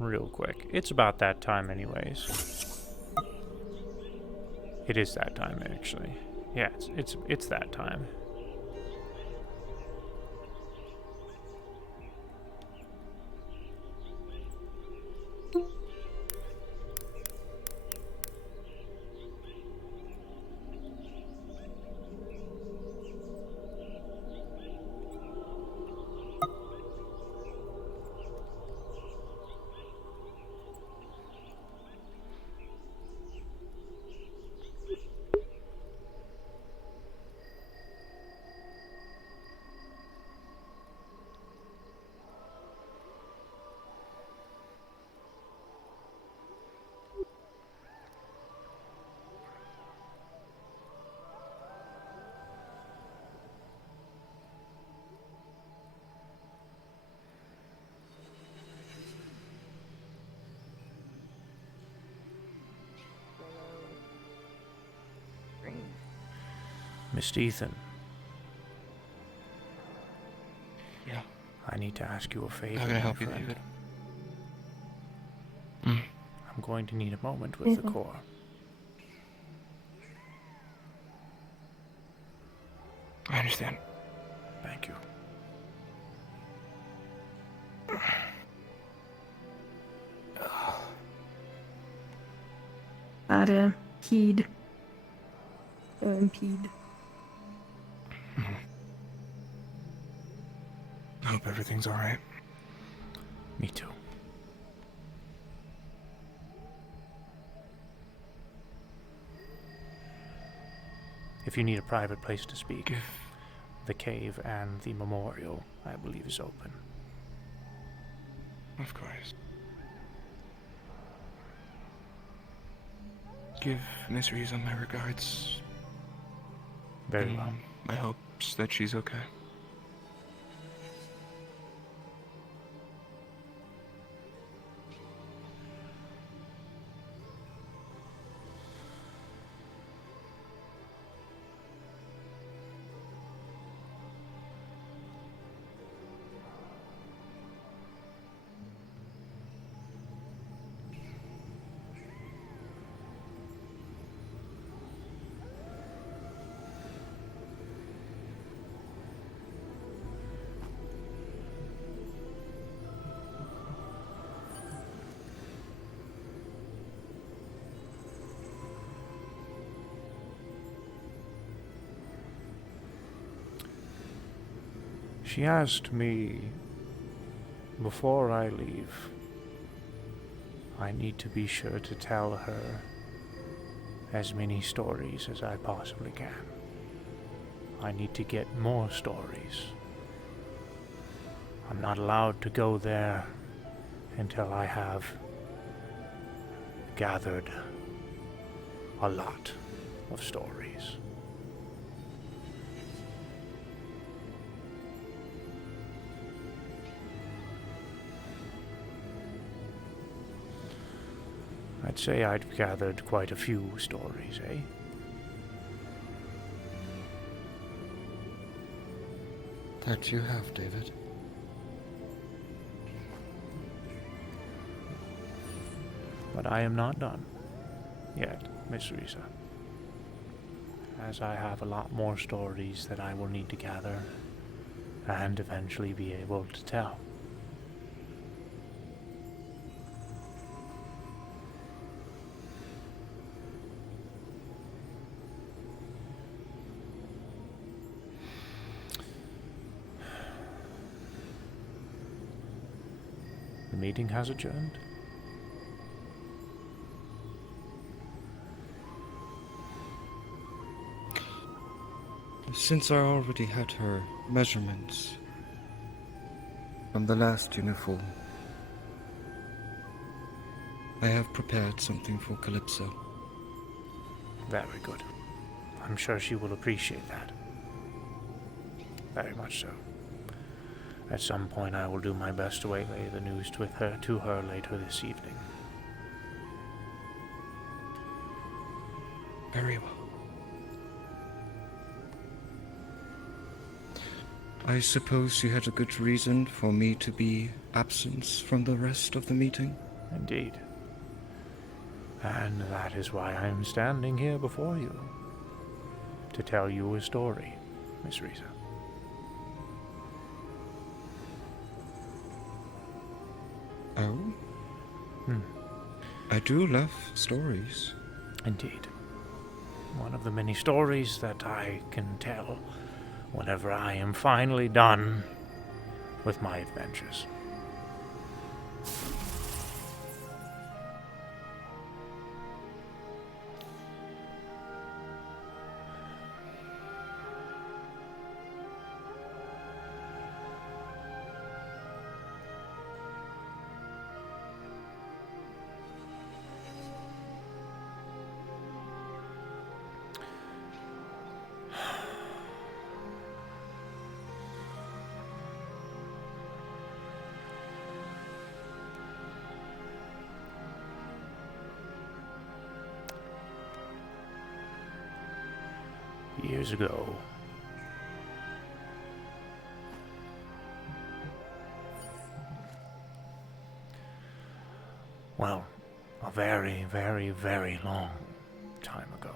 Real quick. It's about that time anyways. It is that time, actually. Yeah, it's that time. Mr. Ethan. Yeah. I need to ask you a favor. How can I help my you, friend. David? I'm going to need a moment with the Corps. I understand. Thank you. Heed. Impede. I hope everything's alright. Me too. If you need a private place to speak, the cave and the memorial, I believe, is open. Of course. Give Miss Riza my regards. Very and well. my hopes that she's okay. She asked me, before I leave, I need to be sure to tell her as many stories as I possibly can. I need to get more stories. I'm not allowed to go there until I have gathered a lot of stories. I'd say I'd gathered quite a few stories, eh? That you have, David. But I am not done yet, Miss Riza. As I have a lot more stories that I will need to gather and eventually be able to tell. The meeting has adjourned. Since I already had her measurements from the last uniform, I have prepared something for Calypso. Very good. I'm sure she will appreciate that. very much so. At some point, I will do my best to relay the news to her later this evening. Very well. I suppose you had a good reason for me to be absent from the rest of the meeting? Indeed. And that is why I am standing here before you. To tell you a story, Miss Risa. Oh? I do love stories. Indeed. One of the many stories that I can tell whenever I am finally done with my adventures. Years ago, well, a very, very, very long time ago,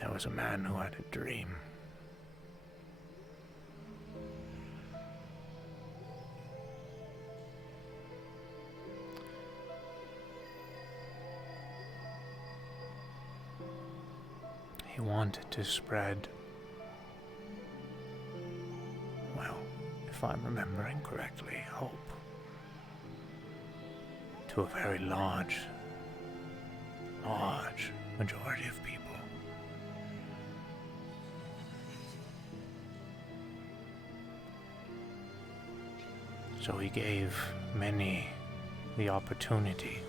there was a man who had a dream. He wanted to spread, well, if I'm remembering correctly, hope to a very large majority of people. So he gave many the opportunity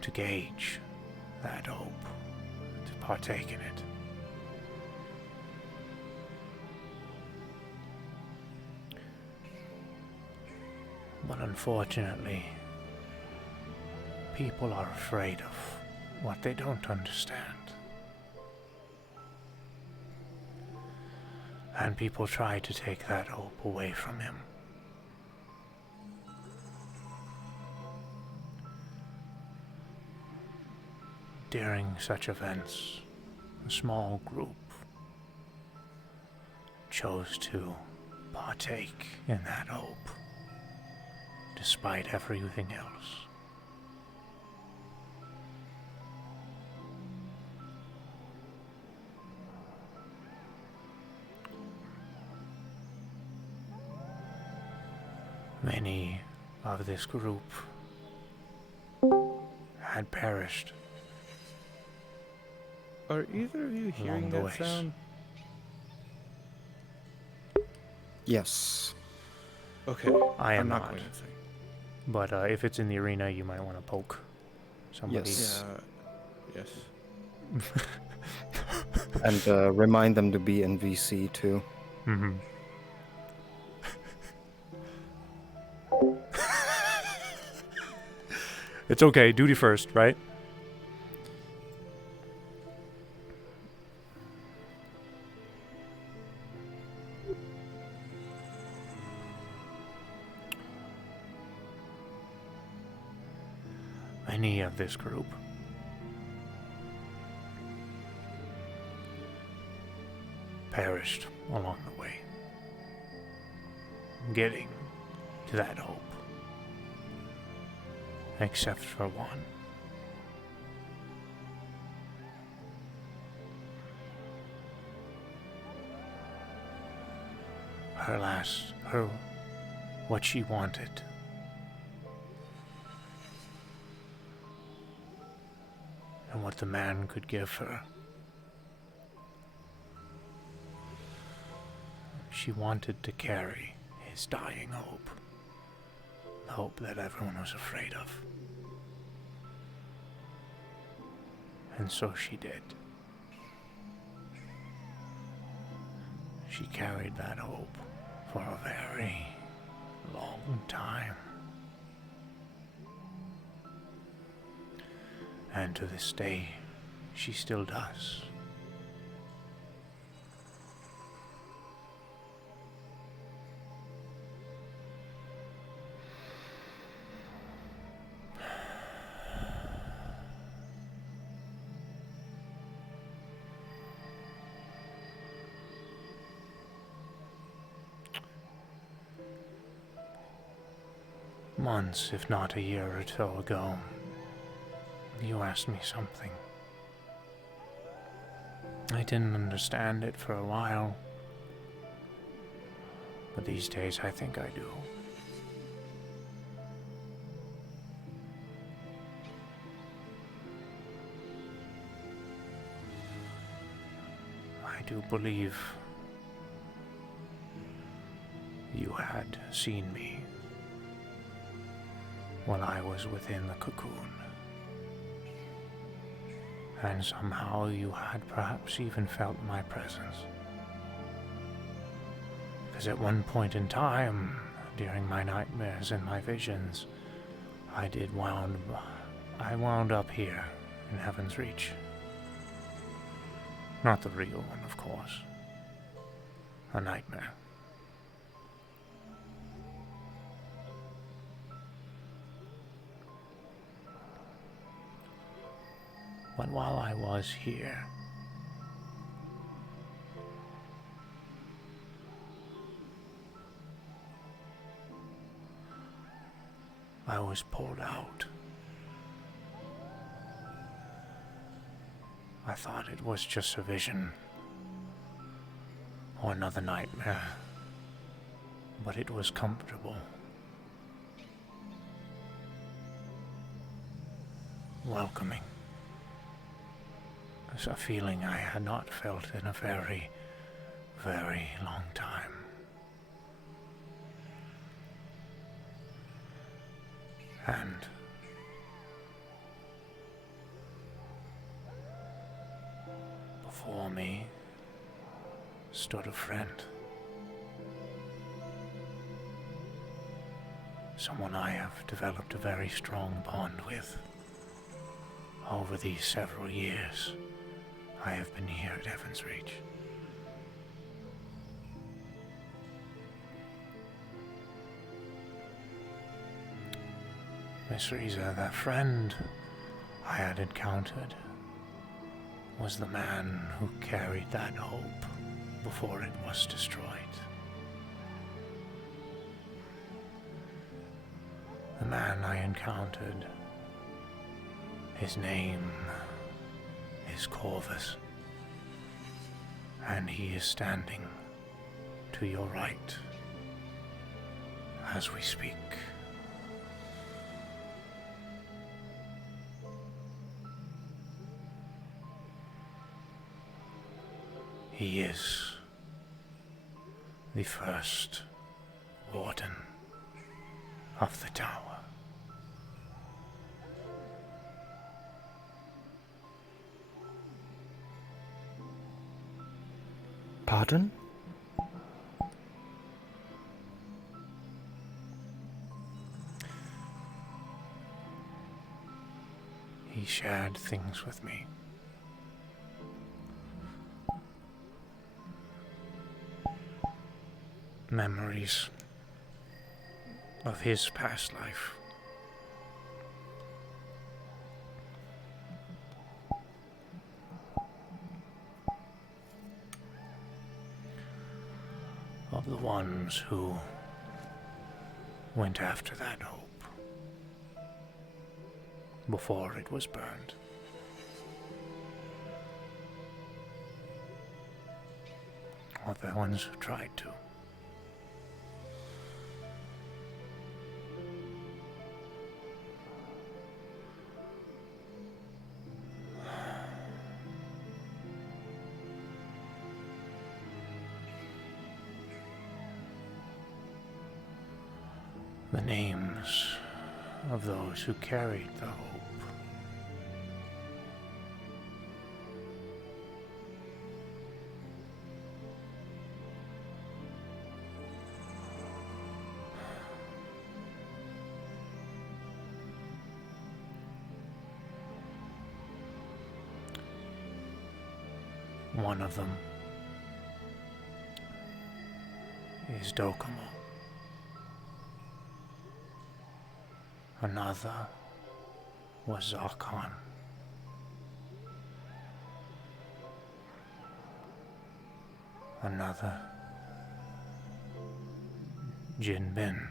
to gauge that hope, to partake in it. But unfortunately, people are afraid of what they don't understand. And people try to take that hope away from him. During such events, a small group chose to partake in that hope, despite everything else. Many of this group had perished. Are either of you hearing along the that ways. sound? Yes. Okay. I am I'm not not. going to say. But if it's in the arena, you might want to poke somebody. Yes. Yes. And remind them to be in VC too. Mm-hmm. It's okay, duty first, right? Many of this group perished along the way, getting to that hope. Except for one. What she wanted. And what the man could give her. She wanted to carry his dying hope. The hope that everyone was afraid of. And so she did. She carried that hope for a very long time. And to this day, she still does. Months, if not a year or so ago, you asked me something. I didn't understand it for a while, but these days I think I do. I do believe you had seen me when I was within the cocoon. And somehow you had perhaps even felt my presence. Because at one point in time, during my nightmares and my visions, I wound up here in Heaven's Reach. Not the real one, of course. A nightmare. But while I was here, I was pulled out. I thought it was just a vision or another nightmare, but it was comfortable. Welcoming. It's a feeling I had not felt in a very, very long time. And before me stood a friend. Someone I have developed a very strong bond with over these several years I have been here at Heaven's Reach. Miss Riza, that friend I had encountered was the man who carried that hope before it was destroyed. The man I encountered, his name is Corvus, and he is standing to your right as we speak. He is the first warden of the tower. Pardon? He shared things with me. Memories of his past life. Of the ones who went after that hope before it was burned. Or the ones who tried to. The names of those who carried the hope One of them is Dokomo. Another was Zarkon. Another, Jinbin.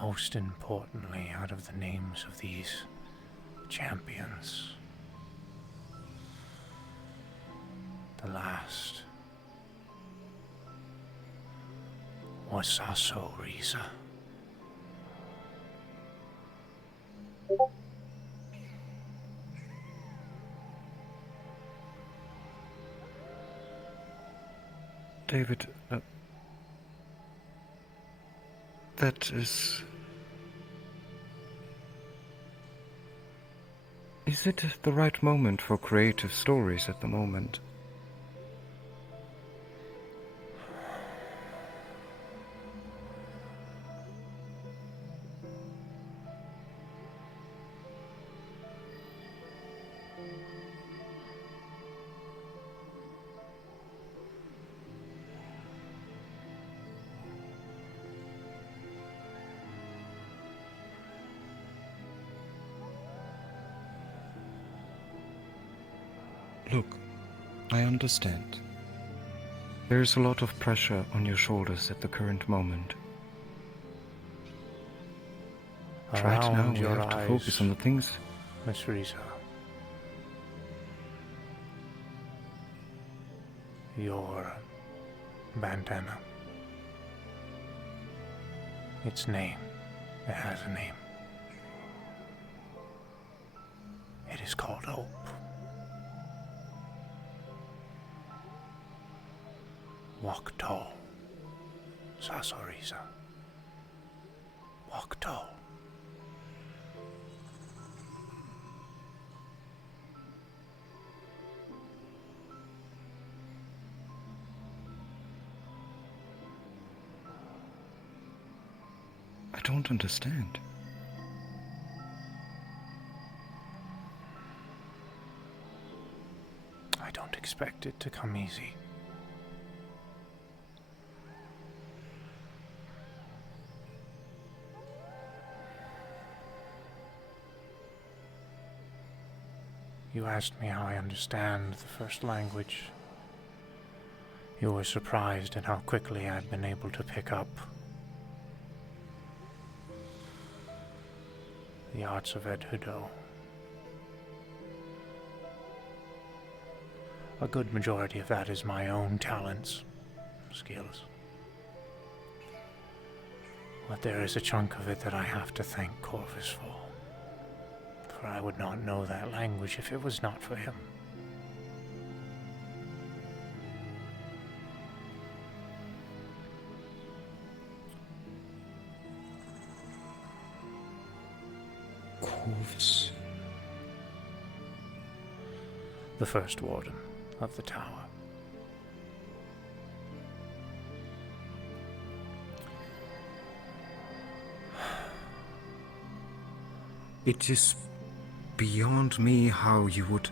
Most importantly, out of the names of these champions, the last was Saso Riza. David, that is... Is it the right moment for creative stories at the moment? Look, I understand. There's a lot of pressure on your shoulders at the current moment. Right now, Around we your have to eyes, focus on the things. Miss Riza. Your bandana. Its name. It has a name. It is called Hope. Walk tall, Saso Riza. Walk tall. I don't understand. I don't expect it to come easy. You asked me how I understand the first language. You were surprised at how quickly I've been able to pick up the arts of Edhudo. A good majority of that is my own talents, skills. But there is a chunk of it that I have to thank Corvus for. For I would not know that language if it was not for him. Corvus. The first warden of the tower. It is beyond me how you would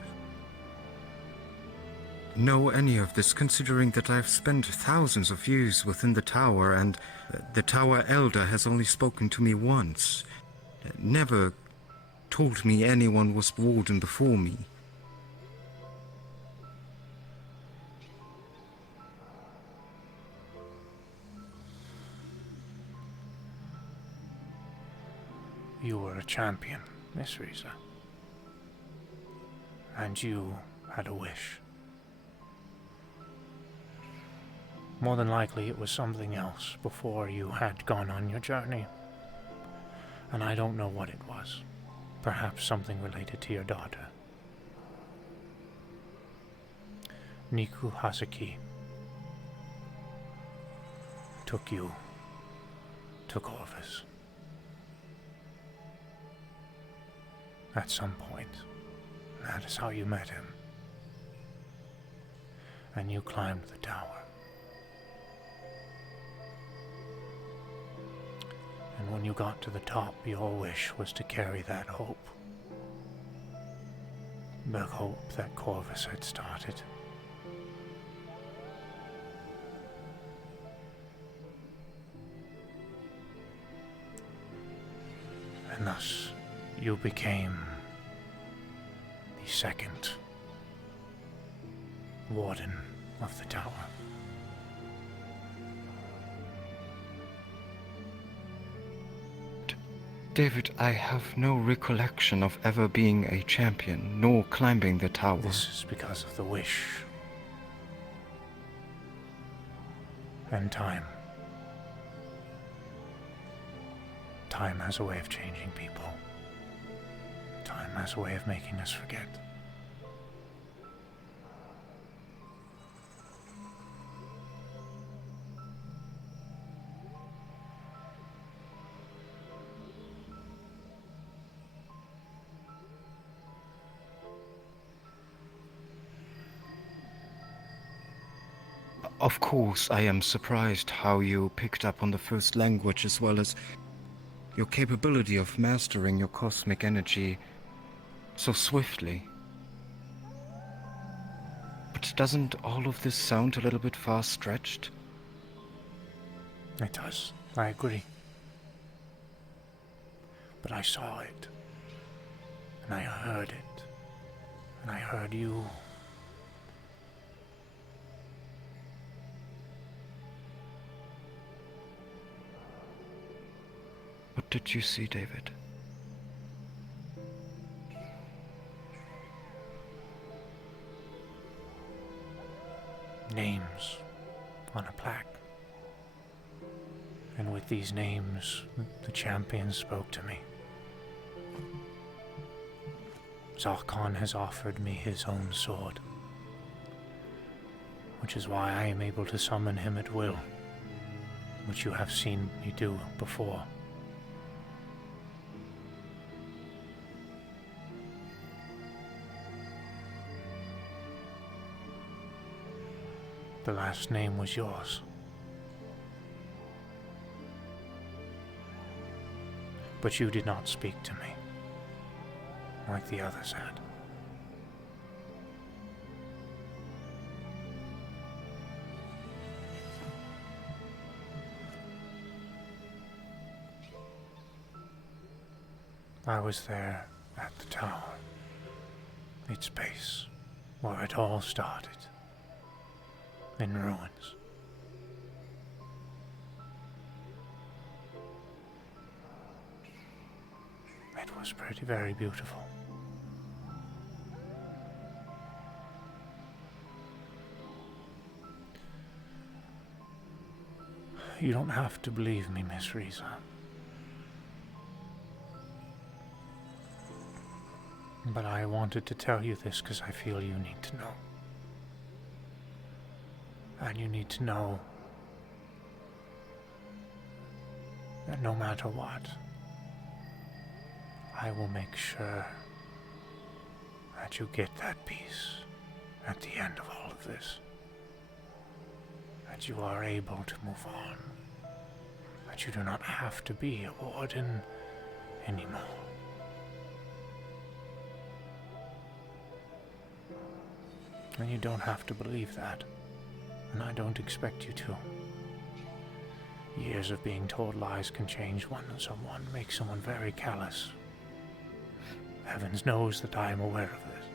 know any of this, considering that I've spent thousands of years within the tower, and the tower elder has only spoken to me once. Never told me anyone was warden before me. You were a champion, Miss Riza. And you had a wish. More than likely it was something else before you had gone on your journey. And I don't know what it was. Perhaps something related to your daughter. Niku Hasaki took you to Corvus. At some point, that is how you met him. And you climbed the tower. And when you got to the top, your wish was to carry that hope the hope that Corvus had started. And thus, you became the second warden of the tower. David, I have no recollection of ever being a champion, nor climbing the tower. This is because of the wish. And time. Time has a way of changing people. Time has a way of making us forget. Of course, I am surprised how you picked up on the first language as well as your capability of mastering your cosmic energy so swiftly. But doesn't all of this sound a little bit far-stretched? It does. I agree. But I saw it. And I heard it. And I heard you. What did you see, David? Names on a plaque. And with these names, the champion spoke to me. Zarkon has offered me his own sword, which is why I am able to summon him at will, which you have seen me do before. The last name was yours. But you did not speak to me, like the others had. I was there at the tower, its base, where it all started. In ruins. It was very beautiful. You don't have to believe me, Miss Riza. But I wanted to tell you this because I feel you need to know. And you need to know that no matter what, I will make sure that you get that peace at the end of all of this. That you are able to move on. That you do not have to be a warden anymore. And you don't have to believe that. And I don't expect you to. Years of being told lies can change someone, make someone very callous. Heavens knows that I am aware of this.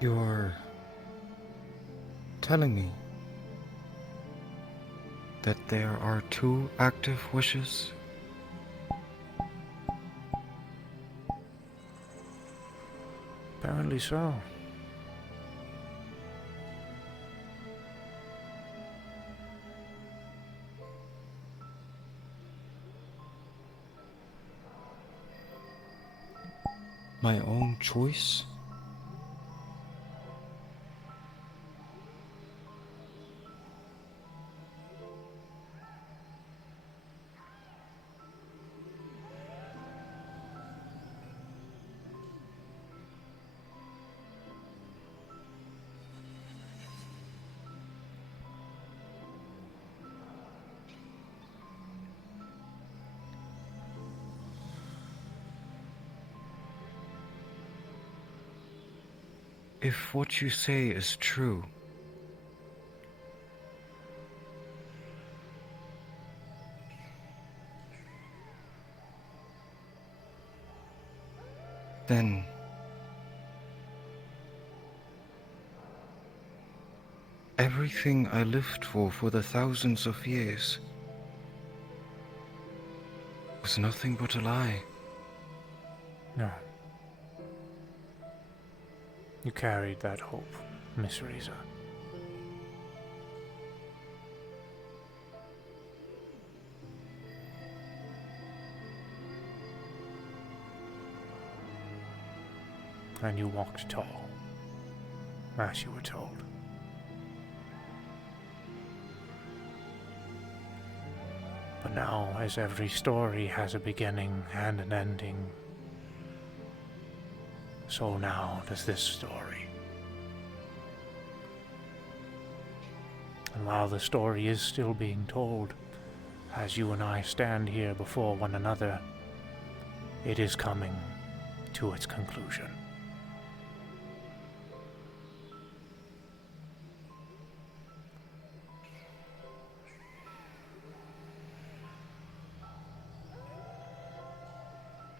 You're telling me that there are two active wishes? Apparently so. My own choice? If what you say is true, then everything I lived for the thousands of years was nothing but a lie. No. You carried that hope, Miss Riza. And you walked tall, as you were told. But now, as every story has a beginning and an ending, so now does this story. And while the story is still being told, as you and I stand here before one another, it is coming to its conclusion.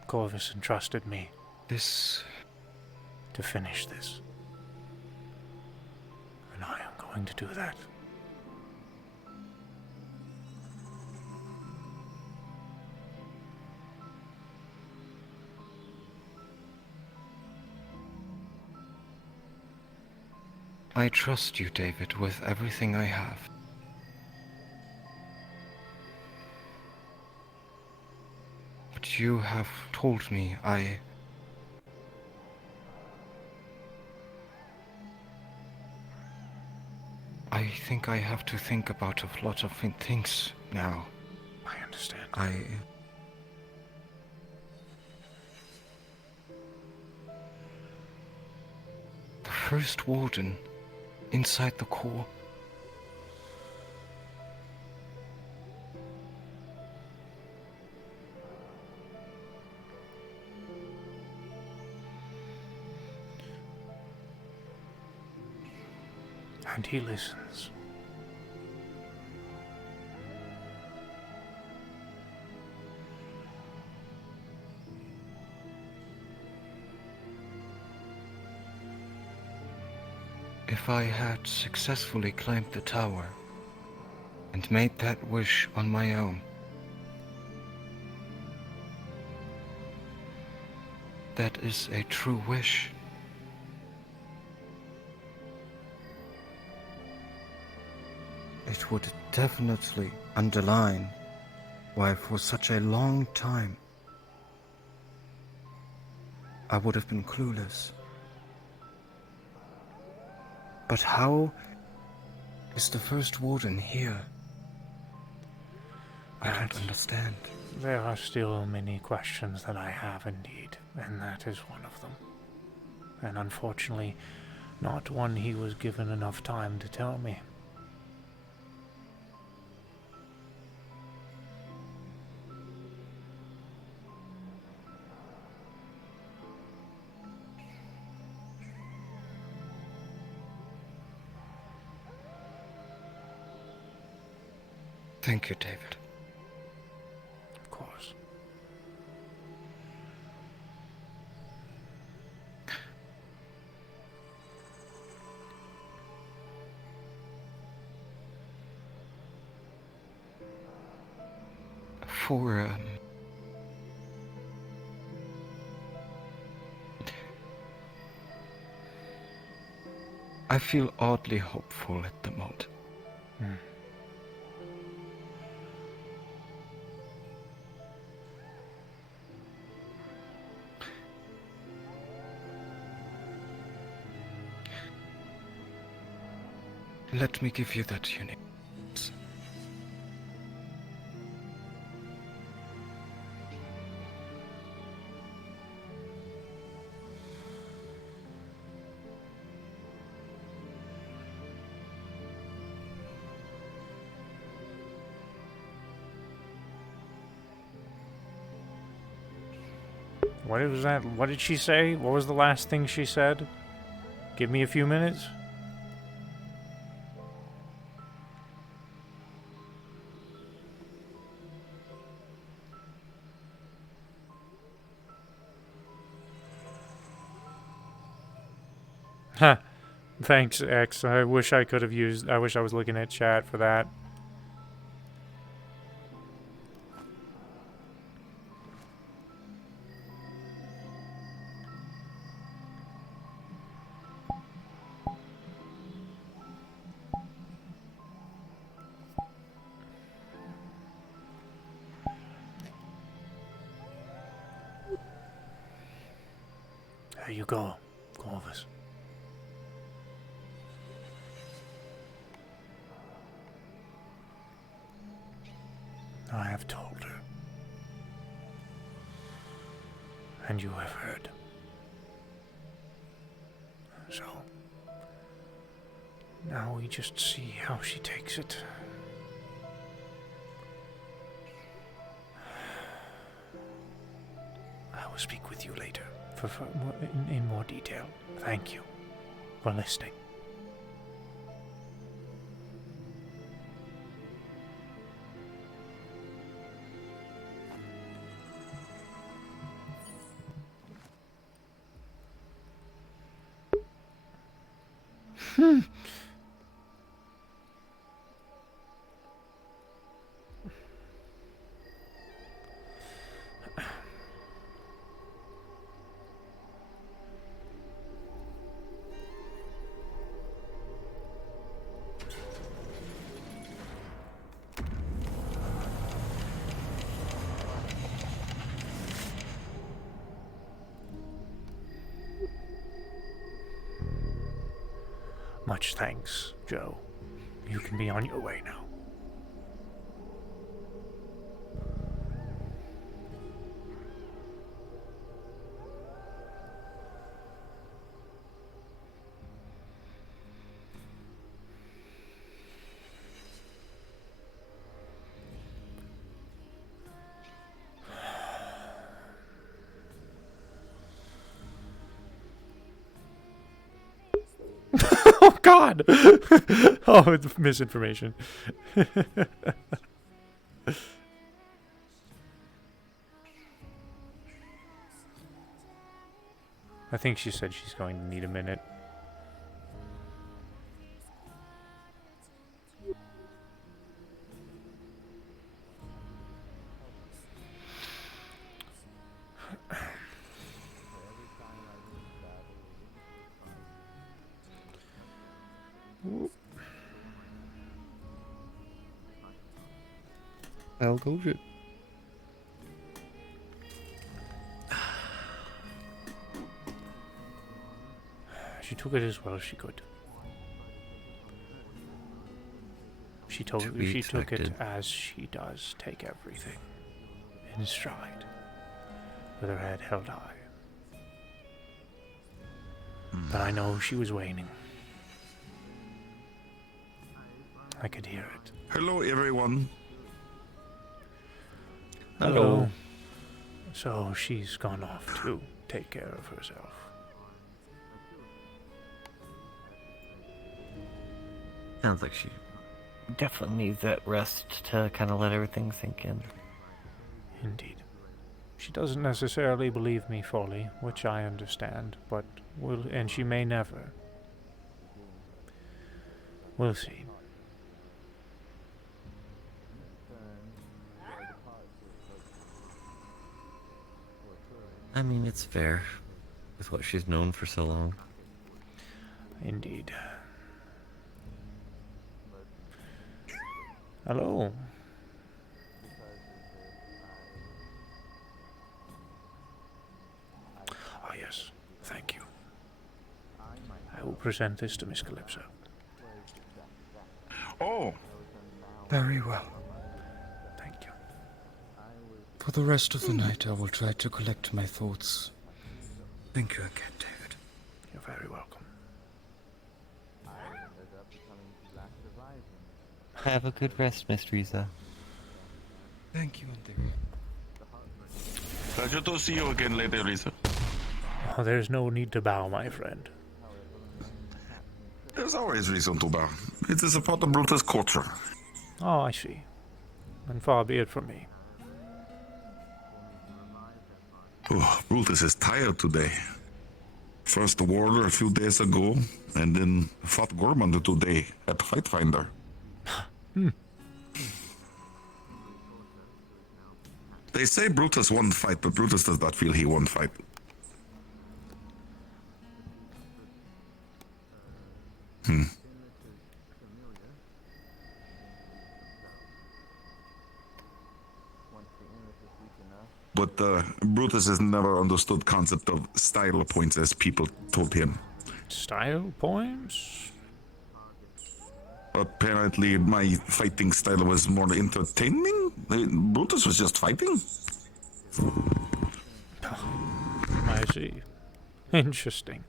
Corvus entrusted me to finish this. And I am going to do that. I trust you, David, with everything I have. But you have told me I think I have to think about a lot of things now. I understand. The first warden inside the core. And he listens. If I had successfully climbed the tower and made that wish on my own, that is a true wish. It would definitely underline why for such a long time I would have been clueless. But how is the first warden here? I don't understand. There are still many questions that I have indeed, and that is one of them. And unfortunately, not one he was given enough time to tell me. Thank you, David. Of course. For, I feel oddly hopeful at the moment. Let me give you that unique. What was that? What did she say? What was the last thing she said? Give me a few minutes. Huh. Thanks, X. I wish I could have used... I wish I was looking at chat for that. There you go, Corvus. I have told her. And you have heard. So, now we just see how she takes it. I will speak with you later in more detail. Thank you for listening. Much thanks, Joe. You can be on your way now. Oh God! Oh, it's misinformation. I think she said she's going to need a minute. I'll go it. She took it as well as she could. She took it as she does take everything in stride, with her head held high. But I know she was waning. I could hear it. Hello, everyone. Hello. So she's gone off to take care of herself. Sounds like she definitely needs that rest to kind of let everything sink in. Indeed. She doesn't necessarily believe me fully, which I understand, but and she may never. We'll see. I mean, it's fair with what she's known for so long. Indeed. Hello. Ah, yes. Thank you. I will present this to Miss Calypso. Oh! Very well. Thank you. For the rest of the night, I will try to collect my thoughts. Thank you again, David. You're very welcome. Have a good rest, Miss Riza. Thank you, David. Pleasure to see you again later, Lisa. Oh, there's no need to bow, my friend. There's always reason to bow. It is a part of Brutus' culture. Oh, I see. And far be it from me. Oh, Brutus is tired today. First the warrior a few days ago, and then fought Gorman today at Fight Finder. They say Brutus won fight, but Brutus does not feel he won fight. But Brutus has never understood concept of style points as people told him. Style points? Apparently my fighting style was more entertaining? Brutus was just fighting? I see. Interesting.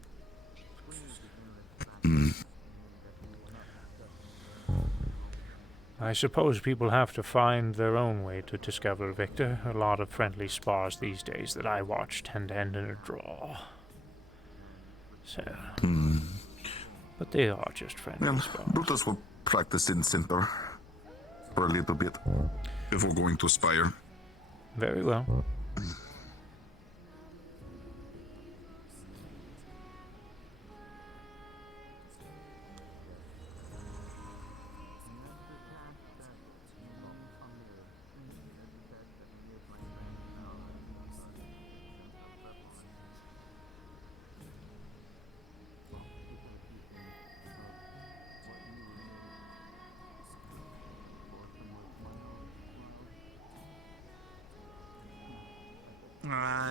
I suppose people have to find their own way to discover Victor. A lot of friendly spars these days that I watch tend to end in a draw. So... But they are just friendly Well, spars. Brutus will practice in center for a little bit before going to Spire. Very well.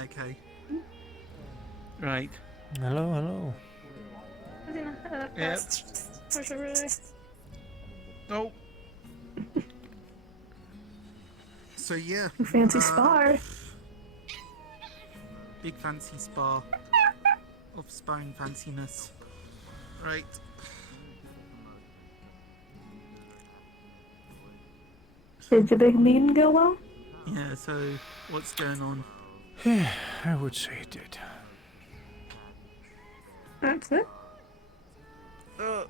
Okay. Right. Hello, hello. Yep. Oh. So yeah. Fancy spar. Big fancy spa. Of sparring fanciness. Right. Did your big meeting go well? Yeah, so what's going on? I would say it did. That's it. I'm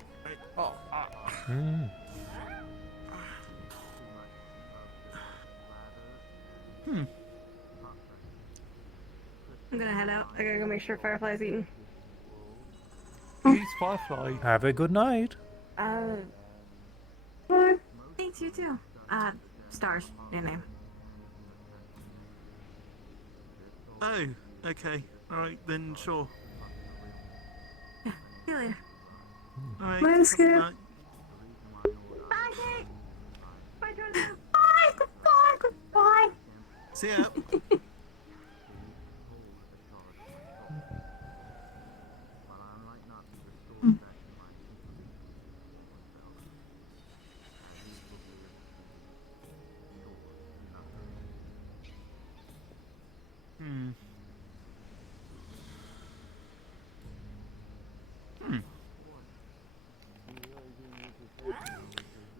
gonna head out. I gotta go make sure Firefly's eating. Who's Firefly? Have a good night. Thanks, you too. Stars, your name. Oh, okay. Alright, then sure. See you later. Alright. Bye, Skip. Bye, Kate. Bye, Jordan. Bye, goodbye, goodbye. See ya.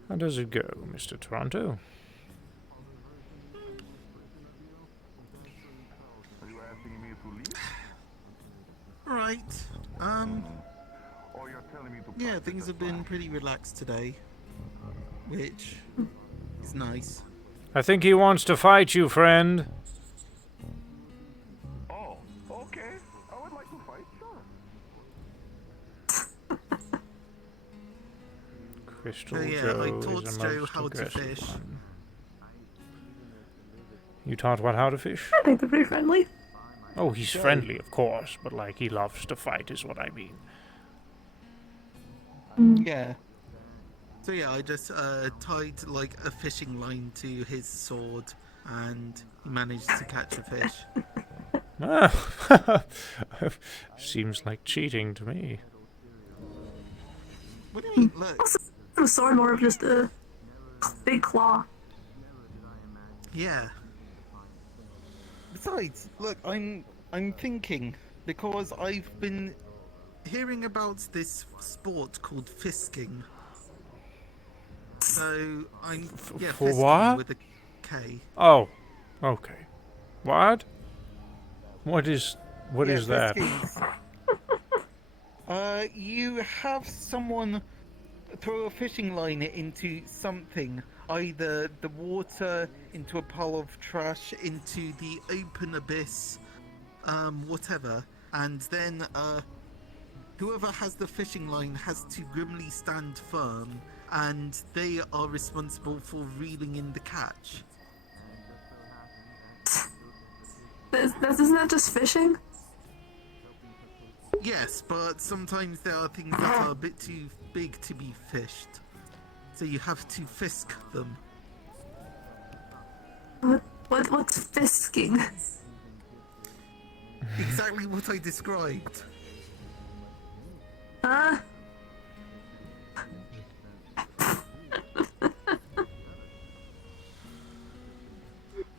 How does it go, Mr. Toronto? Alright. Yeah, things have been pretty relaxed today. Which is nice. I think he wants to fight you, friend. Oh, okay. I would like to fight, sure. Crystal So yeah, Joe I taught is a Joe most how to aggressive fish. one. You taught what how to fish? I think they're pretty friendly. Oh, he's friendly, of course, but like he loves to fight is what I mean. Yeah. So yeah, I just tied like a fishing line to his sword, and he managed to catch a fish. Ah, seems like cheating to me. What do you mean? Look. The sword more of just a big claw. Yeah. Besides, look, I'm thinking because I've been hearing about this sport called fisking. So I'm yeah, For fisking what? with a K. Oh, okay. What? What is Yeah, that? You have someone throw a fishing line into something, either the water, into a pile of trash, into the open abyss, whatever, and then whoever has the fishing line has to grimly stand firm, and they are responsible for reeling in the catch. Isn't that just fishing? Yes, but sometimes there are things that are a bit too big to be fished, so you have to fisk them. What's fisking? Exactly what I described.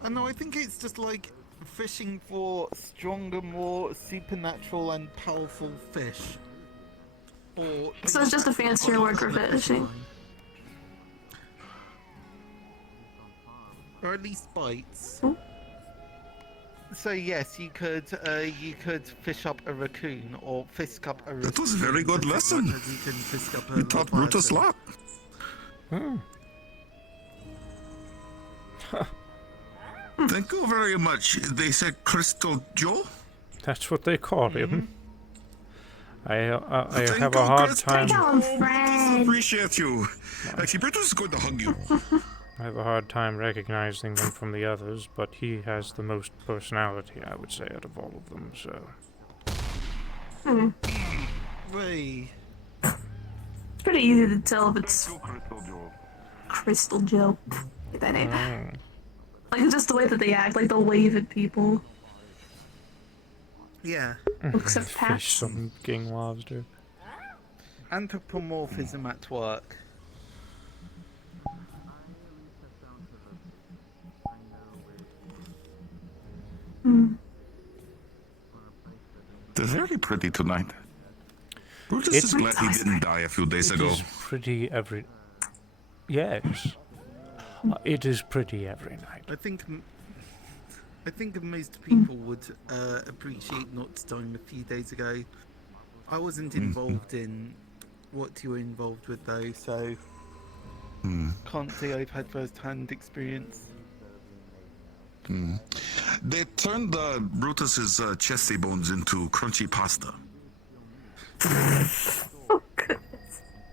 No, I think it's just like fishing for stronger, more supernatural and powerful fish. Or So it's just a fancier word for fishing. Or at least bites. So yes, you could fish up a raccoon or fisk up a raccoon. That was a very good lesson. You taught Brutus a lot. Thank you very much. They said Crystal Joe? That's what they call him. I Thank have you, a hard Crystal time. Joe. Brutus appreciate you. Actually, Brutus is going to hug you. I have a hard time recognizing them from the others, but he has the most personality, I would say, out of all of them. So. Ray. It's pretty easy to tell if it's Crystal Joe. Like that name. Like just the way that they act, like they'll wave at people. Yeah. Except Fish Pat. some king lobster. Anthropomorphism at work. They're very pretty tonight. Brutus is glad he didn't die a few days ago. It is pretty every. Yes. It is pretty every night. I think most people would appreciate not dying a few days ago. I wasn't involved in what you were involved with though, so can't say I've had first-hand experience. They turned Brutus's chesty bones into crunchy pasta.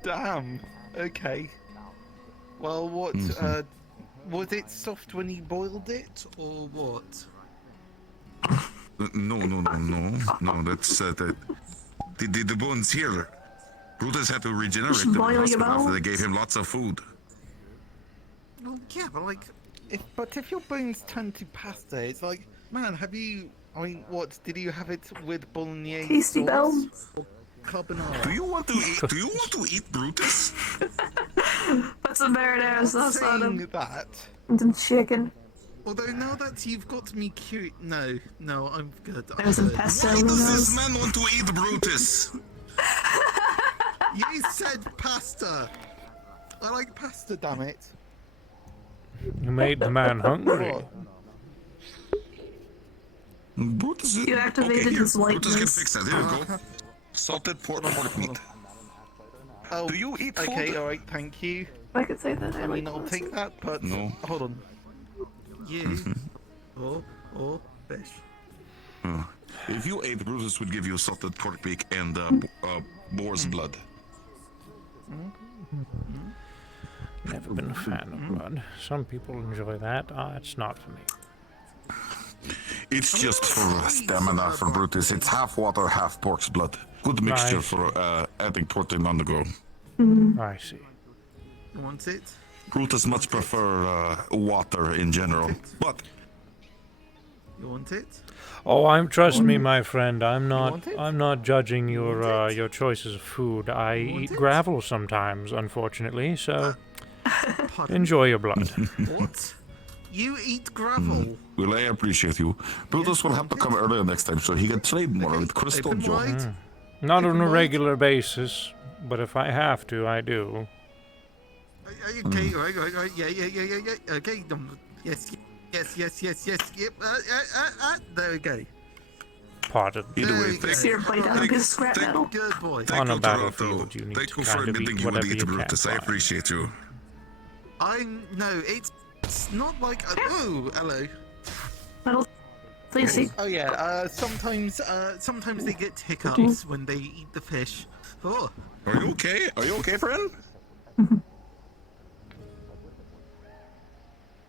Damn. Okay. Well, what? Was it soft when he boiled it, or what? No. That's the bones here. Brutus had to regenerate them in the hospital after they gave him lots of food. Well, yeah, but like, if your bones turn to pasta, it's like, man, have you? I mean, what did you have it with bolognese Tasty sauce bones. or carbonara? Do you want to eat? Do you want to eat Brutus? Put some marinara sauce on Saying them. that. And some chicken. Although now that you've got me cute, no, I'm good. There's some pesto. Why does this man want to eat Brutus? You said pasta. I like pasta, damn it. You made the man hungry. Brutus. You activated okay, here. his lightness. Brutus can fix that. Here you go. Salted pork meat. Oh, do you eat food? Okay, alright, thank you. I could say that. I mean, I'll take that, but no. Hold on. You or fish. If you ate, Brutus would give you salted pork beak and boar's blood. Never been a fan of blood. Some people enjoy that. It's not for me. It's just for stamina for Brutus. It's half water, half pork's blood. Good mixture Nice. for adding protein on the go. I see. You want it? Brutus much prefer water in general, but You want it? Oh, trust me, my friend. I'm want it? not judging your choices of food. I eat gravel sometimes, unfortunately. So enjoy your blood. What? You eat gravel? well, I appreciate you. Brutus will have to come earlier next time so he can trade more with Crystal Open Joe. wide. Not on a regular basis, but if I have to, I do. Okay, right. Yeah. Okay, yes. Yep. There we go. part of Either way, Here, bite out a bit of scrap metal. Good boy. on a you, Toronto. battlefield. You need Thank to you for kind of admitting eat you would whatever eat you can Brutus. I find. appreciate you. No, it's not like. Oh, hello. Metal. Please see. Oh yeah. Sometimes they get hiccups when they eat the fish. Oh. Are you okay? Are you okay, friend?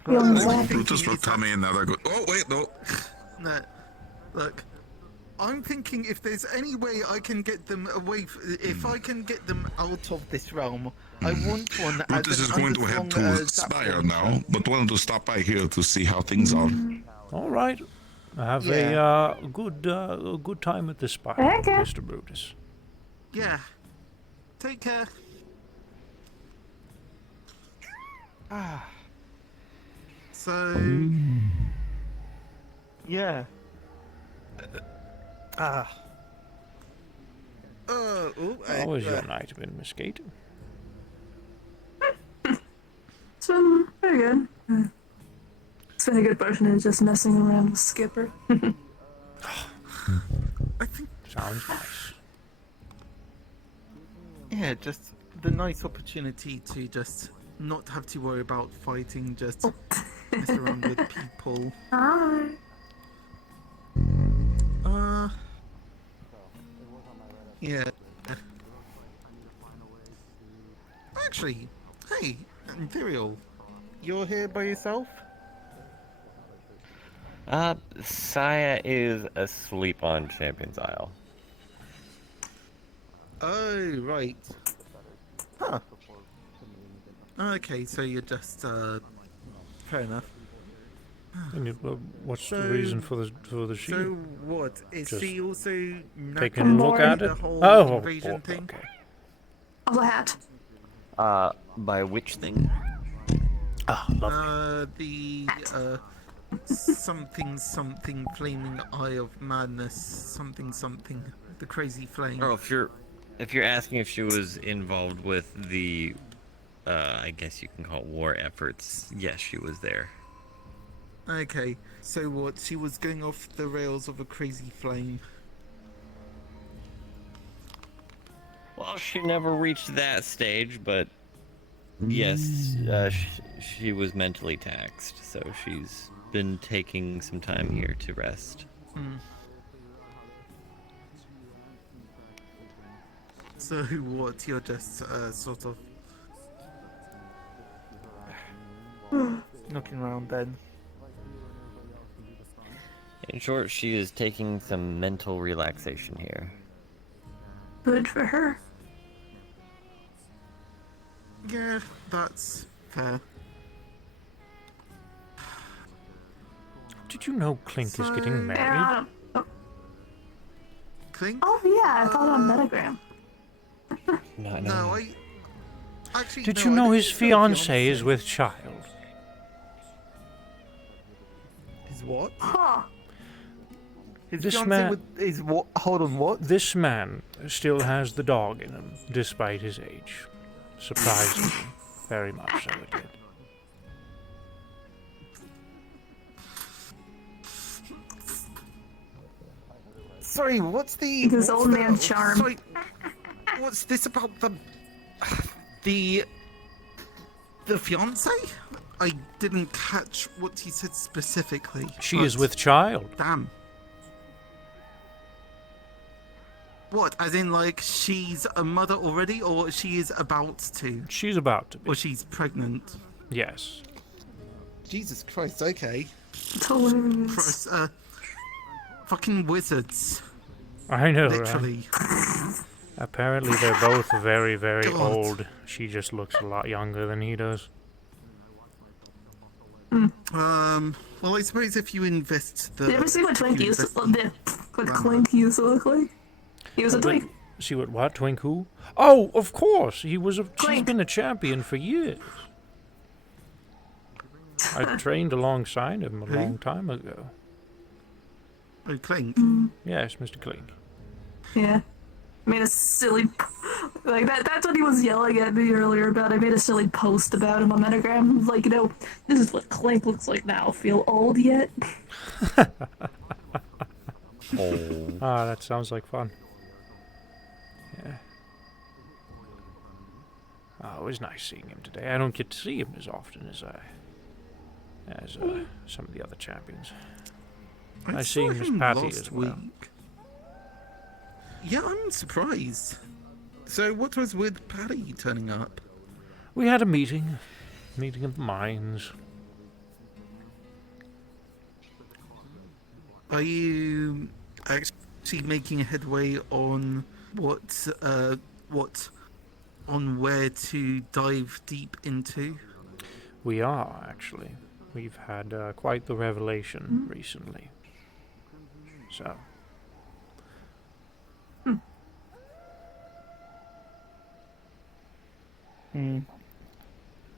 Brutus will tell me another good. Oh wait, no. No, look. I'm thinking if there's any way I can get them away, if I can get them out of this realm, I want one. Brutus is going to head to Spire now, but wanted to stop by here to see how things are. All right. Have Yeah. a good time at the spa, Okay. Mr. Brutus. Yeah. Take care. So. Yeah. How was your night been, Miss Kate? It's been very good. It's been a good portion of just messing around with Skipper. Sounds nice. Yeah, just the nice opportunity to just not have to worry about fighting, just mess around with people. Hi. Yeah. Actually, hey, Imperial, you're here by yourself? Saya is asleep on Champion's Isle. Oh, right. Huh. Okay, so you're just, fair enough. What's the reason for the So shield? what? Is Just she also taking a look at the it? whole Oh, invasion thing? okay. Oh, the hat. By which thing? The something flaming eye of madness, something, the crazy flame. Oh, if you're asking if she was involved with the, I guess you can call it war efforts, yes, she was there. Okay, so what? She was going off the rails of a crazy flame. Well, she never reached that stage, but yes, she was mentally taxed, so she's been taking some time here to rest. So what? You're just sort of Looking around then. In short, she is taking some mental relaxation here. Good for her. yeah, that's fair. Did you know Clink is getting married? Yeah, Clink? oh yeah, I thought on Metagram. No, I actually. Did no, you I know don't his think so, fiancée is with child? His what? Huh. His This fiancé man- with his what? Hold on, what? This man still has the dog in him, despite his age. Surprised me. Very much so it did. Sorry, what's the? His what's old the- man charm. Sorry, what's this about the fiance? I didn't catch what he said specifically. She is but- with child. Damn. What? As in, like, she's a mother already, or she is about to? She's about to be. Or she's pregnant? Yes. Jesus Christ, okay. It's hilarious. Fucking wizards. I know, Literally. right? Apparently they're both very, very God. old. She just looks a lot younger than he does. Well, I suppose if you invest the... Did you ever see what if Twink you used to invest- what Clink used to look like? He was a But- twink. See what Twink who? Oh, of course. She's Clink. been a champion for years. I trained alongside him a Who? long time ago. Oh, Clink? Yes, Mr. Clink. Yeah. I made a silly, like that's what he was yelling at me earlier about. I made a silly post about him on Metagram. Like, you know, this is what Clank looks like now. Feel old yet? Oh. Ah, that sounds like fun. Yeah. Oh, it was nice seeing him today. I don't get to see him as often as some of the other champions. I see saw him as him Patty last as well. week. Yeah, I'm surprised. So, what was with Patty turning up? We had a meeting of the minds. Are you actually making headway on on where to dive deep into? We are, actually. We've had quite the revelation recently. So.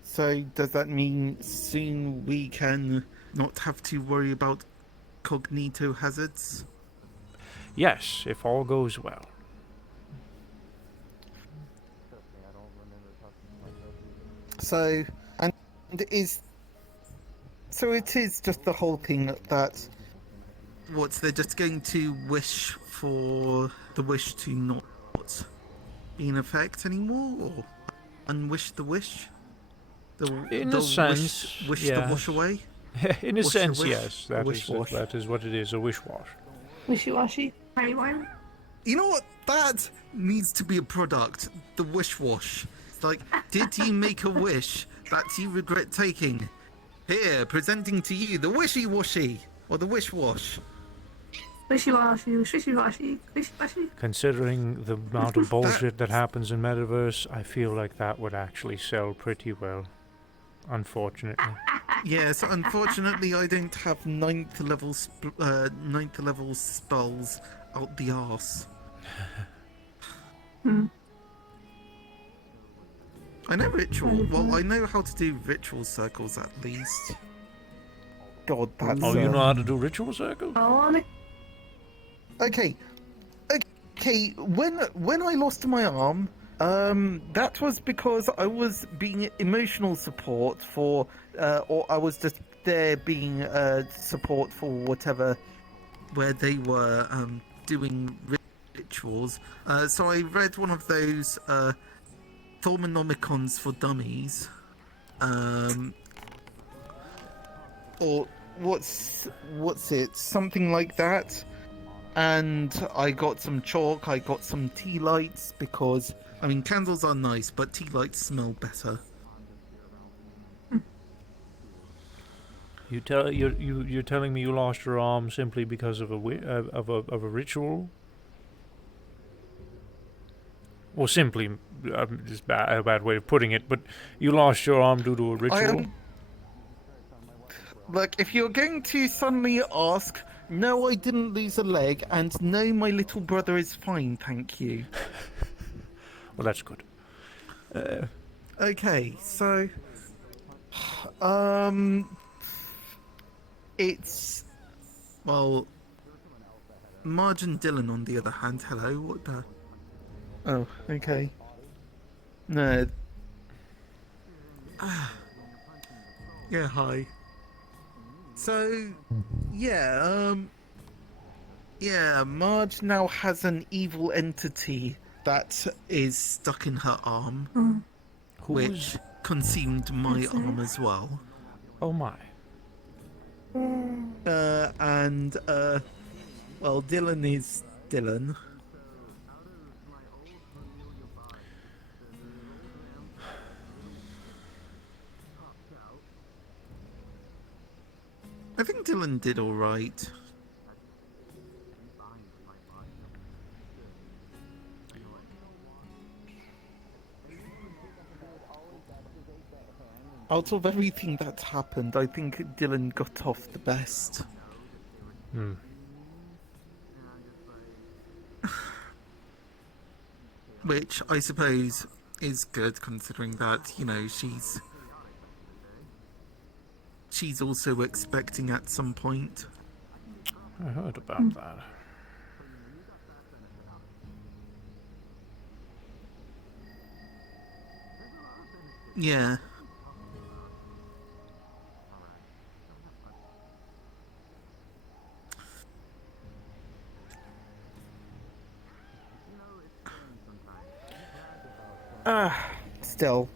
So, does that mean soon we can not have to worry about cognito hazards? Yes, if all goes well. So, and so it is just the whole thing that. What, they're just going to wish for the wish to not be in effect anymore, or unwish the wish? In a sense, wish yes. the wash away? In a Wash sense, the wish? yes. That Wish wash? is what it is, a wish wash. Wishy-washy. Anyone? You know what? That needs to be a product. The wish wash. It's like, did you make a wish that you regret taking? Here, presenting to you the wishy washy or the wish wash. Wishy-washy, wishy-washy, wishy-washy. Considering the amount of bullshit that happens in Metaverse, I feel like that would actually sell pretty well. Unfortunately. Yes, unfortunately, I don't have ninth level spells out the arse. I know ritual. Well, I know how to do ritual circles at least. God, that's. Oh, you know how to do ritual circles? Okay. When I lost my arm, that was because I was being emotional support for, or I was just there being support for whatever. Where they were doing rituals. So I read one of those Thaumonomicons for Dummies. Or what's it? Something like that. And I got some chalk, I got some tea lights because I mean candles are nice, but tea lights smell better. You're telling me you lost your arm simply because of a ritual? Well, simply, just a bad way of putting it, but you lost your arm due to a ritual? Look, if you're going to suddenly ask, no, I didn't lose a leg, and no, my little brother is fine, thank you. Well, that's good. Okay, so it's well, Marge and Dylan on the other hand. Hello, what the? Oh, okay. No. Yeah, hi. So, yeah, Marge now has an evil entity that is stuck in her arm, which consumed my arm as well. Oh my. And well, Dylan is Dylan. I think Dylan did all right. Out of everything that's happened, I think Dylan got off the best. Which I suppose is good, considering that, you know, she's also expecting at some point. I heard about that. Yeah. Still,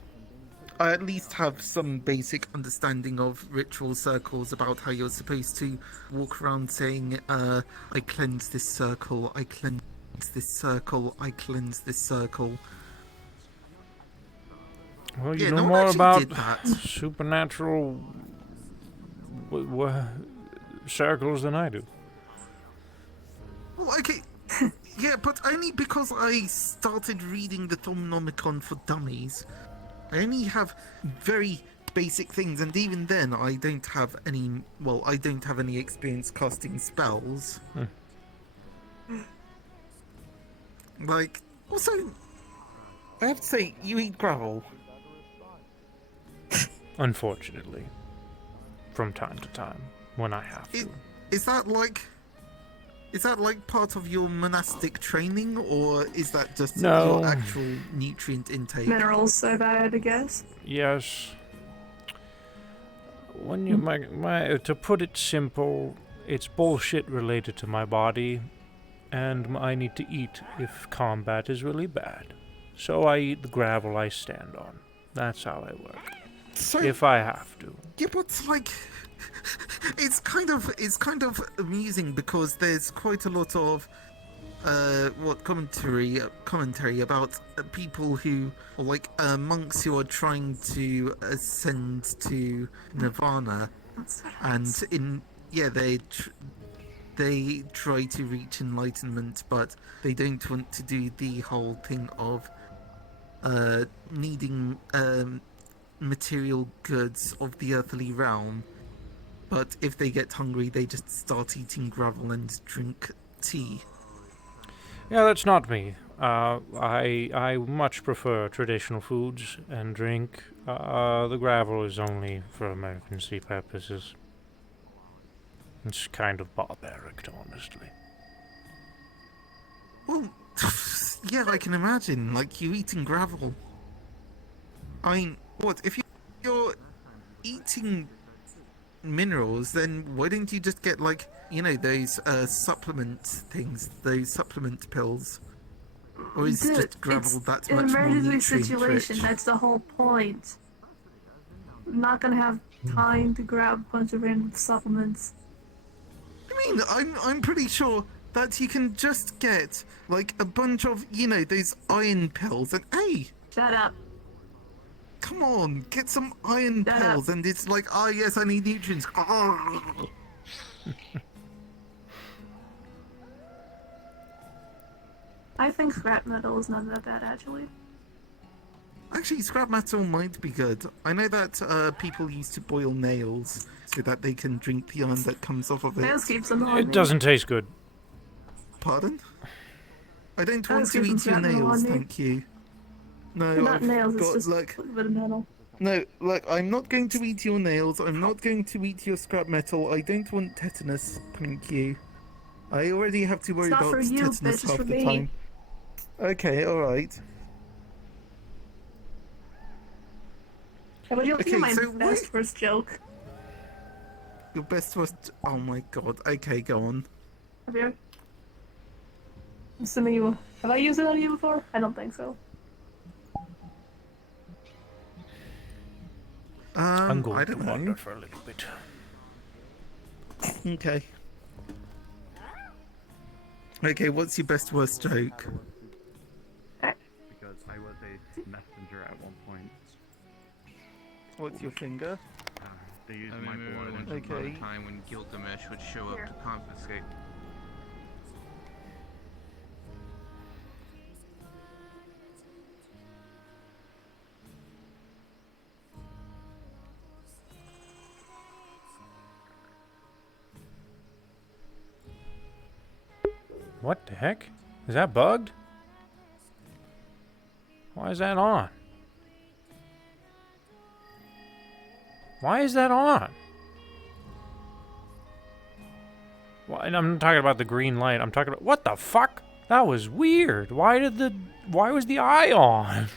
I at least have some basic understanding of ritual circles about how you're supposed to walk around saying, I cleanse this circle, I cleanse this circle, I cleanse this circle. Well, you Yeah, know no one more actually about did that. supernatural circles than I do. Well, okay. Yeah, but only because I started reading the Thomnomicon for Dummies. I only have very basic things, and even then, I don't have any. Well, I don't have any experience casting spells. Like, also, I have to say, you eat gravel. Unfortunately, from time to time, when I have to. Is that like part of your monastic training, or is that just No. your actual nutrient intake? Minerals so bad, I guess. Yes. When you to put it simple, it's bullshit related to my body, and I need to eat if combat is really bad. So I eat the gravel I stand on. That's how I work. So, if I have to. Yeah, but like, it's kind of amusing because there's quite a lot of commentary about people who, or like monks who are trying to ascend to nirvana, and they try to reach enlightenment, but they don't want to do the whole thing of needing material goods of the earthly realm. But if they get hungry, they just start eating gravel and drink tea. Yeah, that's not me. I much prefer traditional foods and drink. The gravel is only for emergency purposes. It's kind of barbaric, honestly. Well, yeah, I can imagine. Like, you eating gravel. I mean, what, if you're eating minerals, then why don't you just get, like, you know, those supplement things, those supplement pills? Or is Dude, just gravel it's that an much more emergency nutrient situation. rich? That's the whole point. I'm not gonna have time to grab a bunch of random supplements. I mean, I'm pretty sure that you can just get, like, a bunch of, you know, those iron pills, and hey! Shut up. Come on, get some iron Shut pills, up. and it's like, oh yes, I need nutrients. I think scrap metal is not that bad, actually. Actually, scrap metal might be good. I know that people used to boil nails so that they can drink the iron that comes off of it. Nails keeps them on It me. doesn't taste good. Pardon? I don't Nails want to keep some eat your scrap metal nails, on me. thank you. No, They're not I've nails, it's got, just like, a little bit of metal. no, look, I'm not going to eat your nails. I'm not going to eat your scrap metal. I don't want tetanus, thank you. I already have to worry It's not about for you, tetanus bitch, it's half for the me. time. Okay, alright. Hey, would you Okay, do my so best first joke? Your best was... Oh my god, okay, go on. Have you? I'm assuming you... Have I used it on you before? I don't think so. I'm I going to don't know. wander for a little bit. Okay. Okay, what's your best worst joke? Because I was a messenger at one point. What's your finger? They used I my remember blood. once upon Okay. a time when Gilgamesh would show up to confiscate. What the heck? Is that bugged? Why is that on? Why is that on? Well, and I'm not talking about the green light. I'm talking about... What the fuck? That was weird. Why was the eye on?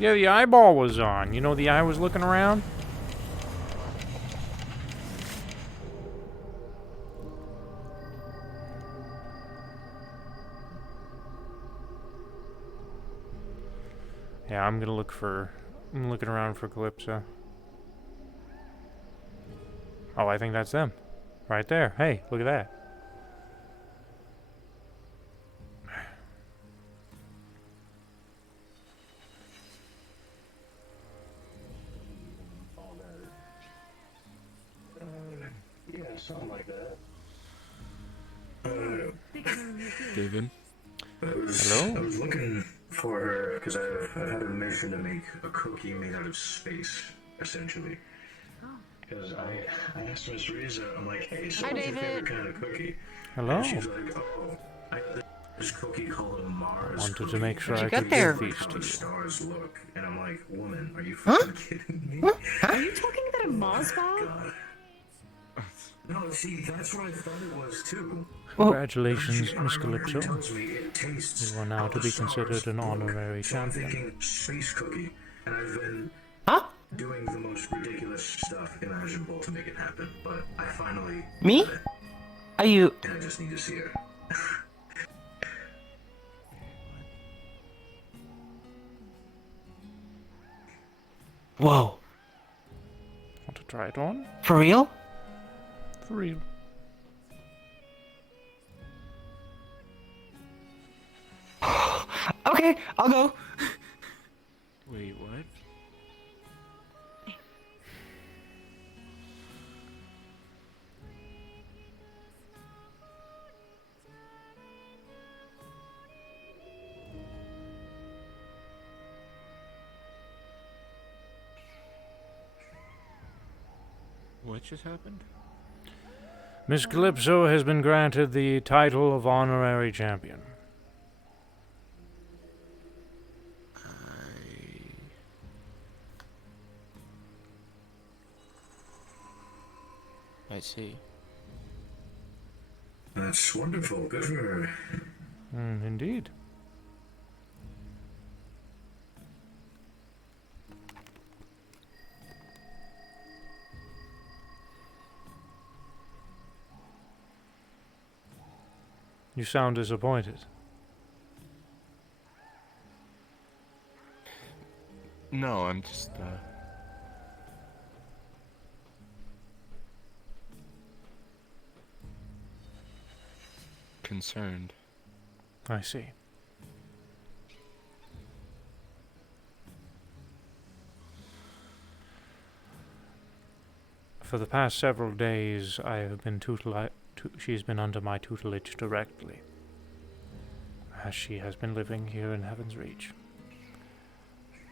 Yeah, the eyeball was on. You know, the eye was looking around. Yeah, I'm looking around for Calypso. Oh, I think that's them. Right there. Hey, look at that. Yeah, something like that. David? Hello? I was looking for her because I had a mission to make a cookie made out of space, essentially. Because I asked Miss Riza, I'm like, hey, so what's your favorite kind of cookie? Hello. And she's like, oh, I have this cookie called a Mars Wanted to cookie. make sure And I she could goes, give "Look these how to the you." stars look. And I'm like, woman, are you fucking kidding me? Are you talking about a Mars bar? God. No, see, that's what I thought it was too. Congratulations, Miss She Calypso. tells me it tastes You are now how to the be stars considered an look. honorary So I'm champion. thinking space cookie, and I've been doing the most ridiculous stuff imaginable to make it happen. But I finally Me? got it, Are you? and I just need to see her. Whoa. Want to try it on? For real? For real. Okay, I'll go. Wait, what? What just happened? Miss Calypso has been granted the title of honorary champion. I see. That's wonderful. Good for her. Indeed. You sound disappointed. No, I'm just, concerned. I see. For the past several days, I have been she's been under my tutelage directly, as she has been living here in Heaven's Reach.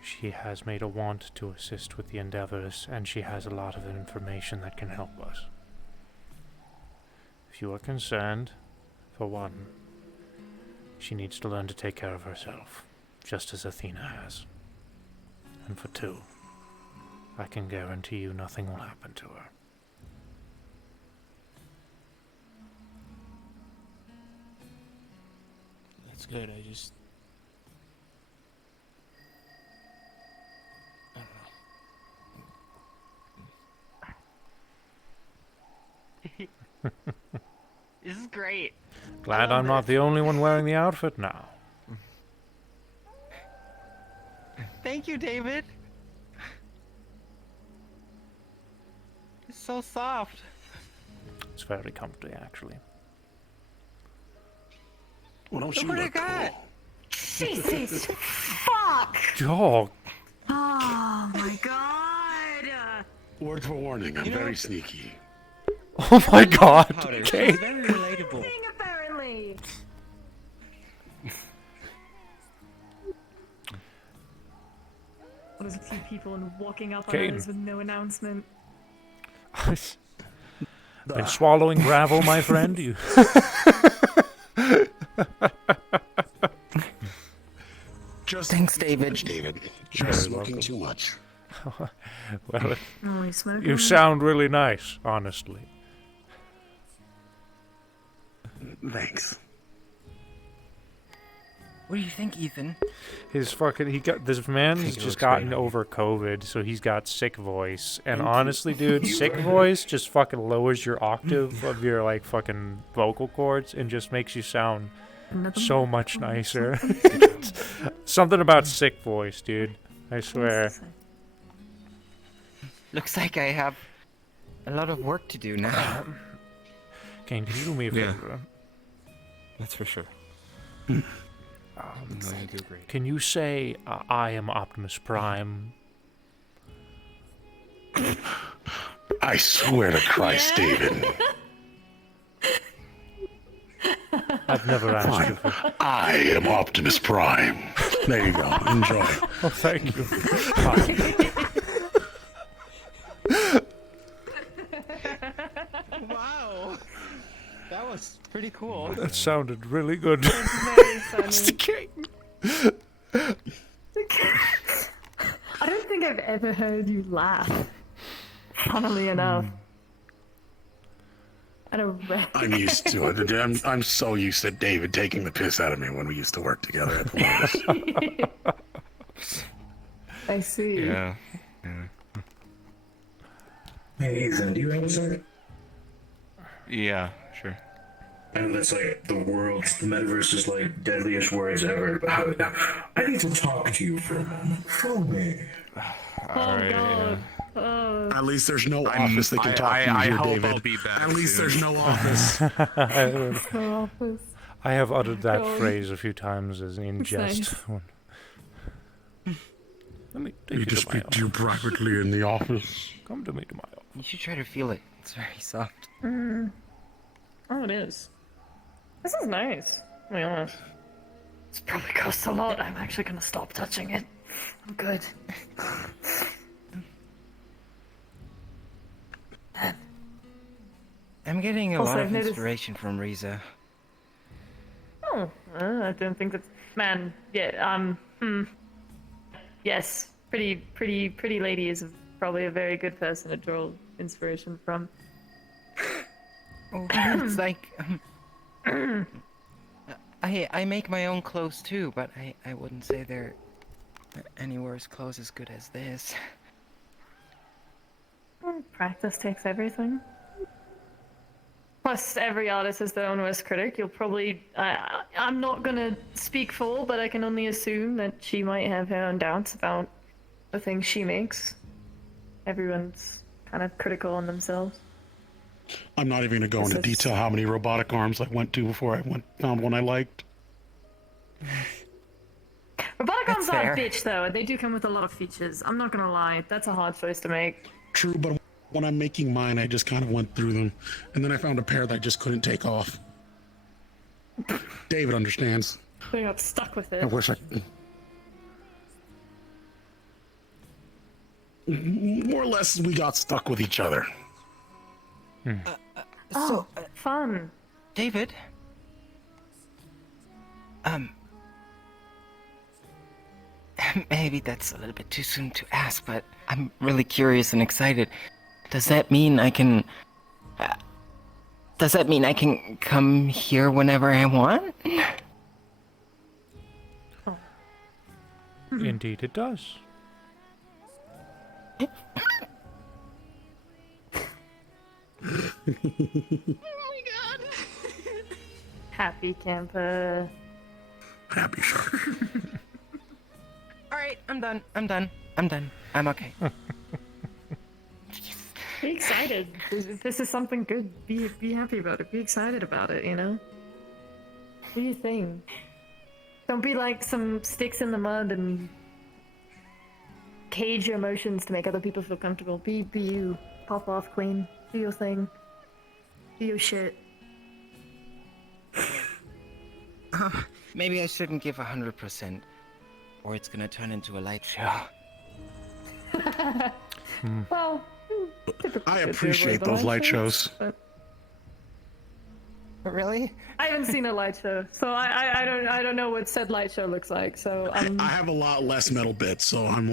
She has made a want to assist with the endeavors, and she has a lot of information that can help us. If you are concerned, for one, she needs to learn to take care of herself, just as Athena has. And for two, I can guarantee you nothing will happen to her. That's good. I just. I don't know. This is great. Glad I'm not the only one wearing the outfit now. Thank you, David. It's so soft. It's very comfy, actually. What else Look what I got. Jesus, fuck! Dog. Oh my god. Word for warning, I'm very sneaky. Oh my god. Okay. It's very relatable. Thing, apparently. There's a few people and walking up on Caden. us with no announcement. Been swallowing gravel, my friend? You. Just Thanks, David. David. You're Just very smoking welcome. too much. Well, Oh, he's smoking. you sound really nice, honestly. Thanks. What do you think, Ethan? This man's Think it just looks gotten great. over COVID, so he's got sick voice. And Thank you. honestly, dude, sick voice just fucking lowers your octave of your, like, fucking vocal cords and just makes you sound so much nicer. Something about sick voice, dude. I swear. Looks like I have a lot of work to do now. Can you do me a Yeah. favor? That's for sure. Um, No, you do great. Can you say I am Optimus Prime? I swear to Christ, David. I've never asked you Fine. for. I am Optimus Prime. There you go. Enjoy. Oh, thank you. Wow. That was pretty cool. That sounded really good. Very funny. I don't think I've ever heard you laugh. Funnily enough. At a I'm used to it. I'm so used to David taking the piss out of me when we used to work together at the office. I see. Yeah. Hey Ethan, do you have a second? Yeah, sure. I know that's like the metaverse's like deadliest words ever, but I need to talk to you for a moment. Follow me. Alright. God. At least there's no office that can talk to you I here, hope David. I'll be back At least soon. there's no office. I have uttered that God. phrase a few times as in That's jest. nice. Let me take You you just to my speak to you privately in the office. Come to me to my office. You should try to feel it. It's very soft. Oh, it is. This is nice, to be honest. This probably costs a lot. I'm actually gonna stop touching it. I'm good. I'm getting a Also, lot I've of noticed- inspiration from Riza. Oh, I don't think that's... Man, yeah, yes. Pretty lady is probably a very good person to draw inspiration from. Oh, it's like... I make my own clothes too, but I wouldn't say they're anywhere as close as good as this. Practice takes everything. Plus, every artist has their own worst critic. You'll probably... I'm not gonna speak for, but I can only assume that she might have her own doubts about the things she makes. Everyone's kind of critical on themselves. I'm not even going to go into This is- detail how many robotic arms I went to before I found one I liked. Robotic That's arms are fair. a bitch, though. They do come with a lot of features. I'm not gonna lie. That's a hard choice to make. True, but when I'm making mine, I just kind of went through them, and then I found a pair that I just couldn't take off. David understands. They got stuck with it. I wish I. More or less, we got stuck with each other. Oh, fun. David? Maybe that's a little bit too soon to ask, but I'm really curious and excited. Does that mean I can... does that mean I can come here whenever I want? Indeed, it does. Happy camper. Happy shark. Alright, I'm done. I'm okay. Be excited. This is something good. Be happy about it. Be excited about it, you know? Do your thing. Don't be like some sticks in the mud and cage your emotions to make other people feel comfortable. Be you. Pop off, queen. Do your thing. Do your shit. Maybe I shouldn't give 100%, or it's gonna turn into a light show. Well, I appreciate those light shows. Really? I haven't seen a light show, so I don't know what said light show looks like. So I have a lot less metal bits, so I'm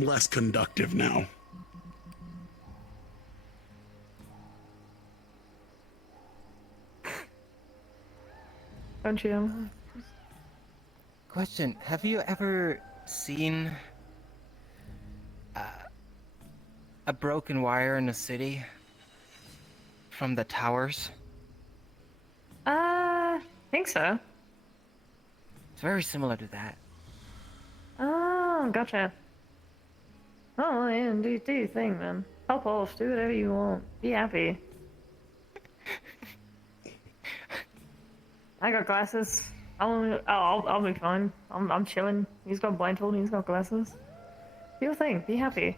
less conductive now. Don't you? Question: have you ever seen a broken wire in a city from the towers? think so. It's very similar to that. Oh, gotcha. Oh, well, yeah, do your thing, man. Pop off, do whatever you want. Be happy. I got glasses. I'll be fine. I'm chilling. He's got blindfold. He's got glasses. Do your thing. Be happy.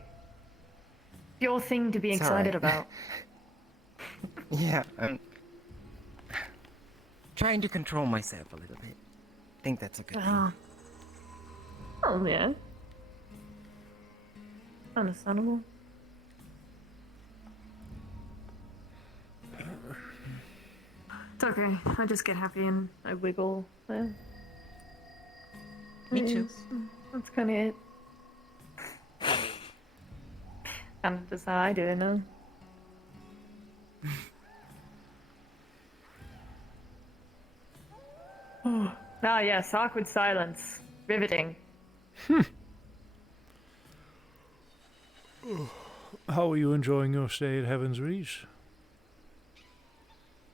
Your thing to be It's excited alright. about. Yeah, I'm trying to control myself a little bit. I think that's a good thing. Oh yeah. Understandable. It's okay. I just get happy and I wiggle. Yeah. Me too. That's kind of it. And that's how I do it now. Ah, yes, awkward silence. Riveting. How are you enjoying your stay at Heaven's Reach?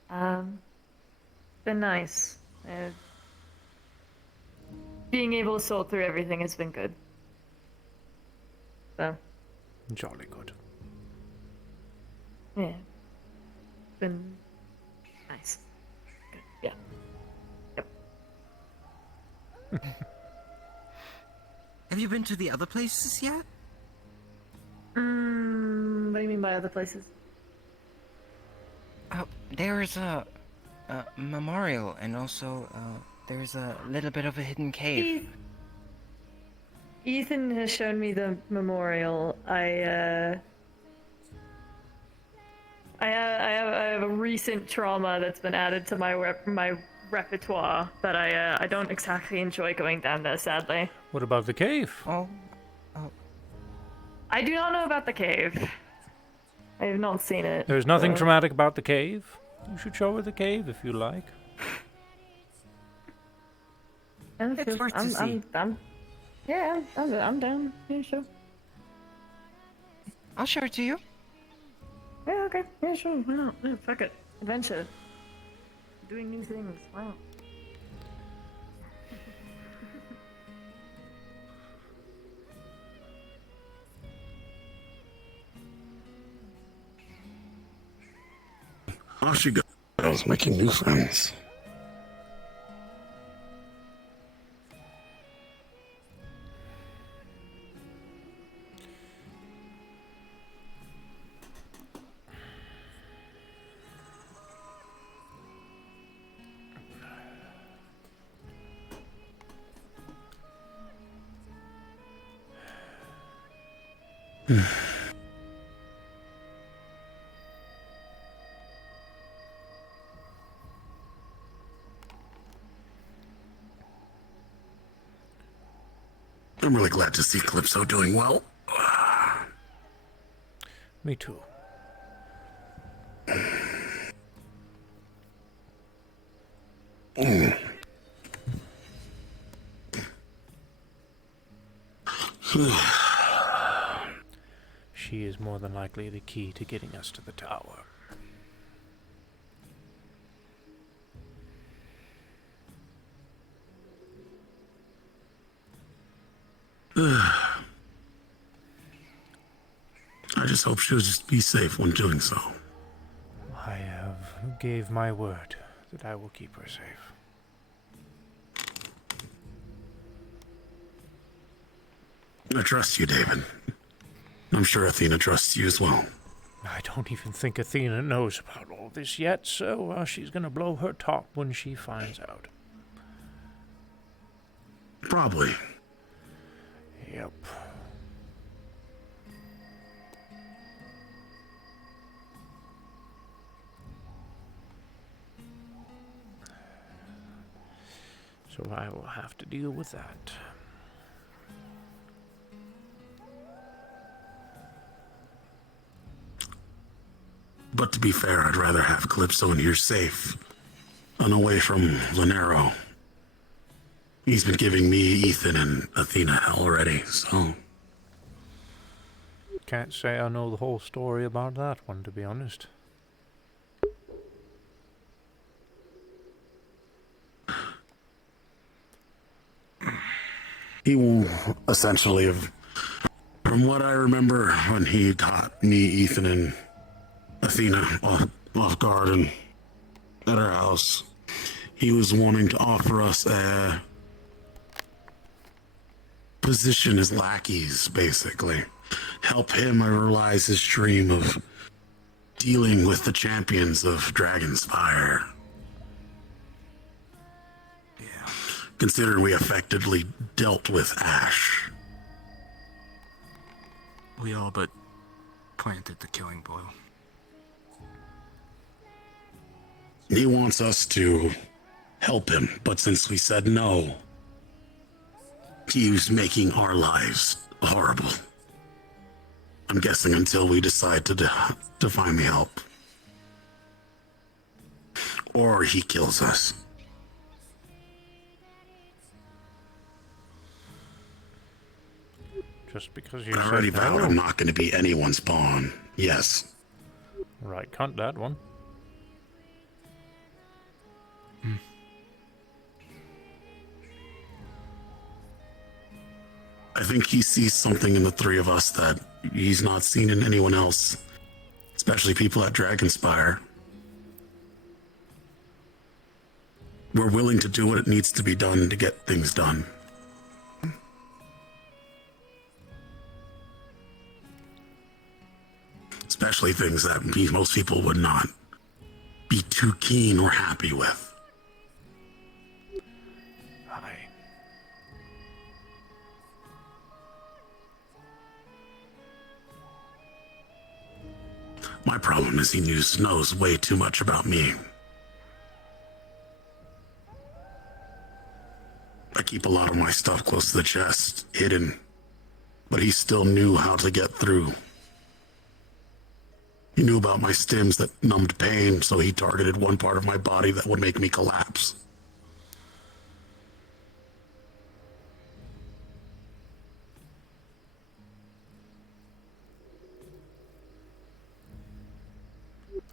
Been nice. Being able to sort through everything has been good. So, Jolly good. yeah. Been nice. Good. Yeah. Have you been to the other places yet? What do you mean by other places? There's a memorial, and also there's a little bit of a hidden cave. Ethan has shown me the memorial. I have a recent trauma that's been added to my repertoire that I don't exactly enjoy going down there, sadly. What about the cave? Oh. I do not know about the cave. I have not seen it. There's nothing so- traumatic about the cave. You should show her the cave if you like. It's worth to see. Yeah, I'm down. Yeah, sure. I'll show it to you. Yeah, okay. Yeah, sure. Why not? Yeah, fuck it. Adventure. Doing new things. Wow. Off she goes, making new friends. I'm really glad to see Calypso doing well. Me too. She is more than likely the key to getting us to the tower. I just hope she'll just be safe when doing so. I gave my word that I will keep her safe. I trust you, David. I'm sure Athena trusts you as well. I don't even think Athena knows about all this yet, so she's gonna blow her top when she finds out. Probably. Yep. So I will have to deal with that. But to be fair, I'd rather have Calypso in here safe and away from Lanero. He's been giving me, Ethan, and Athena hell already, so... Can't say I know the whole story about that one, to be honest. He will essentially have, from what I remember when he caught me, Ethan, and Athena off guard and at our house, he was wanting to offer us a position as lackeys, basically. Help him realize his dream of dealing with the champions of Dragonspire. Yeah. Considering we effectively dealt with Ash. We all but planted the killing blow. He wants us to help him, but since we said no, he's making our lives horrible. I'm guessing until we decide to finally help. Or he kills us. Just because you I said already no. vowed I'm not going to be anyone's pawn. Yes. Right, cunt that one. I think he sees something in the three of us that he's not seen in anyone else, especially people at Dragonspire. We're willing to do what it needs to be done to get things done. Especially things that most people would not be too keen or happy with. Aye. My problem is he knows way too much about me. I keep a lot of my stuff close to the chest, hidden, but he still knew how to get through. He knew about my stims that numbed pain, so he targeted one part of my body that would make me collapse.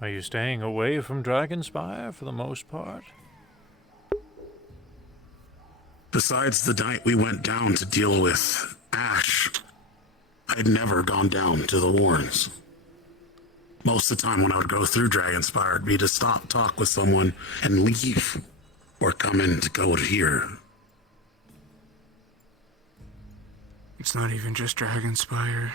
Are you staying away from Dragonspire for the most part? Besides the night we went down to deal with Ash, I'd never gone down to the Warrens. Most of the time when I would go through Dragonspire, it'd be to stop, talk with someone, and leave, or come in to go to here. It's not even just Dragonspire.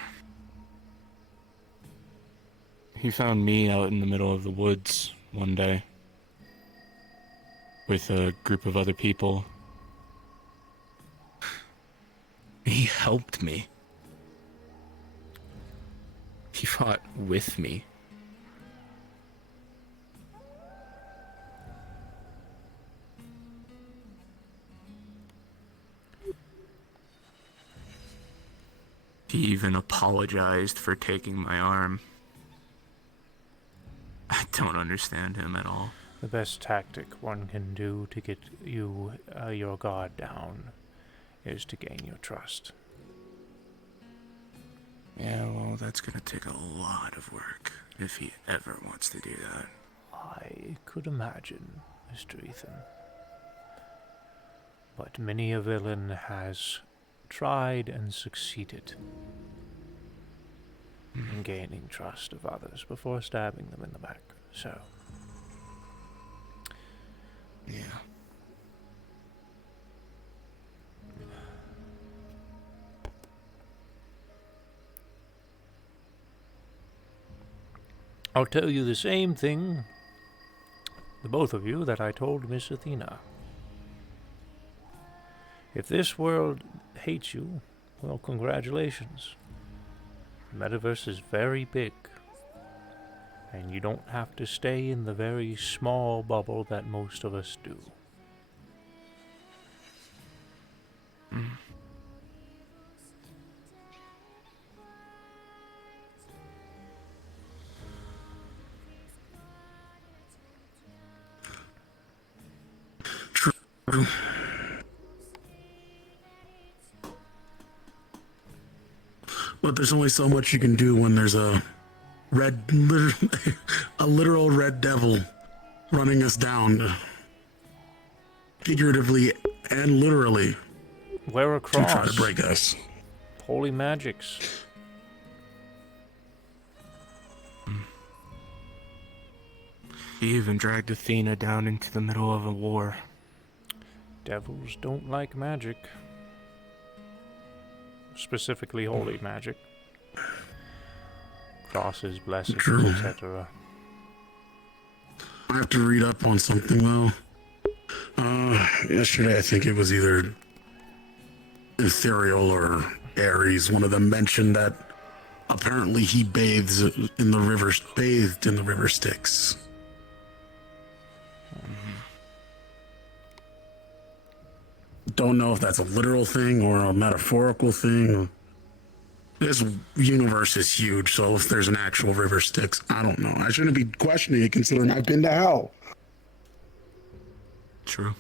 He found me out in the middle of the woods one day with a group of other people. He helped me. He fought with me. He even apologized for taking my arm. I don't understand him at all. The best tactic one can do to get you your guard down is to gain your trust. Yeah, well, that's gonna take a lot of work if he ever wants to do that. I could imagine, Mr. Ethan. But many a villain has tried and succeeded in gaining trust of others before stabbing them in the back. So, yeah. I'll tell you the same thing, the both of you, that I told Miss Athena. If this world hates you, well, congratulations. The metaverse is very big, and you don't have to stay in the very small bubble that most of us do. True. But there's only so much you can do when there's a literal red devil running us down, figuratively and literally. Wear a to try cross. to break us. Holy magics. He even dragged Athena down into the middle of a war. Devils don't like magic. Specifically holy magic. Crosses, blessings, True. etc. I have to read up on something though. Yesterday I think it was either Ethereal or Ares. One of them mentioned that apparently he bathed in the river Styx. Don't know if that's a literal thing or a metaphorical thing. This universe is huge, so if there's an actual river Styx, I don't know. I shouldn't be questioning it considering I've been to hell. True.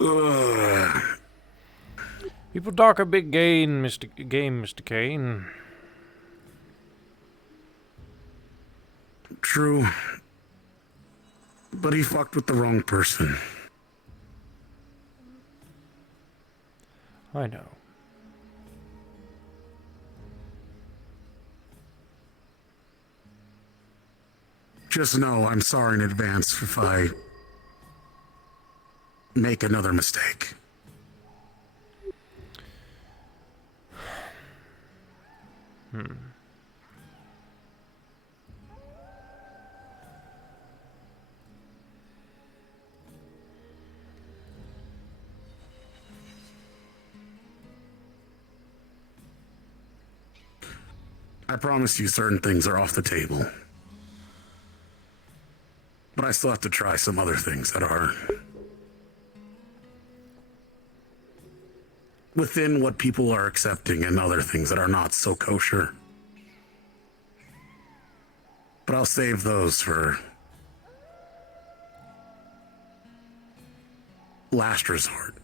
Ugh. People talk a big game, Mr. Kane. True. But he fucked with the wrong person. I know. Just know I'm sorry in advance if I make another mistake. I promise you certain things are off the table. But I still have to try some other things that are within what people are accepting and other things that are not so kosher. But I'll save those for last resort.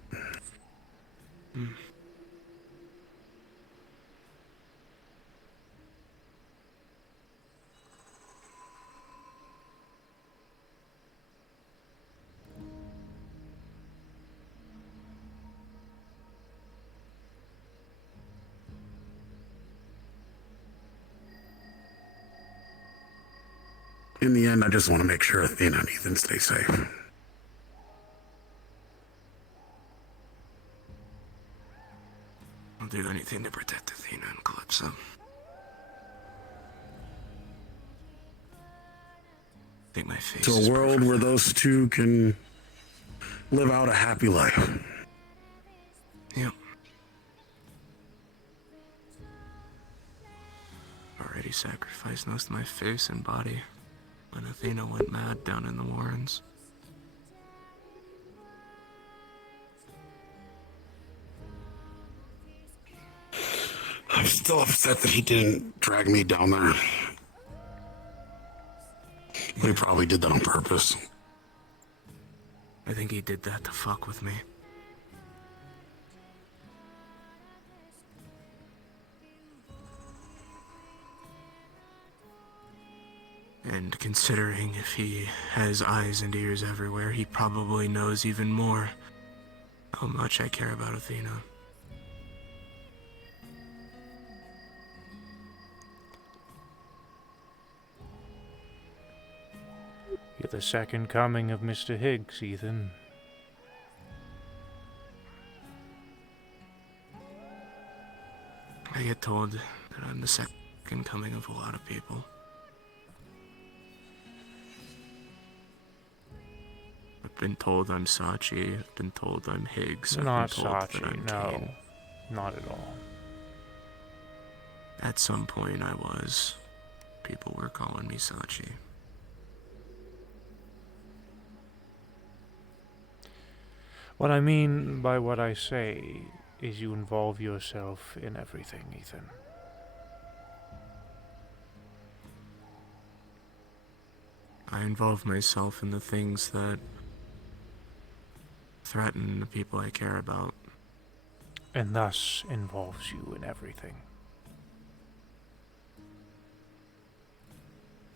In the end, I just want to make sure Athena and Ethan stay safe. I'll do anything to protect Athena and Calypso. I think my face To is a world where those two can live out a happy life. Yep. Already sacrificed most of my face and body when Athena went mad down in the Warrens. I'm still upset that he didn't drag me down there. But he probably did that on purpose. I think he did that to fuck with me. And considering if he has eyes and ears everywhere, he probably knows even more how much I care about Athena. You're the second coming of Mr. Higgs, Ethan. I get told that I'm the second coming of a lot of people. I've been told I'm Sachi, I've been told I'm Higgs, You're I've not been told that Sachi, I'm no. Kane. Not at all. At some point I was. People were calling me Sachi. What I mean by what I say is you involve yourself in everything, Ethan. I involve myself in the things that threaten the people I care about. And thus involves you in everything.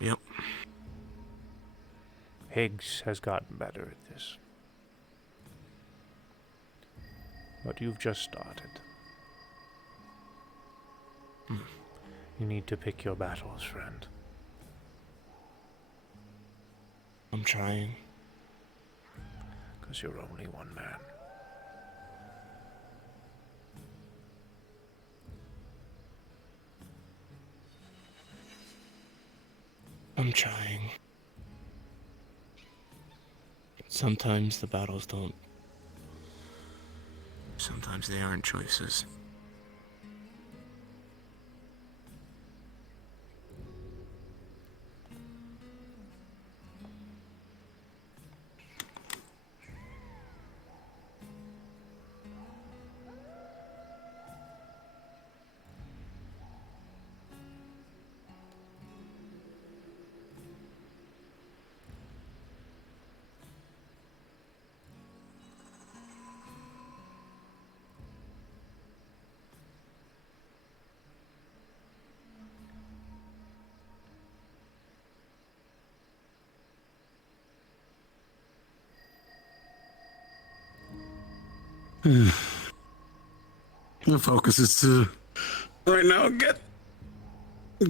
Yep. Higgs has gotten better at this. But you've just started. You need to pick your battles, friend. I'm trying. Because you're only one man. I'm trying. Sometimes the battles don't. Sometimes they aren't choices. The focus is to right now get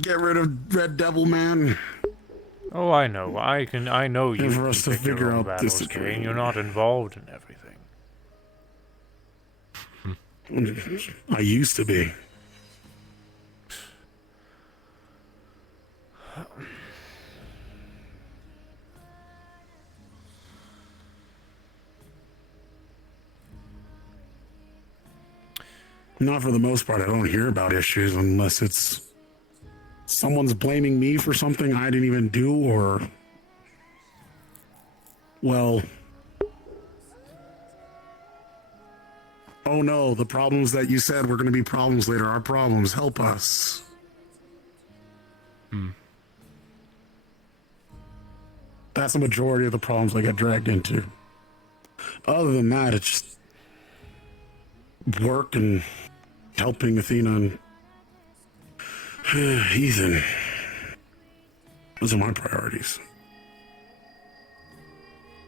rid of Red Devil Man. Oh, I know. I know you And for can us to pick your figure own out this battles, Kane. situation. You're not involved in everything. I used to be. Not for the most part. I don't hear about issues unless it's someone's blaming me for something I didn't even do, or, well, oh no, the problems that you said were going to be problems later are problems. Help us. That's the majority of the problems I get dragged into. Other than that, it's just work and helping Athena and Ethan. Those are my priorities.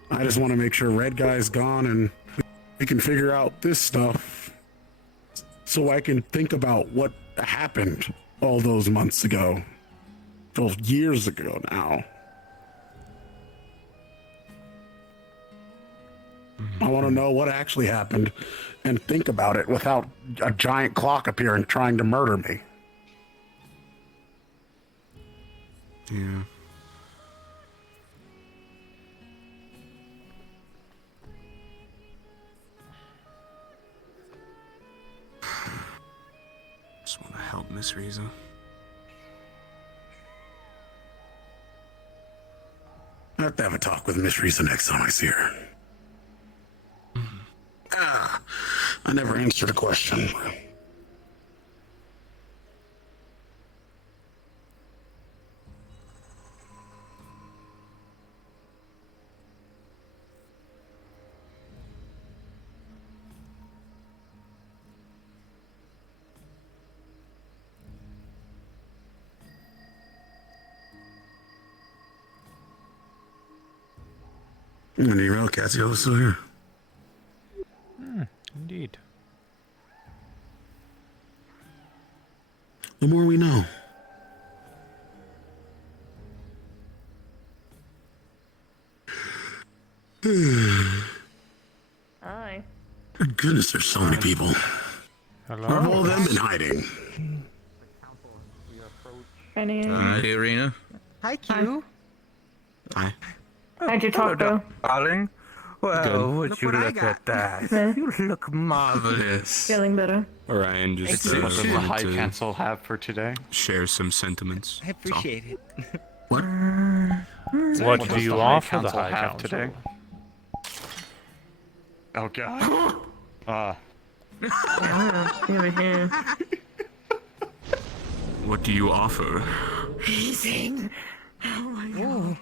I just want to make sure Red Guy's gone and we can figure out this stuff so I can think about what happened all those months ago. 12 years ago now. I want to know what actually happened and think about it without a giant clock appearing trying to murder me. Yeah. Just want to help Miss Riza. I have to have a talk with Miss Risa next time I see her. I never answered a question. And you real Cassio is still here. Indeed. The more we know. Hi. Good goodness, there's so many people. Hello. Where have all of them been hiding? Hi, Irina. Hi, Q. Hi. How'd you talk, though? Darling. Well, Good. would Look you what I look got. at that? Yeah. You look marvelous. Feeling better. Orion just What does the wanted High to Council have for today? share some sentiments. I appreciate it. What What do does you the High offer the Council High have Council? today? Oh god. Over here. What do you offer? Amazing. Oh my god.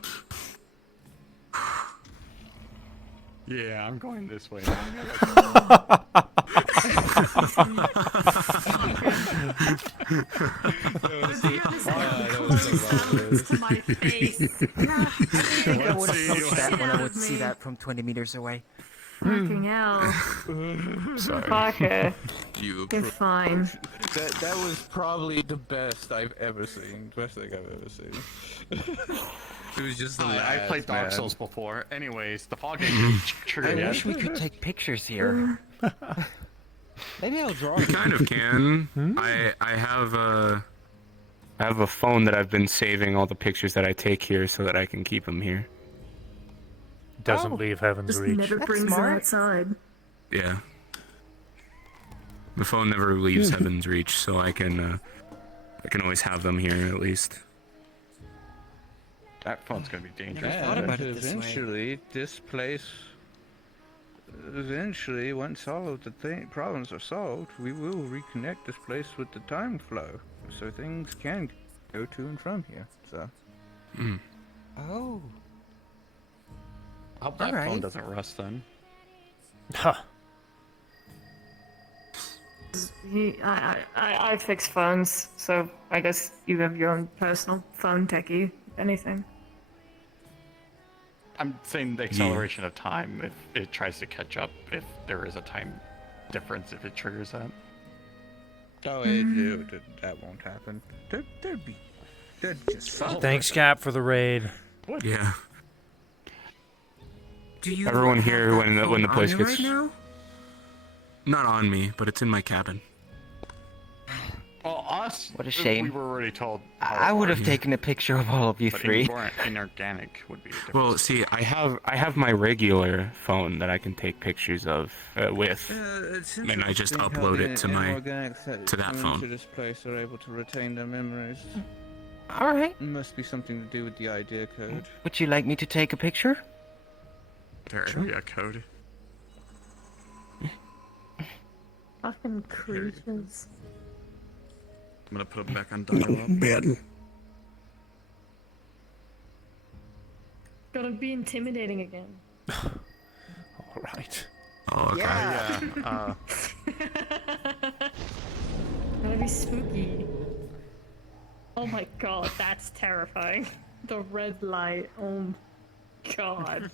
Yeah, I'm going this way. to my face. I think I would See approach you. that when I would see that from 20 meters away. Fucking hell. Sorry. Okay. You. You're fine. That was probably the best I've ever seen. Best thing I've ever seen. It was just the I last, played Dark man. Souls before. Anyways, the fog ain't triggered I yet. wish we could take pictures here. Maybe I'll draw. You kind of can. I have a phone that I've been saving all the pictures that I take here so that I can keep them here. Doesn't leave Heaven's Just Reach. never That's brings smart. them outside. Yeah. The phone never leaves Heaven's Reach, so I can always have them here at least. That phone's gonna be dangerous. thought about it this way. Eventually, this place. Eventually, once all of the problems are solved, we will reconnect this place with the time flow, so things can go to and from here. So. Oh. I hope that Alright. phone doesn't rust then. Huh. I fix phones, so I guess you have your own personal phone techie. If anything. I'm saying the acceleration of time if it tries to catch up, if there is a time difference, if it triggers that. Oh, that won't happen. They're just fine. Thanks, Cap, for the raid. Yeah. Do you Everyone have here that when the phone place on you gets right now? not on me, but it's in my cabin. Well, us. What a shame. We were already told. I would have taken a picture of all of you But three. inorganic would be a different. Well, see, I have my regular phone that I can take pictures of with, It's and I just interesting how upload the it to my inorganics that to that come phone. into this place are able to retain their memories. All right. It must be something to do with the idea code. Would you like me to take a picture? There should be a code. Fucking creatures. I'm gonna put them back on dial-up. Bad. Gotta be intimidating again. All right. Oh, okay. Yeah. Gotta be spooky. Oh my god, that's terrifying. The red light. Oh god.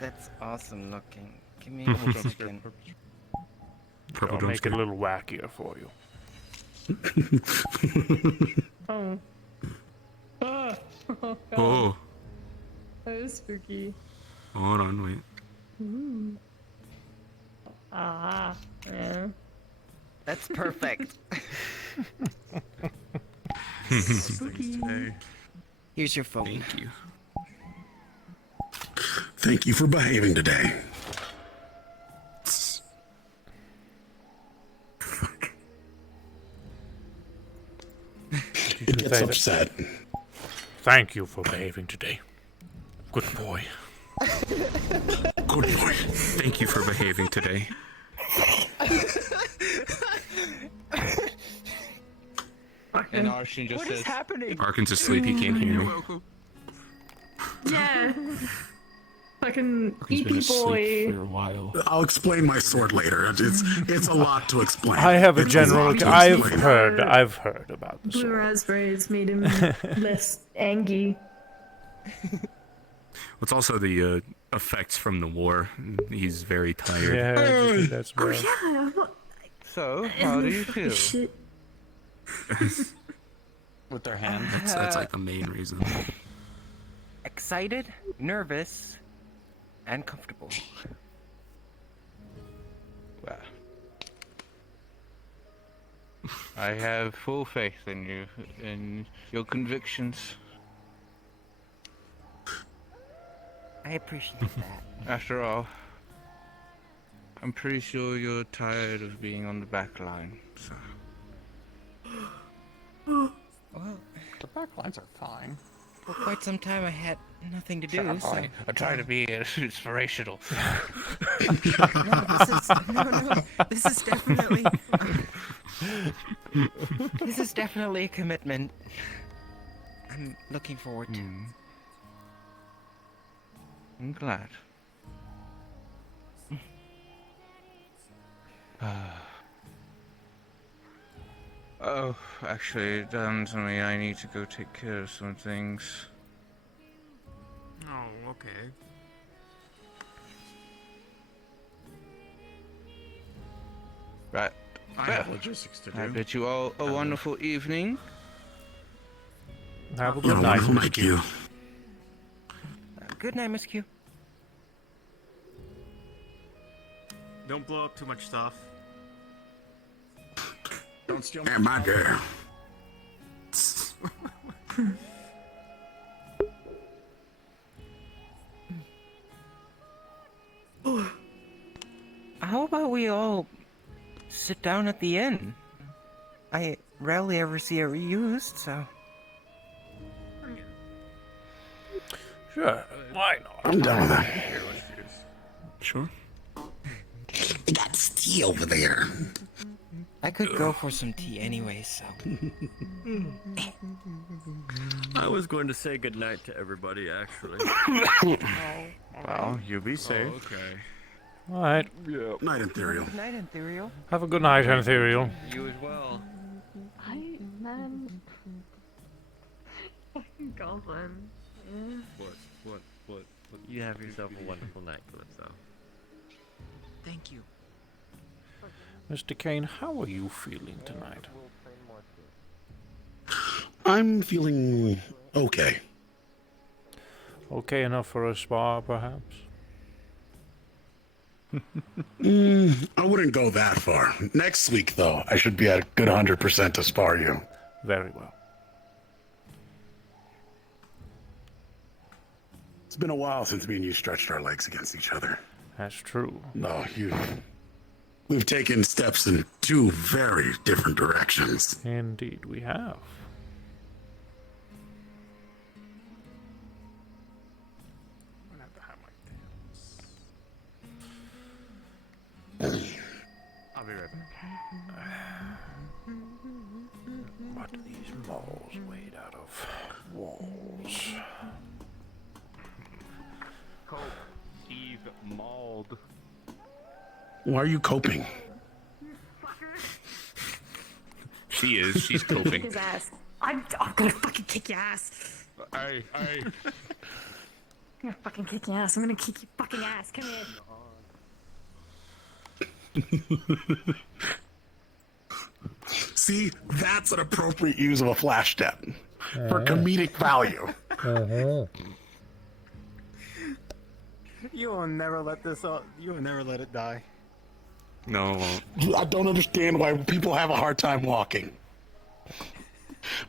That's awesome looking. Give me a second. Purple I'll make it a dumpster. little wackier for you. Oh. Ah. Oh god. Oh, That was spooky. hold on, wait. Ooh. Ah. Yeah. That's perfect. Spooky. Here's your phone. Thank you. Thank you for behaving today. It gets upset. Thank you for behaving today. Good boy. Good boy. Thank you for behaving today. And Arshin just What says, is happening? Arkin's asleep, he can't hear me. Yeah. Fucking He's been EP asleep boy. for a while. I'll explain my sword later. It's a lot to explain. I have a It's general. lot to I've explain. heard about the Blue sword. raspberries made him less angry. It's also the effects from the war. He's very tired. Yeah, that's Oh right. yeah. What? so, how do you Fucking feel? shit. With their hands. That's like the main reason. Excited, nervous, and comfortable. Well, I have full faith in you, in your convictions. I appreciate that. After all, I'm pretty sure you're tired of being on the back line. So. Well, The back lines are fine. for quite some time I had nothing to do, I'm so... I'm trying to be inspirational. This is definitely. This is definitely a commitment. I'm looking forward to. I'm glad. Oh, actually, done to me. I need to go take care of some things. Oh, okay. Right. I have logistics to do. I bid you all a wonderful evening. Have a Yeah, good night, wonderful Miss night, Q. Q. Good night, Miss Q. Don't blow up too much stuff. Don't steal And my girl. How about we all sit down at the inn? I rarely ever see it reused, so. Sure, why not? I'm down with that. Sure. They got tea over there. I could go for some tea anyway, so. I was going to say goodnight to everybody, actually. Well, you be safe. Okay. Alright. Yeah. Night, Ethereal. Good night, Ethereal. Have a good night, Ethereal. You as well. Man. Fucking goblin. Yeah. What? You have yourself a wonderful night, Calypso. Thank you. Mr. Kane, how are you feeling tonight? I'm feeling okay. Okay enough for a spa, perhaps? I wouldn't go that far. Next week, though, I should be at a good 100% to spar you. Very well. It's been a while since me and you stretched our legs against each other. That's true. No, we've taken steps in two very different directions. Indeed, we have. I'll be right back. What are these malls made out of? Walls. Steve mauled. Why are you coping? She is. She's coping. His ass. I'm gonna fucking kick your ass. Hey. I'm gonna fucking kick your ass. I'm gonna kick your fucking ass. Come here. See, that's an appropriate use of a flash step for comedic value. You will never let this. You will never let it die. No. I don't understand why people have a hard time walking.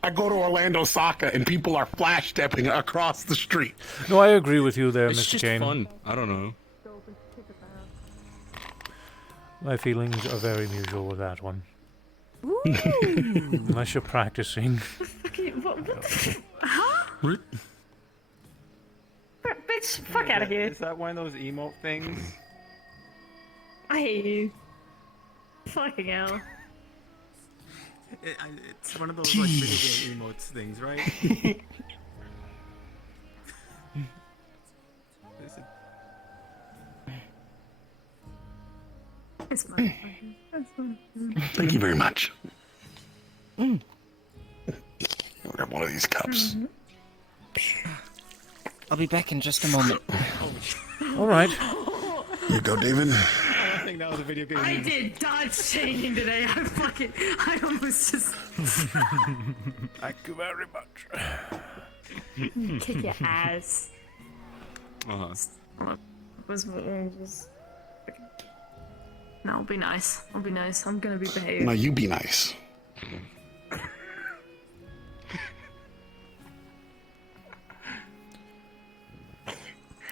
I go to Orlando Soccer and people are flash stepping across the street. No, I agree with you there, It's Mr. just Kane. fun. I don't know. My feelings are very mutual with that one. Unless you're practicing. What the huh? Bitch, fuck out of here. Is that one of those emote things? I hate you. Fucking hell. It's one of those like video game emotes things, right? Is it? It's fine. It's fine. Thank you very much. I'll grab one of these cups. I'll be back in just a moment. All right. Here you go, David. I don't think that was a video game. I did dodge chaining today. I almost just. Thank you very much. Kick your ass. Uh-huh. Was. No, I'll be nice. I'll be nice. I'm gonna be behaved. Now you be nice.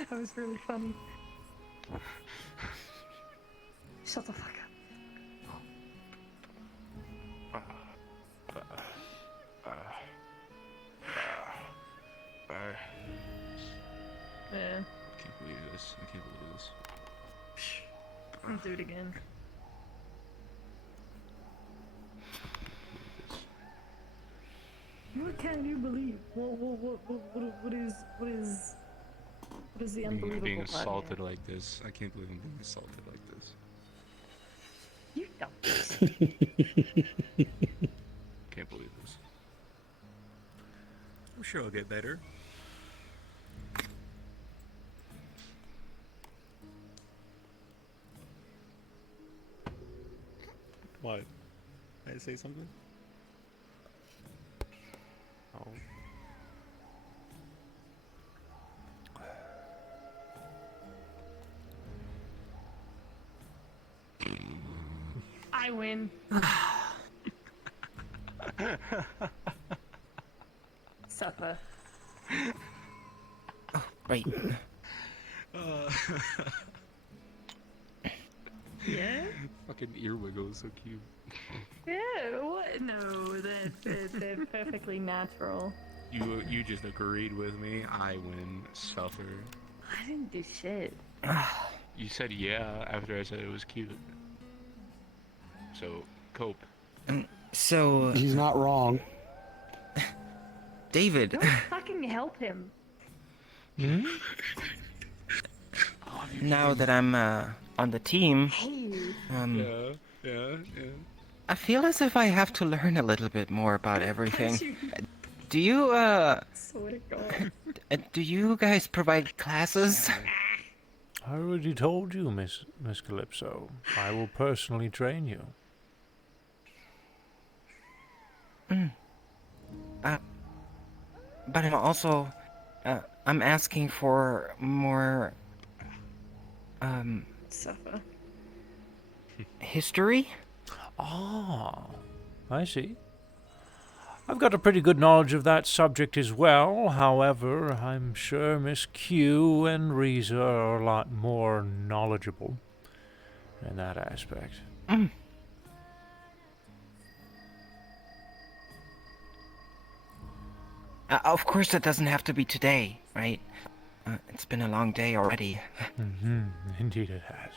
That was really funny. Shut the fuck up. Yeah. I can't believe this. I can't believe this. I'll do it again. What can you believe? What is the unbelievable Being part assaulted here? like this. I can't believe I'm being assaulted like this. You don't. Can't believe this. I'm sure I'll get better. What? Did I say something? Oh. I win. Supper. Right. Yeah? Fucking ear wiggle is so cute. Yeah, what? No, they're perfectly natural. You just agreed with me. I win. Suffer. I didn't do shit. You said yeah after I said it was cute. So, cope. So... He's not wrong. David. Don't fucking help him. Now that I'm on the team, Yeah. I feel as if I have to learn a little bit more about everything. Do you Swear to God. do you guys provide classes? I already told you, Miss Calypso. I will personally train you. But I'm also I'm asking for more Suffer. history? Ah, I see. I've got a pretty good knowledge of that subject as well. However, I'm sure Miss Q and Riza are a lot more knowledgeable in that aspect. Of course, it doesn't have to be today, right? It's been a long day already. Indeed it has.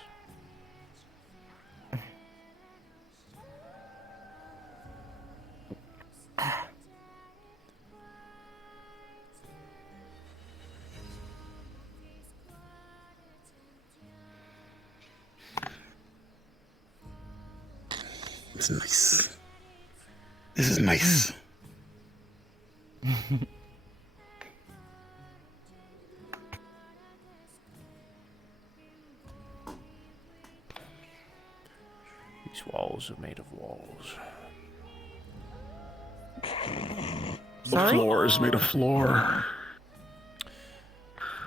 It's nice. This is nice. These walls are made of walls. The floor is made of floor.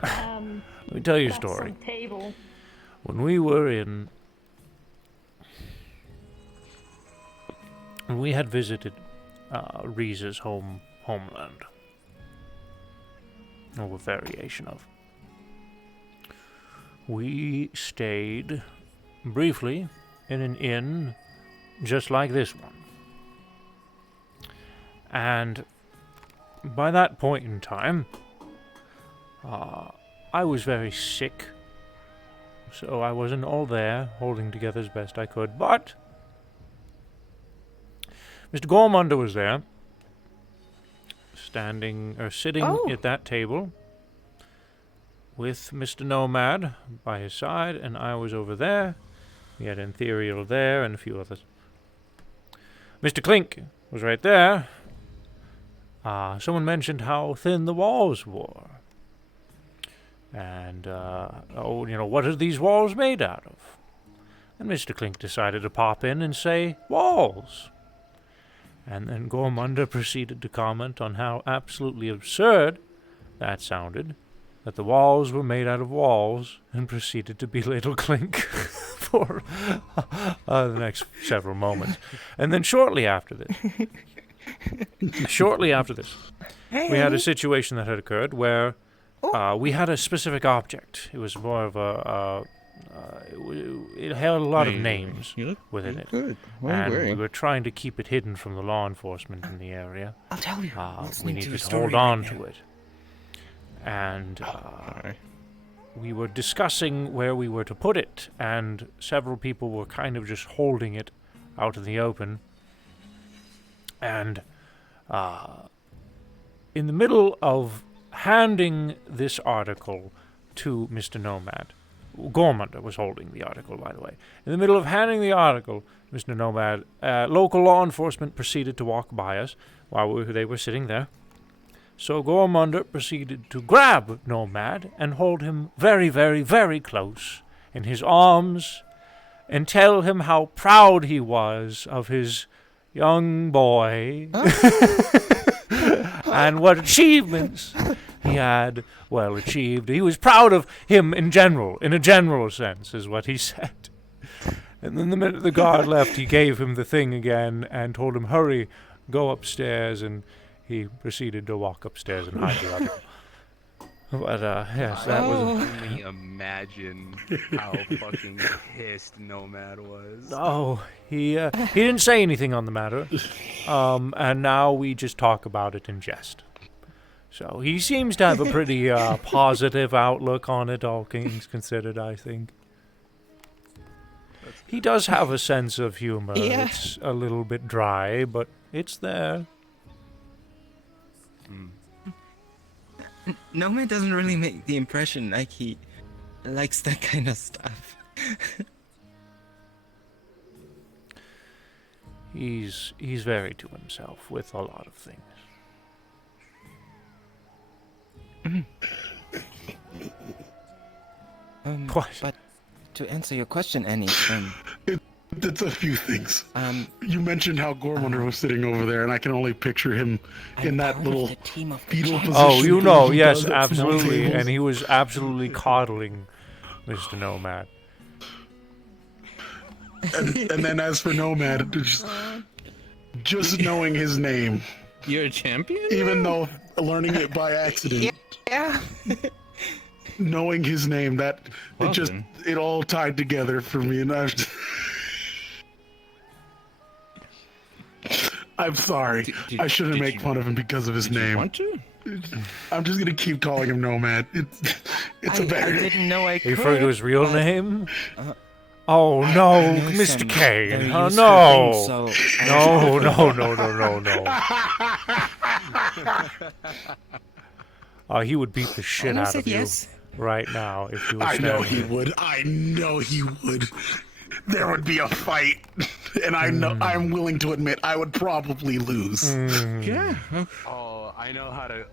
Let me tell you a Got story. some table. When we were in... When we had visited Riza's homeland, or a variation of, we stayed briefly in an inn just like this one. And by that point in time, I was very sick, so I wasn't all there, holding together as best I could, but Mr. Gormunder was there, sitting at that table, with Mr. Nomad by his side, and I was over there. We had Ethereal there, and a few others. Mr. Clink was right there. Someone mentioned how thin the walls were. And, what are these walls made out of? And Mr. Clink decided to pop in and say, walls. And then Gormunder proceeded to comment on how absolutely absurd that sounded, that the walls were made out of walls, and proceeded to belittle Clink for the next several moments. And then shortly after this, we had a situation that had occurred where we had a specific object. It was more of it held a lot of names within it. Good. Well, And great. we were trying to keep it hidden from the law enforcement in the area. I'll tell you. We needed to hold on to it. And we were discussing where we were to put it, and several people were kind of just holding it out in the open. And in the middle of handing this article to Mr. Nomad, Gormunder was holding the article, by the way. In the middle of handing the article, Mr. Nomad, local law enforcement proceeded to walk by us while they were sitting there. So Gormunder proceeded to grab Nomad and hold him very, very, very close in his arms and tell him how proud he was of his young boy and what achievements he had well achieved. He was proud of him in a general sense, is what he said. And then the minute the guard left, he gave him the thing again and told him, hurry, go upstairs, and he proceeded to walk upstairs and hide the article. But, yes, that was... Only imagine how fucking pissed Nomad was. Oh, he didn't say anything on the matter, and now we just talk about it in jest. So he seems to have a pretty positive outlook on it, all things considered, I think. He does have a sense of humor. Yeah. It's a little bit dry, but it's there. Nomad doesn't really make the impression like he likes that kind of stuff. He's very to himself with a lot of things. But to answer your question, Annie, It's a few things. You mentioned how Gormunder was sitting over there, and I can only picture him in that little fetal position. Oh, you know, he yes, does at small absolutely. tables. And he was absolutely coddling Mr. Nomad. And then as for Nomad, just knowing his name. You're a champion? Even though learning it by accident. Yeah. Knowing his name, that Well, it all tied together for me, and I'm sorry. I shouldn't make fun of him because of his name. Want to? I'm just gonna keep calling him Nomad. It's a I better. didn't know I He could. referred to his real name? Oh, I no, know Mr. some Kane. very Oh, useful no. things, so No. He would beat the shit Almost out of said you yes. right now if he was I know standing he there. would. I know he would. There would be a fight, and I'm willing to admit I would probably lose. Yeah. Oh, I know how to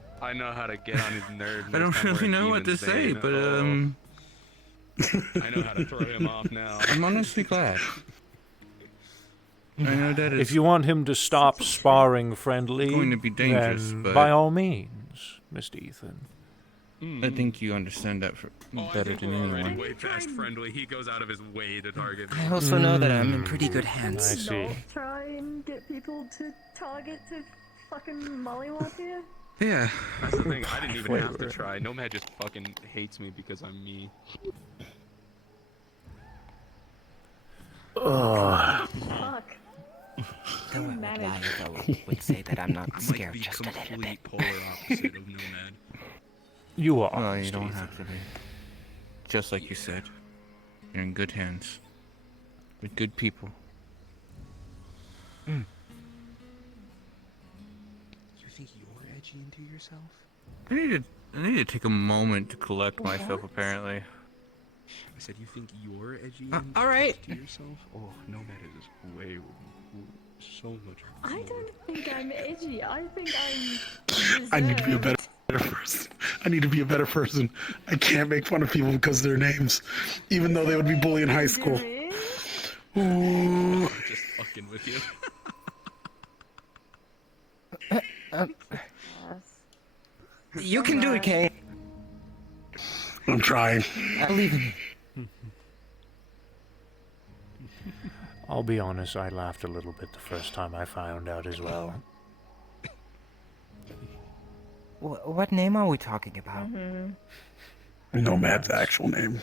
get on his nerves. I don't really know what to say, but I know how to throw him off now. I'm honestly glad. I know that If you want him to stop sparring friendly, going to be dangerous, then but by all means, Mr. Ethan. I think you understand that better than anyone. Way past friendly. He goes out of his way to target me. I also know that I'm in pretty good hands. I see. Try and get people to target to fucking mollywop you. Yeah. That's the thing. I didn't even have to try. Nomad just fucking hates me because I'm me. Fuck. Though I would lie if I would say that I'm not scared just a little bit. Polar opposite of Nomad. You are. No, you don't have to be. Just like you said, you're in good hands. With good people. You think you're edgy into yourself? I need to take a moment to collect myself, apparently. I said you think you're edgy all right. to yourself? Oh, Nomad is way so much. I don't think I'm edgy. I think I'm. I need to be a better person. I need to be a better person. I can't make fun of people because of their names, even though they would be bullied in high school. Ooh. Just fucking with you. You can do it, Kay. I'm trying. I believe in you. I'll be honest, I laughed a little bit the first time I found out as well. What name are we talking about? Nomad's actual name.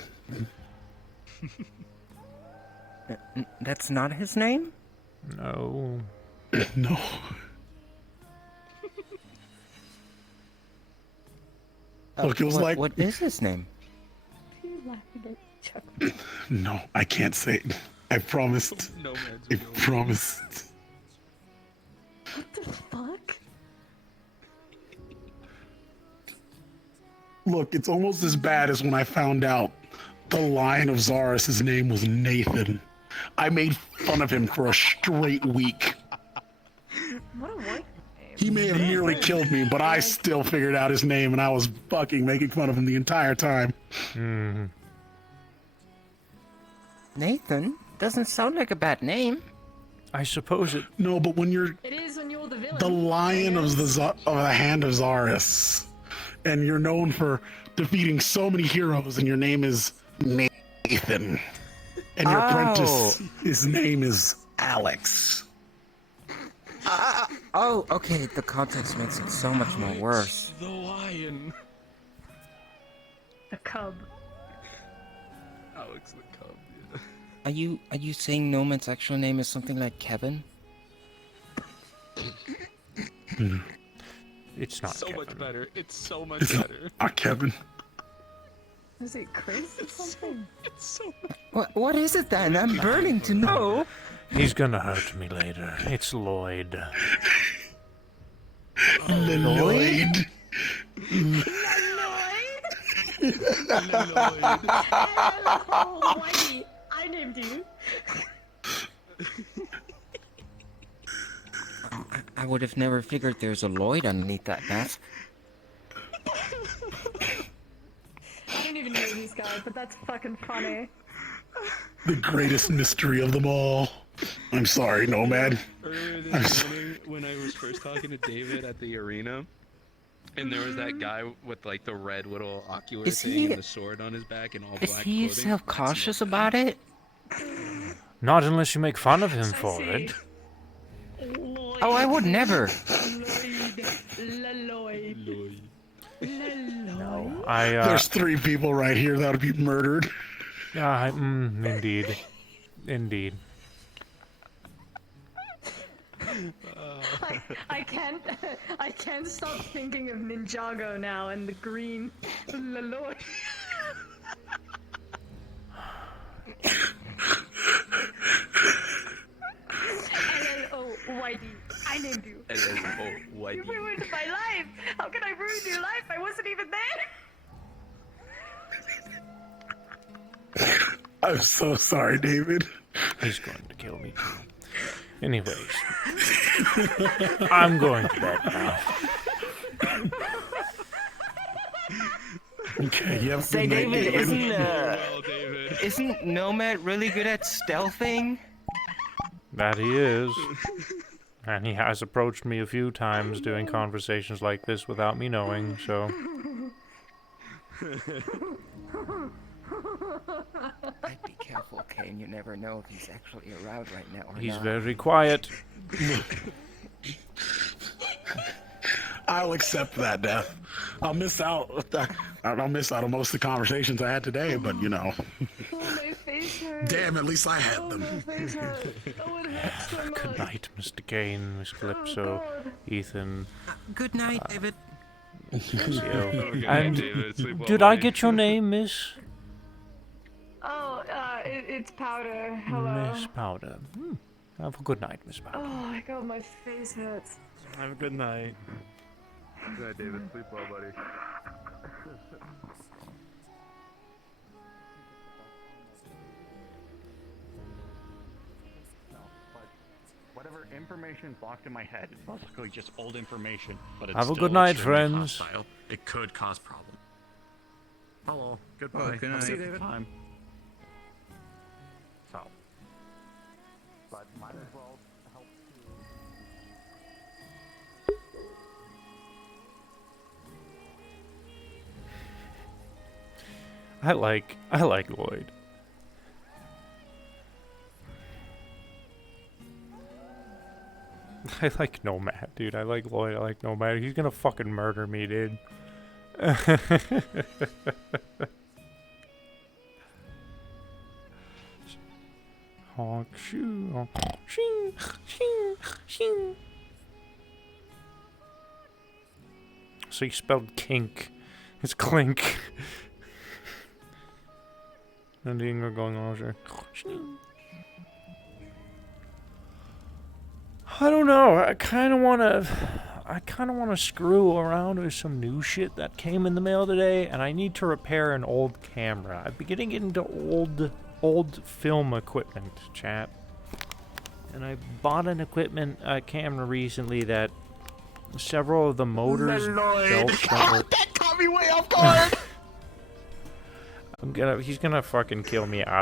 That's not his name? No. No. Look, it was like. What is his name? No, I can't say it. I promised. I promised. What the fuck? Look, it's almost as bad as when I found out the Lion of Zaris, his name was Nathan. I made fun of him for a straight week. What a white He may have nearly killed me, but I still figured out his name, and I was fucking making fun of him the entire time. Nathan? Doesn't sound like a bad name. I suppose it. No, but when you're It is when you're the villain. the Lion of the Hand of Zaris, and you're known for defeating so many heroes, and your name is Nathan, and your apprentice, his name is Alex. Oh, okay. The context makes it so much more worse. The lion. A cub. Alex the cub. Yeah. Are you saying Nomad's actual name is something like Kevin? It's not so Kevin. much better. It's so much It's better. not Kevin. Is it Chris or something? It's so. What is it then? I'm burning to know. He's gonna hurt me later. It's Lloyd. Lloyd. Oh, Whitey, I named you. I would have never figured there's a Lloyd underneath that mask. I don't even know these guys, but that's fucking funny. The greatest mystery of them all. I'm sorry, Nomad. Earlier this morning, when I was first talking to David at the arena, and there was that guy with like the red little ocular Is thing he- and the sword on his back and all Is black he clothing. self-conscious about it? Not unless you make fun of him for it. Oh, I would never. Lloyd. No, I. There's 3 people right here that would be murdered. Indeed, indeed. I can't stop thinking of Ninjago now and the green Lloyd. LLO Whitey, I named you. Whitey. You ruined my life. How can I ruin your life? I wasn't even there. I'm so sorry, David. He's going to kill me too. Anyways, I'm going to bed now. Okay, yep. Say, good night, David, isn't Nomad really good at stealthing? That he is. And he has approached me a few times doing conversations like this without me knowing, so. I'd be careful, Kane. You never know if he's actually around right now or He's not. very quiet. I'll accept that death. I'll miss out on most of the conversations I had today, but you know. Oh, my face hurts. Damn, at least I had them. My face hurts. Oh, it hurts so much. Good night, Mr. Kane, Miss Calypso, Ethan. Good night, David. Lucio. night, And David. Sleep well, did I buddy. get your name, Miss? Oh, it's Powder. Hello. Miss Powder. Have a good night, Miss Powder. Oh my god, my face hurts. Have a good night. Good night, David. Sleep well, buddy. Whatever information's locked in my head is basically just old information, but it's Have a still good night, extremely friends. hostile. It could cause problems. Hello. Goodbye. Oh, good Have a night. good David. time. So. But might as well help I like Lloyd. I like Nomad, dude. I like Lloyd. I like Nomad. He's gonna fucking murder me, dude. Honk, shoo, honk, shing, shing, shing. So you spelled kink. It's clink. Nothing going on here. I don't know. I kind of want to. I kind of want to screw around with some new shit that came in the mail today, and I need to repair an old camera. I've been getting into old film equipment, chat. And I bought an camera recently that several of the motors belts don't work. That caught me way off guard. He's gonna fucking kill me out of